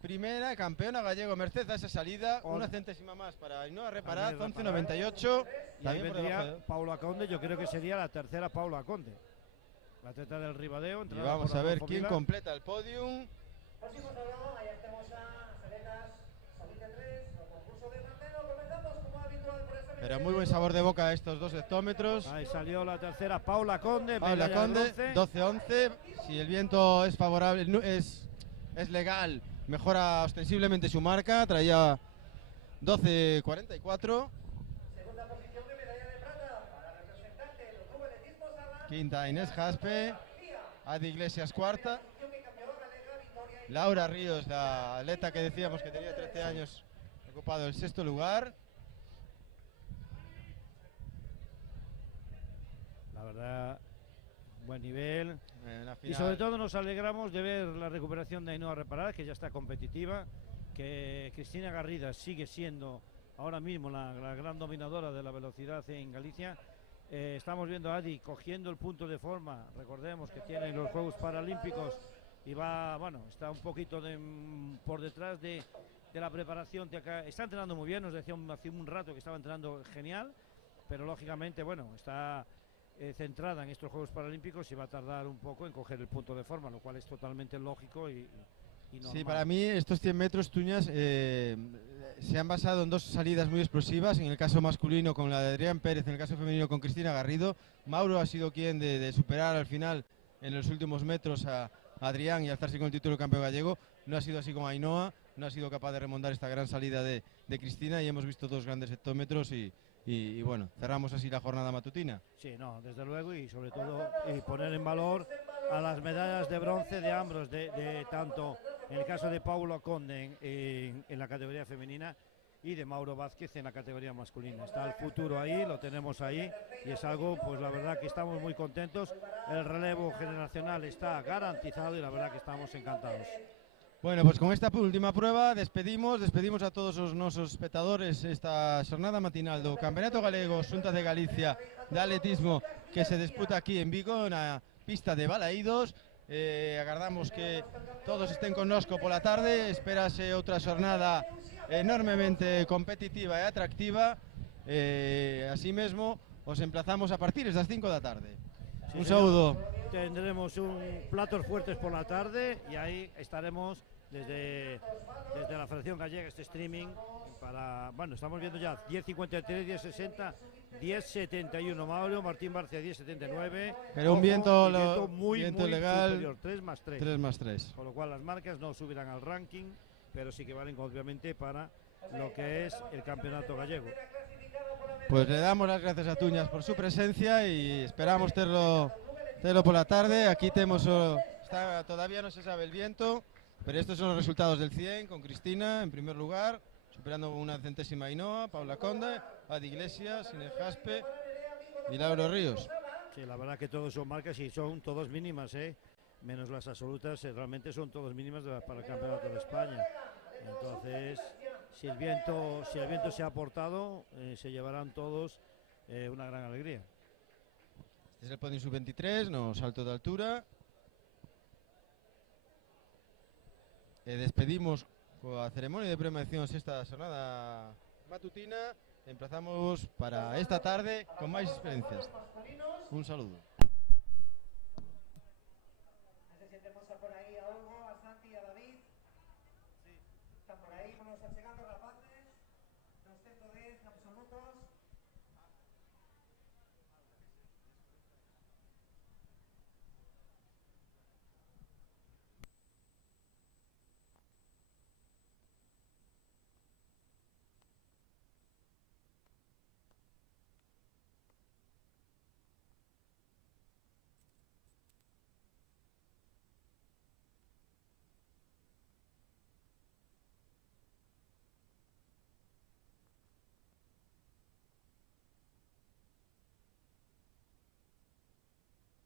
Primera, campeona gallego, merced a esa salida. Una centésima más para Ainhoa Reparaz, 11.98. Y ahí vendría Paula Conde, yo creo que sería la tercera Paula Conde. La atleta del Ribadeo. Y vamos a ver quién completa el podium. Próximo sábado, ahí estemos a Saletas, Salite 3, el concurso de Marcelo. Comenzamos como habitual por esta. Pero muy buen sabor de boca estos dos hectómetros. Ahí salió la tercera Paula Conde. Paula Conde, 12-11. Si el viento es favorable, es legal, mejora ostensiblemente su marca. Traía 12.44. Segunda posición de medalla de plata para representante del Club Atletismo Sada. Quinta, Inés Jaspe. Adi Iglesias, cuarta. Laura Ríos, la atleta que decíamos que tenía 13 años, ha ocupado el sexto lugar. La verdad, buen nivel. Y sobre todo nos alegramos de ver la recuperación de Ainhoa Reparaz, que ya está competitiva, que Cristina Garrido sigue siendo ahora mismo la gran dominadora de la velocidad en Galicia. Estamos viendo a Adi cogiendo el punto de forma. Recordemos que tienen los Juegos Paralímpicos y está un poquito por detrás de la preparación. Está entrenando muy bien, nos decía hace un rato que estaba entrenando genial, pero lógicamente, está centrada en estos Juegos Paralímpicos y va a tardar un poco en coger el punto de forma, lo cual es totalmente lógico y normal. Sí, para mí estos 100 metros, Tuñas, se han basado en dos salidas muy explosivas, en el caso masculino con la de Adrián Pérez, en el caso femenino con Cristina Garrido. Mauro ha sido quien de superar al final en los últimos metros a Adrián y alzarse con el título de campeón gallego. No ha sido así con Ainhoa, no ha sido capaz de remontar esta gran salida de Cristina, y hemos visto dos grandes hectómetros y bueno, cerramos así la jornada matutina. Sí, no, desde luego, y sobre todo poner en valor a las medallas de bronce de ambos, de tanto en el caso de Paulo Conde en la categoría femenina y de Mauro Vázquez en la categoría masculina. Está el futuro ahí, lo tenemos ahí, y es algo, pues la verdad que estamos muy contentos. El relevo generacional está garantizado y la verdad que estamos encantados. Bueno, pues con esta última prueba despedimos a todos os nosos espectadores esta xornada matinal do Campeonato Galego Xunta de Galicia de atletismo que se disputa aquí en Vigo na pista de Balaídos. Agardamos que todos estén connosco pola tarde. Espérase outra xornada enormemente competitiva e atractiva. Así mesmo os emplazamos a partir das 5 da tarde. Sí, un saúdo. Tendremos platos fuertes por la tarde y ahí estaremos desde la Federación Gallega, este streaming estamos viendo ya 10.53, 10.60, 10.71 Mauro, Martín Barcia 10.79. Pero un viento muy legal, superior, 3+3. 3+3. Con lo cual las marcas no subirán al ranking, pero sí que valen obviamente para lo que es el campeonato gallego. Pues le damos las gracias a Tuñas por su presencia y esperamos tenerlo por la tarde. Aquí todavía no se sabe el viento, pero estos son los resultados del 100 con Cristina en primer lugar, superando una centésima Ainhoa, Paula Conde, Adi Iglesias, Inés Jaspe y Lauro Ríos. Sí, la verdad que todos son marcas y son todos mínimas, menos las absolutas, realmente son todos mínimas para el campeonato de España. Entonces, si el viento se ha aportado, se llevarán todos una gran alegría. Este es el podium sub-23, no salto de altura. Despedimos coa ceremonia de premiacións esta xornada matutina. Emplazamos para esta tarde con máis experiencias. Un saludo. No sé si tenemos por ahí a Hugo, a Santi y a David. Sí. Están por ahí, vamos achegando